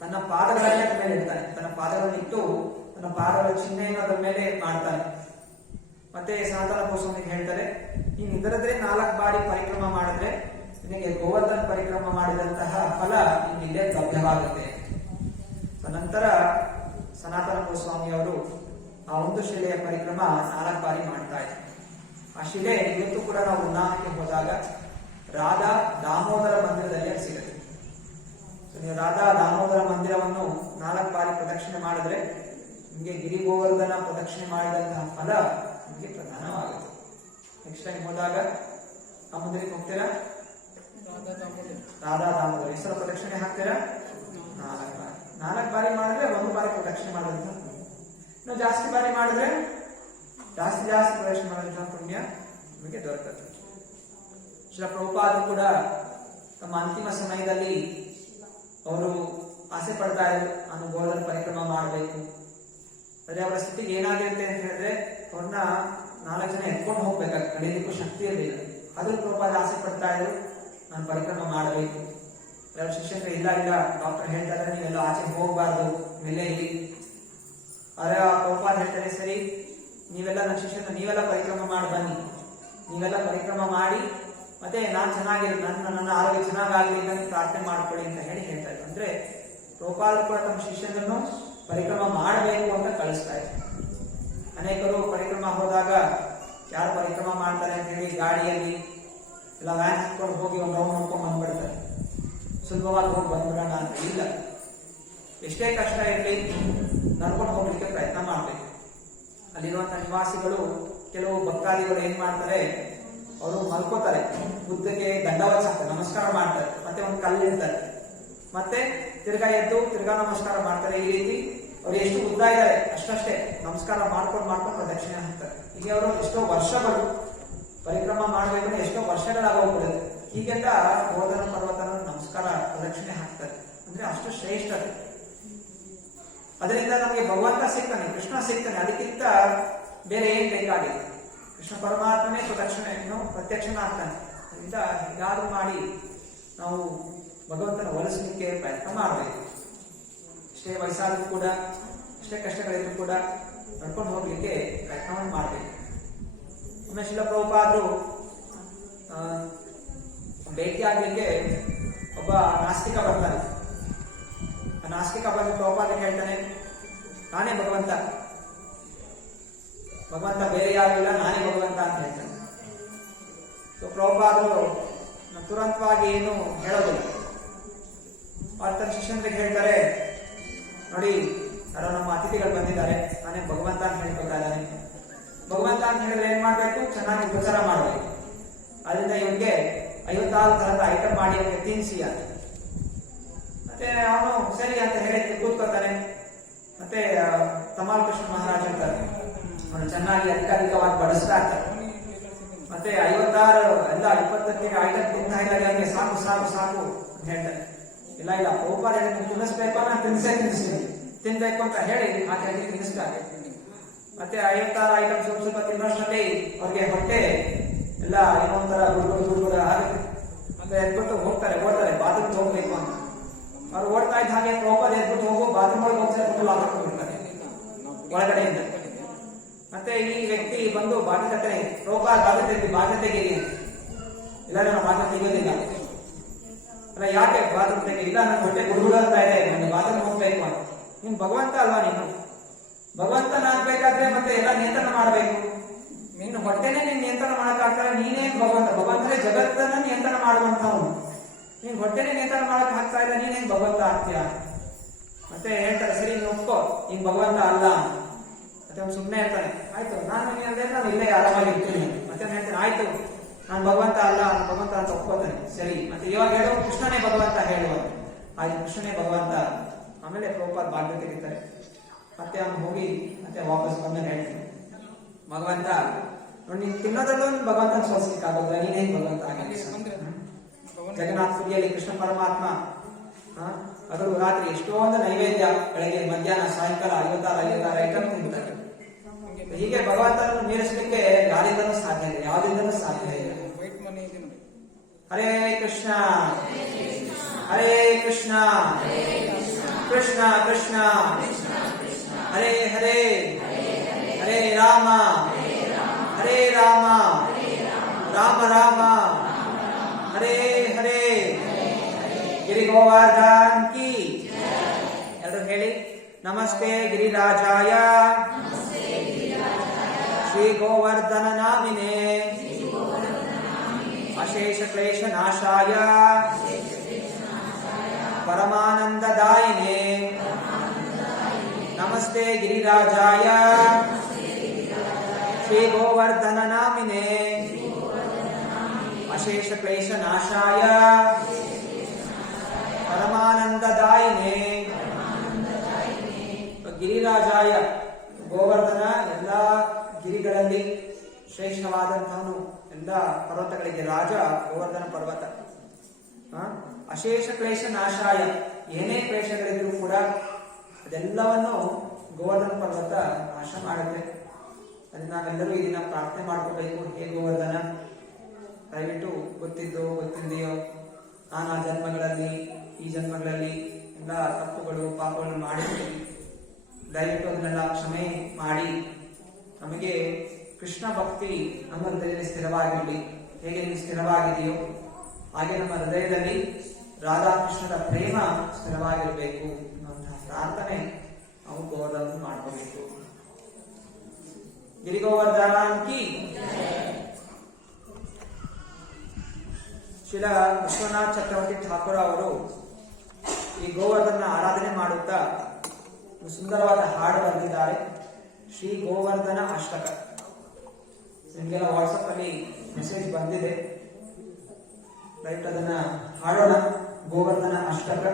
ತನ್ನ ಪಾದಗಳನ್ನ ಮೇಲೆ ಇಡ್ತಾನೆ. ತನ್ನ ಪಾದಗಳನ್ನಿಟ್ಟು ತನ್ನ ಪಾದಗಳ ಚಿಹ್ನೆಯನ್ನು ಅದರ ಮೇಲೆ ಮಾಡ್ತಾನೆ. ಮತ್ತೆ ಸನಾತನ ಗೋಸ್ವಾಮಿಗೆ ಹೇಳ್ತಾರೆ, ನೀನು ಇದರದ್ರೆ 4 ಬಾರಿ ಪರಿಕ್ರಮ ಮಾಡಿದ್ರೆ ನಿನಗೆ ಗೋವರ್ಧನ ಪರಿಕ್ರಮ ಮಾಡಿದಂತಹ ಫಲ ನಿನ್ನಿಲ್ಲೇ ಲಭ್ಯವಾಗುತ್ತೆ. ನಂತರ ಸನಾತನ ಗೋಸ್ವಾಮಿ ಅವರು ಆ ಒಂದು ಶಿಲೆಯ ಪರಿಕ್ರಮ 4 ಬಾರಿ ಮಾಡ್ತಾ ಇದ್ದಾರೆ. ಆ ಶಿಲೆ ಇವತ್ತು ಕೂಡ ನಾವು ಉನ್ನಾಹಕ್ಕೆ ಹೋದಾಗ ರಾಧಾ ದಾಮೋದರ ಮಂದಿರದಲ್ಲಿ ಸಿಗುತ್ತೆ. ನೀವು ರಾಧಾ ದಾಮೋದರ ಮಂದಿರವನ್ನು 4 ಬಾರಿ ಪ್ರದಕ್ಷಿಣೆ ಮಾಡಿದ್ರೆ ನಿಮಗೆ ಗಿರಿ ಗೋವರ್ಧನ ಪ್ರದಕ್ಷಿಣೆ ಮಾಡಿದಂತಹ ಫಲ ನಿಮಗೆ ಪ್ರಧಾನವಾಗುತ್ತೆ. ನೆಕ್ಸ್ಟ್ ಟೈಮ್ ಹೋದಾಗ ಆ ಮಂದಿರಕ್ಕೆ ಹೋಗ್ತೀರಾ? ರಾಧಾ ದಾಮೋದರ ಹೆಸರು ಪ್ರದಕ್ಷಿಣೆ ಹಾಕ್ತೀರಾ? 4 ಬಾರಿ ಮಾಡಿದ್ರೆ 1 ಬಾರಿ ಪ್ರದಕ್ಷಿಣೆ ಮಾಡಿದಂತಹ ಪುಣ್ಯ. ಇನ್ನು ಜಾಸ್ತಿ ಬಾರಿ ಮಾಡಿದ್ರೆ ಜಾಸ್ತಿ ಪ್ರದಕ್ಷಿಣೆ ಮಾಡಿದಂತಹ ಪುಣ್ಯ ನಿಮಗೆ ದೊರಕುತ್ತೆ. ಶ್ರೀಲ ಪ್ರಭುಪಾದರು ಕೂಡ ತಮ್ಮ ಅಂತಿಮ ಸಮಯದಲ್ಲಿ ಅವರು ಆಸೆ ಪಡ್ತಾ ಇದ್ರು, ನಾನು ಗೋವರ್ಧನ ಪರಿಕ್ರಮ ಮಾಡಬೇಕು. ಅದೇ ಅವರ ಸ್ಥಿತಿಗೆ ಏನಾಗಿರುತ್ತೆ ಅಂತ ಹೇಳಿದ್ರೆ ಅವ್ರನ್ನ 4 ಜನ ಎತ್ಕೊಂಡು ಹೋಗ್ಬೇಕಾಗ್ತದೆ, ಕಡಿಲಿಕ್ಕೂ ಶಕ್ತಿ ಇರಲಿಲ್ಲ. ಆದ್ರೂ ಪ್ರಭುಪಾದ ಆಸೆ ಪಡ್ತಾ ಇದ್ರು, ನಾನು ಪರಿಕ್ರಮ ಮಾಡಬೇಕು. ಕೆಲವು ಶಿಷ್ಯರು ಇಲ್ಲ ಡಾಕ್ಟರ್ ಹೇಳ್ತಾ ಇದ್ದಾರೆ, ನೀವೆಲ್ಲ ಆಚೆ ಹೋಗಬಾರ್ದು, ಇಲ್ಲೇ ಇಲ್ಲಿ. ಆದ್ರೆ ಪ್ರಭುಪಾದ ಹೇಳ್ತಾರೆ, ಸರಿ ನೀವೆಲ್ಲ ನನ್ನ ಶಿಷ್ಯನ ನೀವೆಲ್ಲ ಪರಿಕ್ರಮ ಮಾಡಿ ಬನ್ನಿ, ನೀವೆಲ್ಲ ಪರಿಕ್ರಮ ಮಾಡಿ ಮತ್ತೆ ನಾನು ಚೆನ್ನಾಗಿರು, ನನ್ನ ಆರೋಗ್ಯ ಚೆನ್ನಾಗಾಗಲಿ ಅಂತ ಪ್ರಾರ್ಥನೆ ಮಾಡ್ಕೊಳ್ಳಿ ಅಂತ ಹೇಳ್ತಾ ಇದ್ರು. ಅಂದ್ರೆ ಪ್ರಭುಪಾದರು ಕೂಡ ತಮ್ಮ ಶಿಷ್ಯನನ್ನು ಪರಿಕ್ರಮ ಮಾಡಬೇಕು ಅಂತ ಕಳಿಸ್ತಾ ಇದ್ರು. ಅನೇಕರು ಪರಿಕ್ರಮ ಹೋದಾಗ ಯಾರು ಪರಿಕ್ರಮ ಮಾಡ್ತಾರೆ ಅಂತ ಹೇಳಿ ಗಾಡಿಯಲ್ಲಿ ಇಲ್ಲ ವ್ಯಾನ್ ಹಾಕೊಂಡು ಹೋಗಿ ಒಂದು ರೌಂಡ್ ನೋಡ್ಕೊಂಡು ಬಂದ್ಬಿಡ್ತಾರೆ, ಸುಲಭವಾಗಿ ಹೋಗಿ ಬಂದ್ಬಿಡೋಣ ಅಂತ. ಇಲ್ಲ, ಎಷ್ಟೇ ಕಷ್ಟ ಇರಲಿ ನಡ್ಕೊಂಡು ಹೋಗ್ಲಿಕ್ಕೆ ಪ್ರಯತ್ನ ಮಾಡಬೇಕು. ಅಲ್ಲಿರುವಂತಹ ನಿವಾಸಿಗಳು, ಕೆಲವು ಭಕ್ತಾದಿಗಳು ಏನ್ ಮಾಡ್ತಾರೆ, ಅವರು ಮಲ್ಕೋತಾರೆ, ಬುದ್ಧಗೆ ದಂಡವತ್ ಹಾಕ್ತಾರೆ, ನಮಸ್ಕಾರ ಮಾಡ್ತಾರೆ, ಮತ್ತೆ ಒಂದು ಕಲ್ಲಿಡ್ತಾರೆ, ಮತ್ತೆ ತಿರ್ಗಾ ಎದ್ದು ತಿರ್ಗಾ ನಮಸ್ಕಾರ ಮಾಡ್ತಾರೆ. ಈ ರೀತಿ ಅವ್ರು ಎಷ್ಟು ಉದ್ದ ಇದ್ದಾರೆ ಅಷ್ಟೇ ನಮಸ್ಕಾರ ಮಾಡ್ಕೊಂಡು ಪ್ರದಕ್ಷಿಣೆ ಹಾಕ್ತಾರೆ. ಹೀಗೆ ಅವರು ಎಷ್ಟೋ ವರ್ಷಗಳು ಪರಿಕ್ರಮ ಮಾಡಬೇಕು, ಎಷ್ಟೋ ವರ್ಷಗಳಾಗೋಗ್ಬಿಡುತ್ತೆ. ಹೀಗೆಲ್ಲ ಗೋವರ್ಧನ ಪರ್ವತನ ನಮಸ್ಕಾರ ಪ್ರದಕ್ಷಿಣೆ ಹಾಕ್ತಾರೆ. ಅಂದ್ರೆ ಅಷ್ಟು ಶ್ರೇಷ್ಠತೆ. ಅದರಿಂದ ನಮಗೆ ಭಗವಂತ ಸಿಗ್ತಾನೆ, ಕೃಷ್ಣ ಸಿಗ್ತಾನೆ, ಅದಕ್ಕಿಂತ ಬೇರೆ ಏನ್ ಬೇಕಾಗಿದೆ? ಕೃಷ್ಣ ಪರಮಾತ್ಮನೇ ಪ್ರತ್ಯಕ್ಷನಾಗ್ತಾನೆ. ಅದರಿಂದ ಹೀಗಾದ್ರೂ ಮಾಡಿ ನಾವು ಭಗವಂತನ ಒಲಿಸಲಿಕ್ಕೆ ಪ್ರಯತ್ನ ಮಾಡಬೇಕು. ಎಷ್ಟೇ ವಯಸ್ಸಾದ್ರೂ ಕೂಡ, ಎಷ್ಟೇ ಕಷ್ಟಗಳಿದ್ರು ಕೂಡ ನಡ್ಕೊಂಡು ಹೋಗ್ಲಿಕ್ಕೆ ಪ್ರಯತ್ನವನ್ನು ಮಾಡಬೇಕು. ಒಮ್ಮೆ ಶ್ರೀಲ ಪ್ರಭುಪಾದರು ಭೇಟಿ ಆಗ್ಲಿಕ್ಕೆ ಒಬ್ಬ ನಾಸ್ತಿಕ ಬರ್ತಾನೆ. ನಾಸ್ತಿಕ ಬಂದು ಪ್ರಭುಪಾದರಿಗೆ ಹೇಳ್ತಾನೆ, ನಾನೇ ಭಗವಂತ, ಭಗವಂತ ಬೇರೆ ಯಾರಿಲ್ಲ, ನಾನೇ ಭಗವಂತ ಅಂತ ಹೇಳ್ತಾನೆ. ಸೊ ಪ್ರಭುಪಾದರು ತುರಂತವಾಗಿ ಏನು ಹೇಳೋದಿಲ್ಲ. ತನ್ನ ಶಿಷ್ಯನಿಗೆ ಹೇಳ್ತಾರೆ, ನೋಡಿ ಯಾರೋ ನಮ್ಮ ಅತಿಥಿಗಳು ಬಂದಿದ್ದಾರೆ, ನಾನೇ ಭಗವಂತ ಅಂತ ಹೇಳ್ಕೊತಾ ಇದ್ದಾನೆ. ಭಗವಂತ ಅಂತ ಹೇಳಿದ್ರೆ ಏನ್ ಮಾಡ್ಬೇಕು? ಚೆನ್ನಾಗಿ ಉಪಚಾರ ಮಾಡಬೇಕು. ಅದರಿಂದ ಇವನ್ಗೆ 56 ತರದ ಐಟಮ್ ಮಾಡಿ ಅವನಿಗೆ ತಿನ್ನಿಸಿ ಅಂತ. ಮತ್ತೆ ಅವನು ಸರಿ ಅಂತ ಹೇಳಿ ಕೂತ್ಕೊತಾನೆ. ಮತ್ತೆ ತಮಾಲ್ ಕೃಷ್ಣ ಮಹಾರಾಜ್ ಹೇಳ್ತಾರೆ, ಅವನು ಚೆನ್ನಾಗಿ ಅಧಿಕಾರಿಕವಾಗಿ ಬಡಿಸ್ತಾ ಇರ್ತಾರೆ. ಮತ್ತೆ 56 ಎಲ್ಲ 20 ಐಟಮ್ ತಿಂತಾ ಇದ್ದಾರೆ, ಅವನಿಗೆ ಸಾಕು ಸಾಕು ಸಾಕು ಅಂತ ಹೇಳ್ತಾರೆ. ಇಲ್ಲ ಇಲ್ಲ, ಪ್ರಭುಪಾದ ತಿನ್ನಿಸ್ಬೇಕು, ನಾನು ತಿನ್ನಿಸ್ತೀನಿ, ತಿನ್ಬೇಕು ಅಂತ ಹೇಳಿ ಹಾಗಾಗಿ ತಿನ್ನಿಸ್ತಾರೆ. ಮತ್ತೆ 56 ಐಟಮ್ ಸ್ವಲ್ಪ ತಿನ್ನೋಷ್ಟರಲ್ಲಿ ಅವ್ರಿಗೆ ಹೊಟ್ಟೆ ಎಲ್ಲ ಏನೋ ಒಂಥರ ಗುಡ್ಗುಡ ಆಗುತ್ತೆ. ಮತ್ತೆ ಎದ್ಬಿಟ್ಟು ಓಡ್ತಾರೆ ಬಾತ್ರೂಮ್ ಹೋಗ್ಬೇಕು ಅಂತ. ಅವ್ರು ಓಡ್ತಾ ಇದ್ದ ಹಾಗೆ ಪ್ರಭುಪಾದ ಎದ್ಬಿಟ್ಟು ಹೋಗು, ಬಾತ್ರೂಮ್ ಒಳಗೆ ಹೋಗ್ತಾರೆ, ಹಾಕಿಬಿಡ್ತಾರೆ ಒಳಗಡೆಯಿಂದ. ಮತ್ತೆ ಈ ವ್ಯಕ್ತಿ ಬಂದು ಬಾಧ್ಯತೆ, ಪ್ರಭುಪಾದ ಬಾಧ್ಯತೆ ತೆಗೀರಿ, ಇಲ್ಲ ನಾನು ಬಾಧ್ಯತೆ ತೆಗೋದಿಲ್ಲ. ಅಲ್ಲ ಯಾಕೆ ಬಾತ್ರೂಮ್ ತೆಗೆ? ಇಲ್ಲ ನನ್ನ ಹೊಟ್ಟೆ ಗುಡ್ಗುಡ ಅಂತ ಇದೆ, ನನಗೆ ಬಾತ್ರೂಮ್ ಹೋಗ್ಬೇಕು ಅಂತ. ನೀನು ಭಗವಂತ ಅಲ್ವಾ? ನೀನು ಭಗವಂತನಾಗ್ಬೇಕಾದ್ರೆ ಮತ್ತೆ ಎಲ್ಲ ನಿಯಂತ್ರಣ ಮಾಡಬೇಕು. ನಿನ್ನ ಹೊಟ್ಟೆನೇ ನೀನ್ ನಿಯಂತ್ರಣ ಮಾಡಕ್ಕಾಗ್ತಾರೆ, ನೀನೇನ್ ಭಗವಂತ? ಭಗವಂತನೇ ಜಗತ್ತನ್ನ ನಿಯಂತ್ರಣ ಮಾಡುವಂತವನು. ನೀನ್ ಹೊಟ್ಟೆನೇ ನಿಯಂತ್ರಣ ಮಾಡಕ್ ಆಗ್ತಾ ಇಲ್ಲ, ನೀನೇನ್ ಭಗವಂತ ಆಗ್ತೀಯ? ಮತ್ತೆ ಹೇಳ್ತಾರೆ, ಸರಿ ನೀನು ಒಪ್ಕೋ, ನೀನ್ ಭಗವಂತ ಅಲ್ಲ. ಮತ್ತೆ ಅವ್ನು ಸುಮ್ಮನೆ ಹೇಳ್ತಾನೆ, ಆಯ್ತು ನಾನು ಇಲ್ಲೇ ಆರಾಮಾಗಿರ್ತೀನಿ. ಮತ್ತೆ ಹೇಳ್ತಾನೆ, ಆಯ್ತು ನಾನು ಭಗವಂತ ಅಲ್ಲ, ನಾನು ಭಗವಂತ ಅಂತ ಒಪ್ಕೋತಾನೆ. ಸರಿ, ಮತ್ತೆ ಇವಾಗ ಹೇಳೋ ಕೃಷ್ಣನೇ ಭಗವಂತ ಹೇಳುವ. ಆಯ್ತು ಕೃಷ್ಣನೇ ಭಗವಂತ. ಆಮೇಲೆ ಪ್ರಭುಪಾದ ಬಾಧ್ಯತೆ ತೆಗಿತಾರೆ. ಮತ್ತೆ ಅವನು ಹೋಗಿ ಮತ್ತೆ ವಾಪಸ್ ಬಂದ ಹೇಳ್ತಾನೆ, ಭಗವಂತ ನೋಡಿ ನೀನ್ ತಿನ್ನೋದಲ್ಲೂ ಭಗವಂತನ ಸೋಲಿಕ್ಕಾಗೋದಿಲ್ಲ, ನೀನೇನ್ ಭಗವಂತ ಆಗಿದೆ? ಜಗನ್ನಾಥಪುರಿಯಲ್ಲಿ ಕೃಷ್ಣ ಪರಮಾತ್ಮ ಅದರಲ್ಲೂ ರಾತ್ರಿ ಎಷ್ಟೊಂದು ನೈವೇದ್ಯ, ಬೆಳಗ್ಗೆ ಮಧ್ಯಾಹ್ನ ಸಾಯಂಕಾಲ 56 ಐಟಮ್ ತಿಂತಾರೆ. ಹೀಗೆ ಭಗವಂತನನ್ನು ಮೀರಿಸಲಿಕ್ಕೆ ಯಾರಿಂದನೂ ಸಾಧ್ಯ ಇಲ್ಲ, ಯಾವುದಿಂದನೂ ಸಾಧ್ಯ ಇಲ್ಲ. ಹರೇ ಕೃಷ್ಣ ಹರೇ ಕೃಷ್ಣ ಕೃಷ್ಣ ಕೃಷ್ಣ ಹರೇ ಹರೇ ಹರೇ ರಾಮ ಹರೇ ರಾಮ ರಾಮ ರಾಮ ಹರೇ ಹರೇ. ಗಿರಿ ಗೋವರ್ಧನ್ ಕಿ ಎಲ್ಲರೂ ಹೇಳಿ, ನಮಸ್ತೆ ಗಿರಿರಾಜಾಯ ಶ್ರೀ ಗೋವರ್ಧನ ನಾಮಿನೇ ಅಶೇಷ ಕ್ಲೇಶ ನಾಶಾಯ ಪರಮಾನಂದದಾಯಿನೇ. ನಮಸ್ತೆ ಗಿರಿರಾಜಾಯ ಶ್ರೀ ಗೋವರ್ಧನ ನಾಮಿನೇ ಅಶೇಷ ಕ್ಲೇಶ ನಾಶಾಯ ಪರಮಾನಂದದಾಯಿನೇ. ಗಿರಿರಾಜಾಯ, ಗೋವರ್ಧನ ಎಲ್ಲ ಗಿರಿಗಳಲ್ಲಿ ಶ್ರೇಷ್ಠವಾದಂತಹನು, ಎಲ್ಲ ಪರ್ವತಗಳಿಗೆ ರಾಜ ಗೋವರ್ಧನ ಪರ್ವತ. ಅಶೇಷ ಕ್ಲೇಶ ನಾಶಾಯ, ಏನೇ ಕ್ಲೇಶಗಳಿದ್ರೂ ಕೂಡ ಅದೆಲ್ಲವನ್ನು ಗೋವರ್ಧನ ಪರ್ವತ ನಾಶ ಮಾಡುತ್ತೆ. ಅದನ್ನ ನಾವೆಲ್ಲರೂ ಈ ದಿನ ಪ್ರಾರ್ಥನೆ ಮಾಡ್ಕೋಬೇಕು. ಹೇ ಗೋವರ್ಧನ, ದಯವಿಟ್ಟು ಗೊತ್ತಿದ್ದೋ ಗೊತ್ತಿದೆಯೋ ನಾನಾ ಜನ್ಮಗಳಲ್ಲಿ ಈ ಜನ್ಮಗಳಲ್ಲಿ ಎಲ್ಲ ತಪ್ಪುಗಳು ಪಾಪಗಳು ಮಾಡಿರ್ತೀವಿ, ದಯವಿಟ್ಟು ಅದನ್ನೆಲ್ಲ ಕ್ಷಮೆ ಮಾಡಿ ನಮಗೆ ಕೃಷ್ಣ ಭಕ್ತಿ ನಮ್ಮ ಹೃದಯದಲ್ಲಿ ಸ್ಥಿರವಾಗಿರಲಿ. ಹೇಗೆ ನೀವು ಸ್ಥಿರವಾಗಿದೆಯೋ ಹಾಗೆ ನಮ್ಮ ಹೃದಯದಲ್ಲಿ ರಾಧಾಕೃಷ್ಣರ ಪ್ರೇಮ ಸ್ಥಿರವಾಗಿರಬೇಕು ಅನ್ನುವಂತಹ ಪ್ರಾರ್ಥನೆ ನಾವು ಗೋವರ್ಧನ ಮಾಡ್ಕೋಬೇಕು. ಗಿರಿ ಗೋವರ್ಧನ್ ಕಿ. ಶ್ರೀಲ ವಿಶ್ವನಾಥ್ ಚಕ್ರವರ್ತಿ ಠಾಕೂರ್ ಅವರು ಈ ಗೋವರ್ಧನ ಆರಾಧನೆ ಮಾಡುತ್ತಾ ಸುಂದರವಾದ ಹಾಡು ಬರೆದಿದ್ದಾರೆ, ಶ್ರೀ ಗೋವರ್ಧನ ಅಷ್ಟಕ. ನಿಮಗೆಲ್ಲ ವಾಟ್ಸಪ್ ಅಲ್ಲಿ ಮೆಸೇಜ್ ಬಂದಿದೆ, ರೈಟ್ ಅದನ್ನ ಹಾಡೋಣ. ಗೋವರ್ಧನ ಅಷ್ಟಕ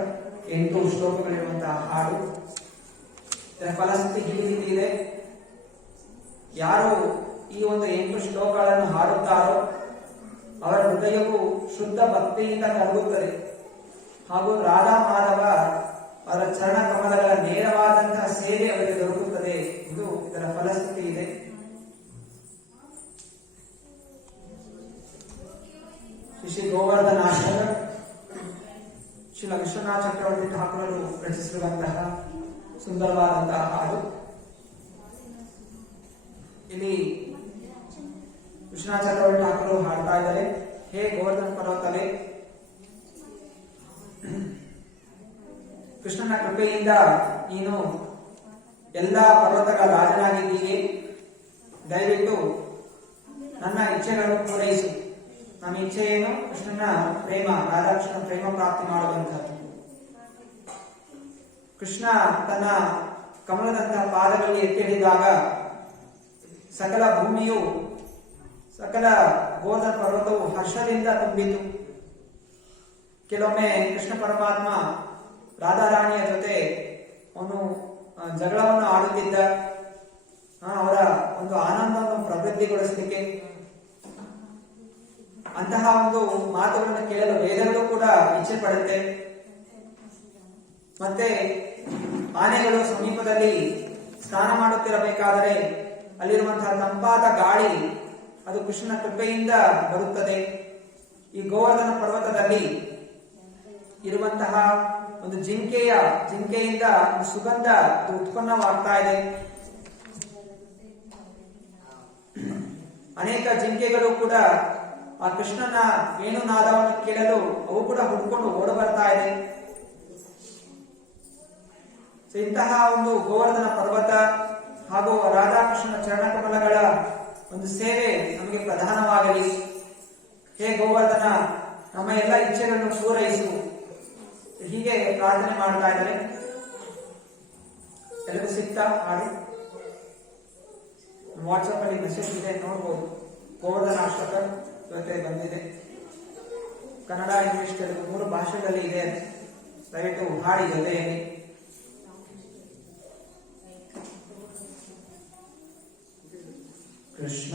8 ಶ್ಲೋಕಗಳಿರುವಂತಹ ಹಾಡು. ಇದರ ಫಲಶ್ರುತಿ ಈ ರೀತಿ ಇದೆ, ಯಾರು ಈ ಒಂದು 8 ಶ್ಲೋಕಗಳನ್ನು ಹಾಡುತ್ತಾರೋ ಅವರ ಹೃದಯವು ಶುದ್ಧ ಭಕ್ತಿಯಿಂದ ಕರಗುತ್ತದೆ ಹಾಗೂ ರಾಧಾ ಮಾಧವ ಅವರ ಚರಣ ಕಮಲಗಳ ನೇರವಾದಂತಹ ಸೇವೆ ಅವರಿಗೆ ದೊರಕುತ್ತದೆ. ಇದು ಇದರ ಫಲಶ್ರುತಿ ಇದೆ. ಶ್ರೀ ಗೋವರ್ಧನ ಅಷ್ಟಕ ಶ್ರೀಲ ವಿಶ್ವನಾಥ ಚಕ್ರವರ್ತಿ ಠಾಕೂರರು ರಚಿಸಿರುವಂತಹ ಸುಂದರವಾದಂತಹ ಹಾಡು. ಇಲ್ಲಿ ವಿಶ್ವನಾಥ ಚಕ್ರವರ್ತಿ ಠಾಕೂರರು ಹಾಡ್ತಾ ಇದ್ದಾರೆ, ಹೇ ಗೋವರ್ಧನ ಪರ್ವತವೇ, ಕೃಷ್ಣನ ಕೃಪೆಯಿಂದ ನೀನು ಎಲ್ಲ ಪರ್ವತಗಳ ರಾಜನಾಗಿದ್ದೀಯೆ. ದಯವಿಟ್ಟು ನನ್ನ ಇಚ್ಛೆಗಳನ್ನು ಪೂರೈಸು. ನಮ್ಮ ಇಚ್ಛೆ ಏನು? ಕೃಷ್ಣನ ಪ್ರೇಮ, ರಾಧಾಕೃಷ್ಣ ಪ್ರೇಮ ಪ್ರಾಪ್ತಿ ಮಾಡುವಂತಹದ್ದು. ಕೃಷ್ಣ ತನ್ನ ಕಮಲದಂತಹ ಪಾದಗಳಲ್ಲಿ ಎತ್ತಿ ಹಿಡಿದಾಗ ಸಕಲ ಭೂಮಿಯು, ಸಕಲ ಗೋವರ್ಧನ ಪರ್ವತವು ಹರ್ಷದಿಂದ ತುಂಬಿತು. ಕೆಲವೊಮ್ಮೆ ಕೃಷ್ಣ ಪರಮಾತ್ಮ ರಾಧಾರಾಣಿಯ ಜೊತೆ ಅವನು ಜಗಳವನ್ನು ಆಡುತ್ತಿದ್ದ. ಅವರ ಒಂದು ಆನಂದವನ್ನು ಪ್ರವೃದ್ಧಿಗೊಳಿಸಲಿಕ್ಕೆ ಅಂತಹ ಒಂದು ಮಾತುಗಳನ್ನು ಕೇಳಲು ವೇದಗಳು ಕೂಡ ಇಚ್ಛೆ ಪಡುತ್ತೆ. ಮತ್ತೆ ಆನೆಗಳು ಸಮೀಪದಲ್ಲಿ ಸ್ನಾನ ಮಾಡುತ್ತಿರಬೇಕಾದರೆ ಅಲ್ಲಿರುವಂತಹ ತಂಪಾದ ಗಾಳಿ ಅದು ಕೃಷ್ಣನ ಕೃಪೆಯಿಂದ ಬರುತ್ತದೆ. ಈ ಗೋವರ್ಧನ ಪರ್ವತದಲ್ಲಿ ಇರುವಂತಹ ಒಂದು ಜಿಂಕೆಯಿಂದ ಒಂದು ಸುಗಂಧ ಉತ್ಪನ್ನವಾಗ್ತಾ ಇದೆ. ಅನೇಕ ಜಿಂಕೆಗಳು ಕೂಡ ಆ ಕೃಷ್ಣನ ವೇಣುನಾದವನ್ನು ಕೇಳಲು ಅವು ಕೂಡ ಹುಡ್ಕೊಂಡು ಓಡಿ ಬರ್ತಾ ಇದೆ. ಇಂತಹ ಒಂದು ಗೋವರ್ಧನ ಪರ್ವತ ಹಾಗೂ ರಾಧಾಕೃಷ್ಣನ ಚರಣಕಮಲಗಳ ಒಂದು ಸೇವೆ ನಮಗೆ ಪ್ರಧಾನವಾಗಲಿ. ಹೇ ಗೋವರ್ಧನ, ನಮ್ಮ ಎಲ್ಲ ಇಚ್ಛೆಗಳನ್ನು ಪೂರೈಸು. ಹೀಗೆ ಪ್ರಾರ್ಥನೆ ಮಾಡ್ತಾ ಇದ್ದಾರೆ. ಎಲ್ಲರೂ ಸಿಗ್ತಾ ಹಾಡಿ ವಾಟ್ಸಪ್ ಅಲ್ಲಿ ಮೆಸೇಜ್ ಇದೆ, ನೋಡ್ಬೋದು. ಗೋವರ್ಧನ ಅಷ್ಟಕ ಜೊತೆ ಬಂದಿದೆ. ಕನ್ನಡ, ಇಂಗ್ಲಿಷ್, ತೆಲುಗು 3 ಭಾಷೆಗಳಲ್ಲಿ ಇದೆ. ದಯವಿಟ್ಟು ಹಾಡಿ ಜೊತೆಯಲ್ಲಿ. ಕೃಷ್ಣ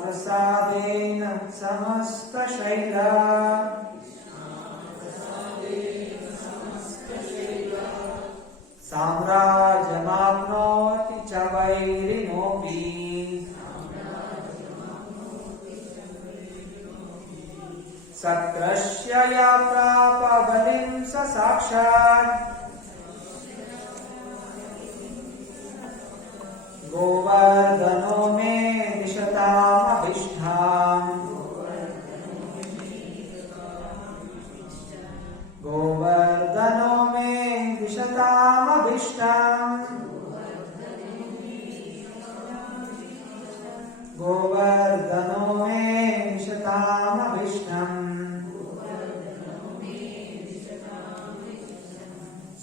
ಪ್ರಸಾದೇನ ಸಮಸ್ತ ಶೈಲ ಸಾಮ್ರಾಜ್ಯಮಾಪ್ನೋತಿ ಚ ವೈರಿಣೋಪಿ ಸತ್ಕೃಷ್ಯ ಯಾ ಪ್ರಾಪ ಬಲಿಂ ಸ ಸಾಕ್ಷಾತ್ ಗೋವರ್ಧನೋ ಮೇ ದಿಶತಾಮಭಿಷ್ಟಾಂ ಗೋವರ್ಧನೋ ಮೇ ದಿಶತಾಮಭಿಷ್ಟಾಂ ಗೋವರ್ಧನೋ ಮೇ ದಿಶತಾಮಭಿಷ್ಟಾಂ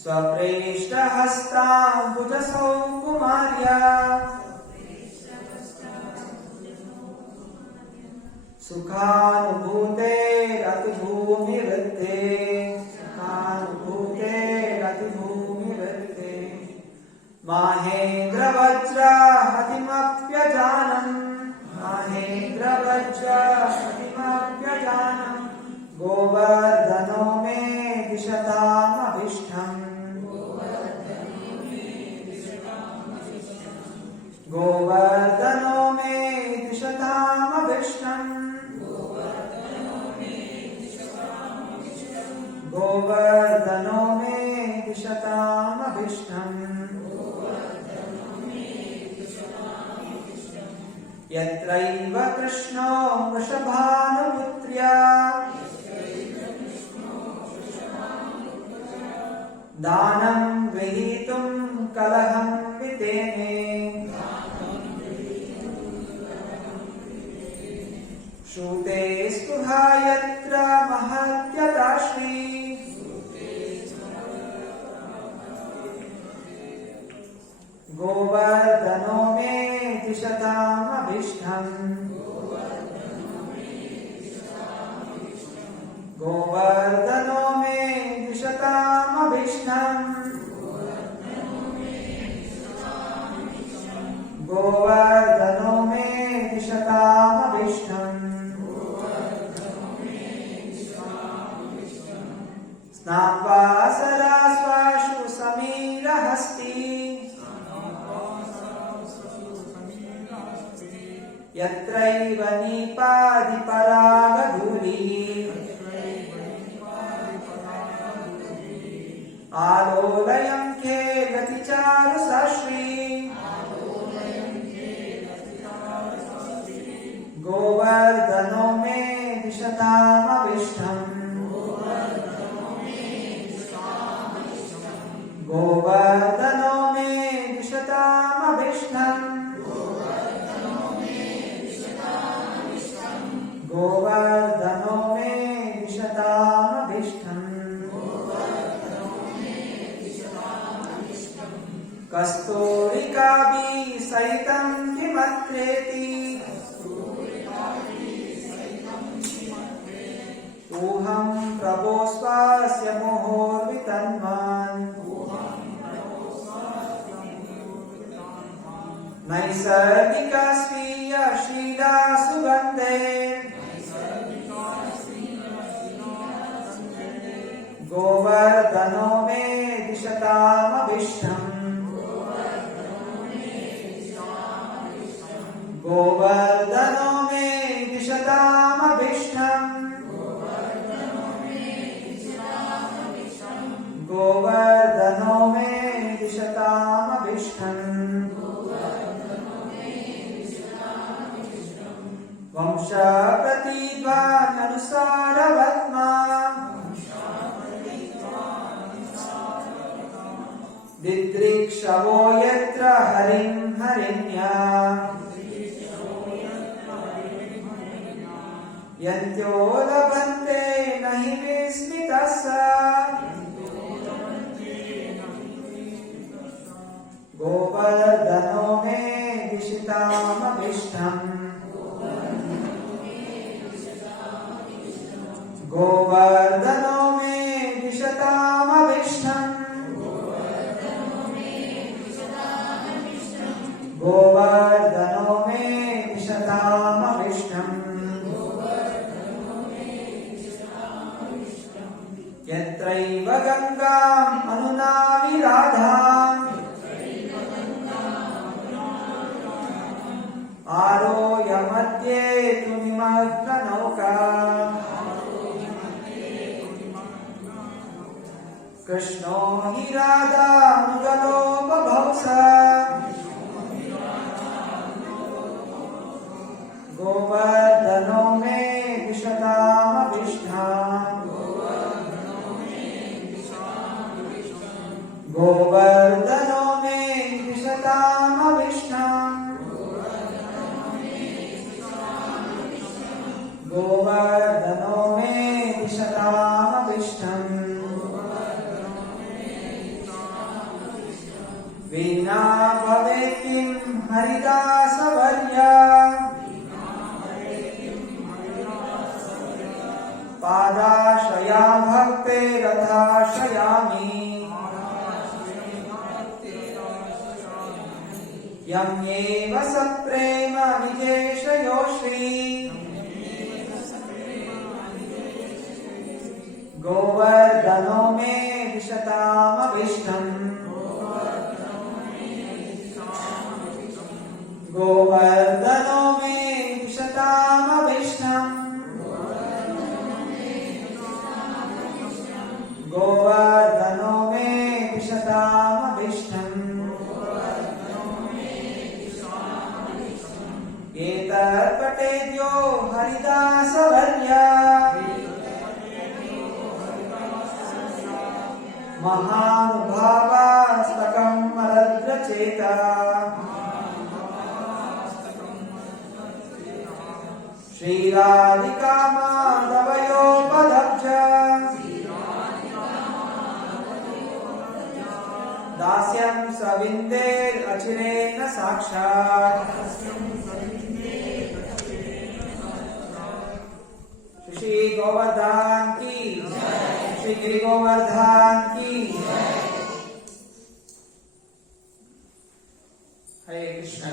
ಸ್ವಪ್ರೇಷ್ಟಹಸ್ತಾಂಬುಜಸೌ ಕುಮಾರ್ಯ ಸುಖಾನುಭೂತೇರತಿಭೂಮಿವೃತ್ತೆ ಮಾಹೇಂದ್ರವಜ್ರಹತಿಮಪ್ಯಜಾನಂ ಗೋವರ್ಧನೋ ಮೇ ದಿಶತಾಮಭಿಷ್ಟಂ ಗೋವರ್ಧನೋ ಮೇ ದಿಶತಾಮಭಿಷ್ಟಂ ಗೋವರ್ಧನೋ ಮೇ ದಿಶತಾಮಭಿಷ್ಟಂ ಯತ್ರೈವ ಕೃಷ್ಣೋ ವೃಷಭಾನುಪುತ್ರ್ಯ ದಾನಂ ಗೃಹೀತುಂ ಕಲಹಂ ವಿತೇನೆ ಶ್ರುತೆ ಸ್ತುಹಾ ಯತ್ರ ಮಹತ್ಯತಾಶ್ರೀ ಗೋವರ್ಧನೋ ಮೇ ದಿಶತಾಮಭಿಷ್ಟಂ ಗೋವರ್ಧನೋ ಮೇ ದಿಶತಾಮಭಿಷ್ಟಂ ಗೋವರ್ಧನೋ ಮೇ ದಿಶತಾಮಭಿಷ್ಟಂ ಸ್ನಾತ್ವಾ ಸರಾಸ್ವಾಶು ಸಮೀರಹಸ್ತಿ ಯತ್ರೈವ ನೀಪಾದಿ ಪರಾಗಧೂಲಿಃ ಆಲೋಲಯಂ ಖೇಲತಿ ಚಾರು ಸಾಶ್ರೀ ಗೋವರ್ಧನೋ ಮೇ ದಿಶತಾಮಭಿಷ್ಟಂ ಗೋವರ್ಧನೋ ಮೇ ದಿಶತಾಮಭಿಷ್ಟಂ कस्तूरिकाभिः सहितं किमत्रेति ऊहं प्रभो स्वस्य मोहोर्वितन्वान् नैसर्गिक स्वीय शीला सुगन्धे गोवर्धनो मे दिशतामभीष्टम् गोवर्धनो मे दिशतामभीष्टम् गोवर्धनो मे दिशतामभीष्टम् वंशप्रतिद्वाननुसारवत्मा दिदृक्षवो यत्र हरिं हरिण्या यन्त्यो लभन्ते न हि विस्मितस्य गोवर्धनो मे दिशतामभीष्टम् गोवर्धनो मे दिशतामभीष्टम् गोवर्धनो मे दिशतामभीष्टम् यत्रैव गङ्गाम् अनुनावि राधाम् आरोह्य मध्ये तु निमग्ननौका कृष्णो हि राधानुगलोपभौस गोवर्धनो मे दिशतामभीष्टम् गोवर्धनो मे दिशतामभीष्टम् गोवर्धनो मे दिशतामभीष्टम् वीणा भवेत् किं हरिदासवर्या पादाश्रया भक्तेरथाश्रयामि यं एव सप्रेम निजेशयोश्री गोवर्धनो मे दिशतामभीष्टम् गोवर्धनो मे दिशतामभीष्टम् गोवर्धनो मे दिशतामभीष्टम् एतत्पठेद्यो हरिदासवर्या महानुभावास्तकं मरद्रचेता श्रीराधिका माधवयोपलब्ध दास्यं सविन्देरचिरेण साक्षात् श्री गोवर्धन की श्री गिरि गोवर्धन की हरे कृष्ण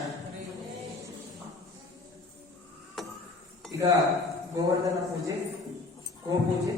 ಈಗ ಗೋವರ್ಧನ ಪೂಜೆ, ಗೋ ಪೂಜೆ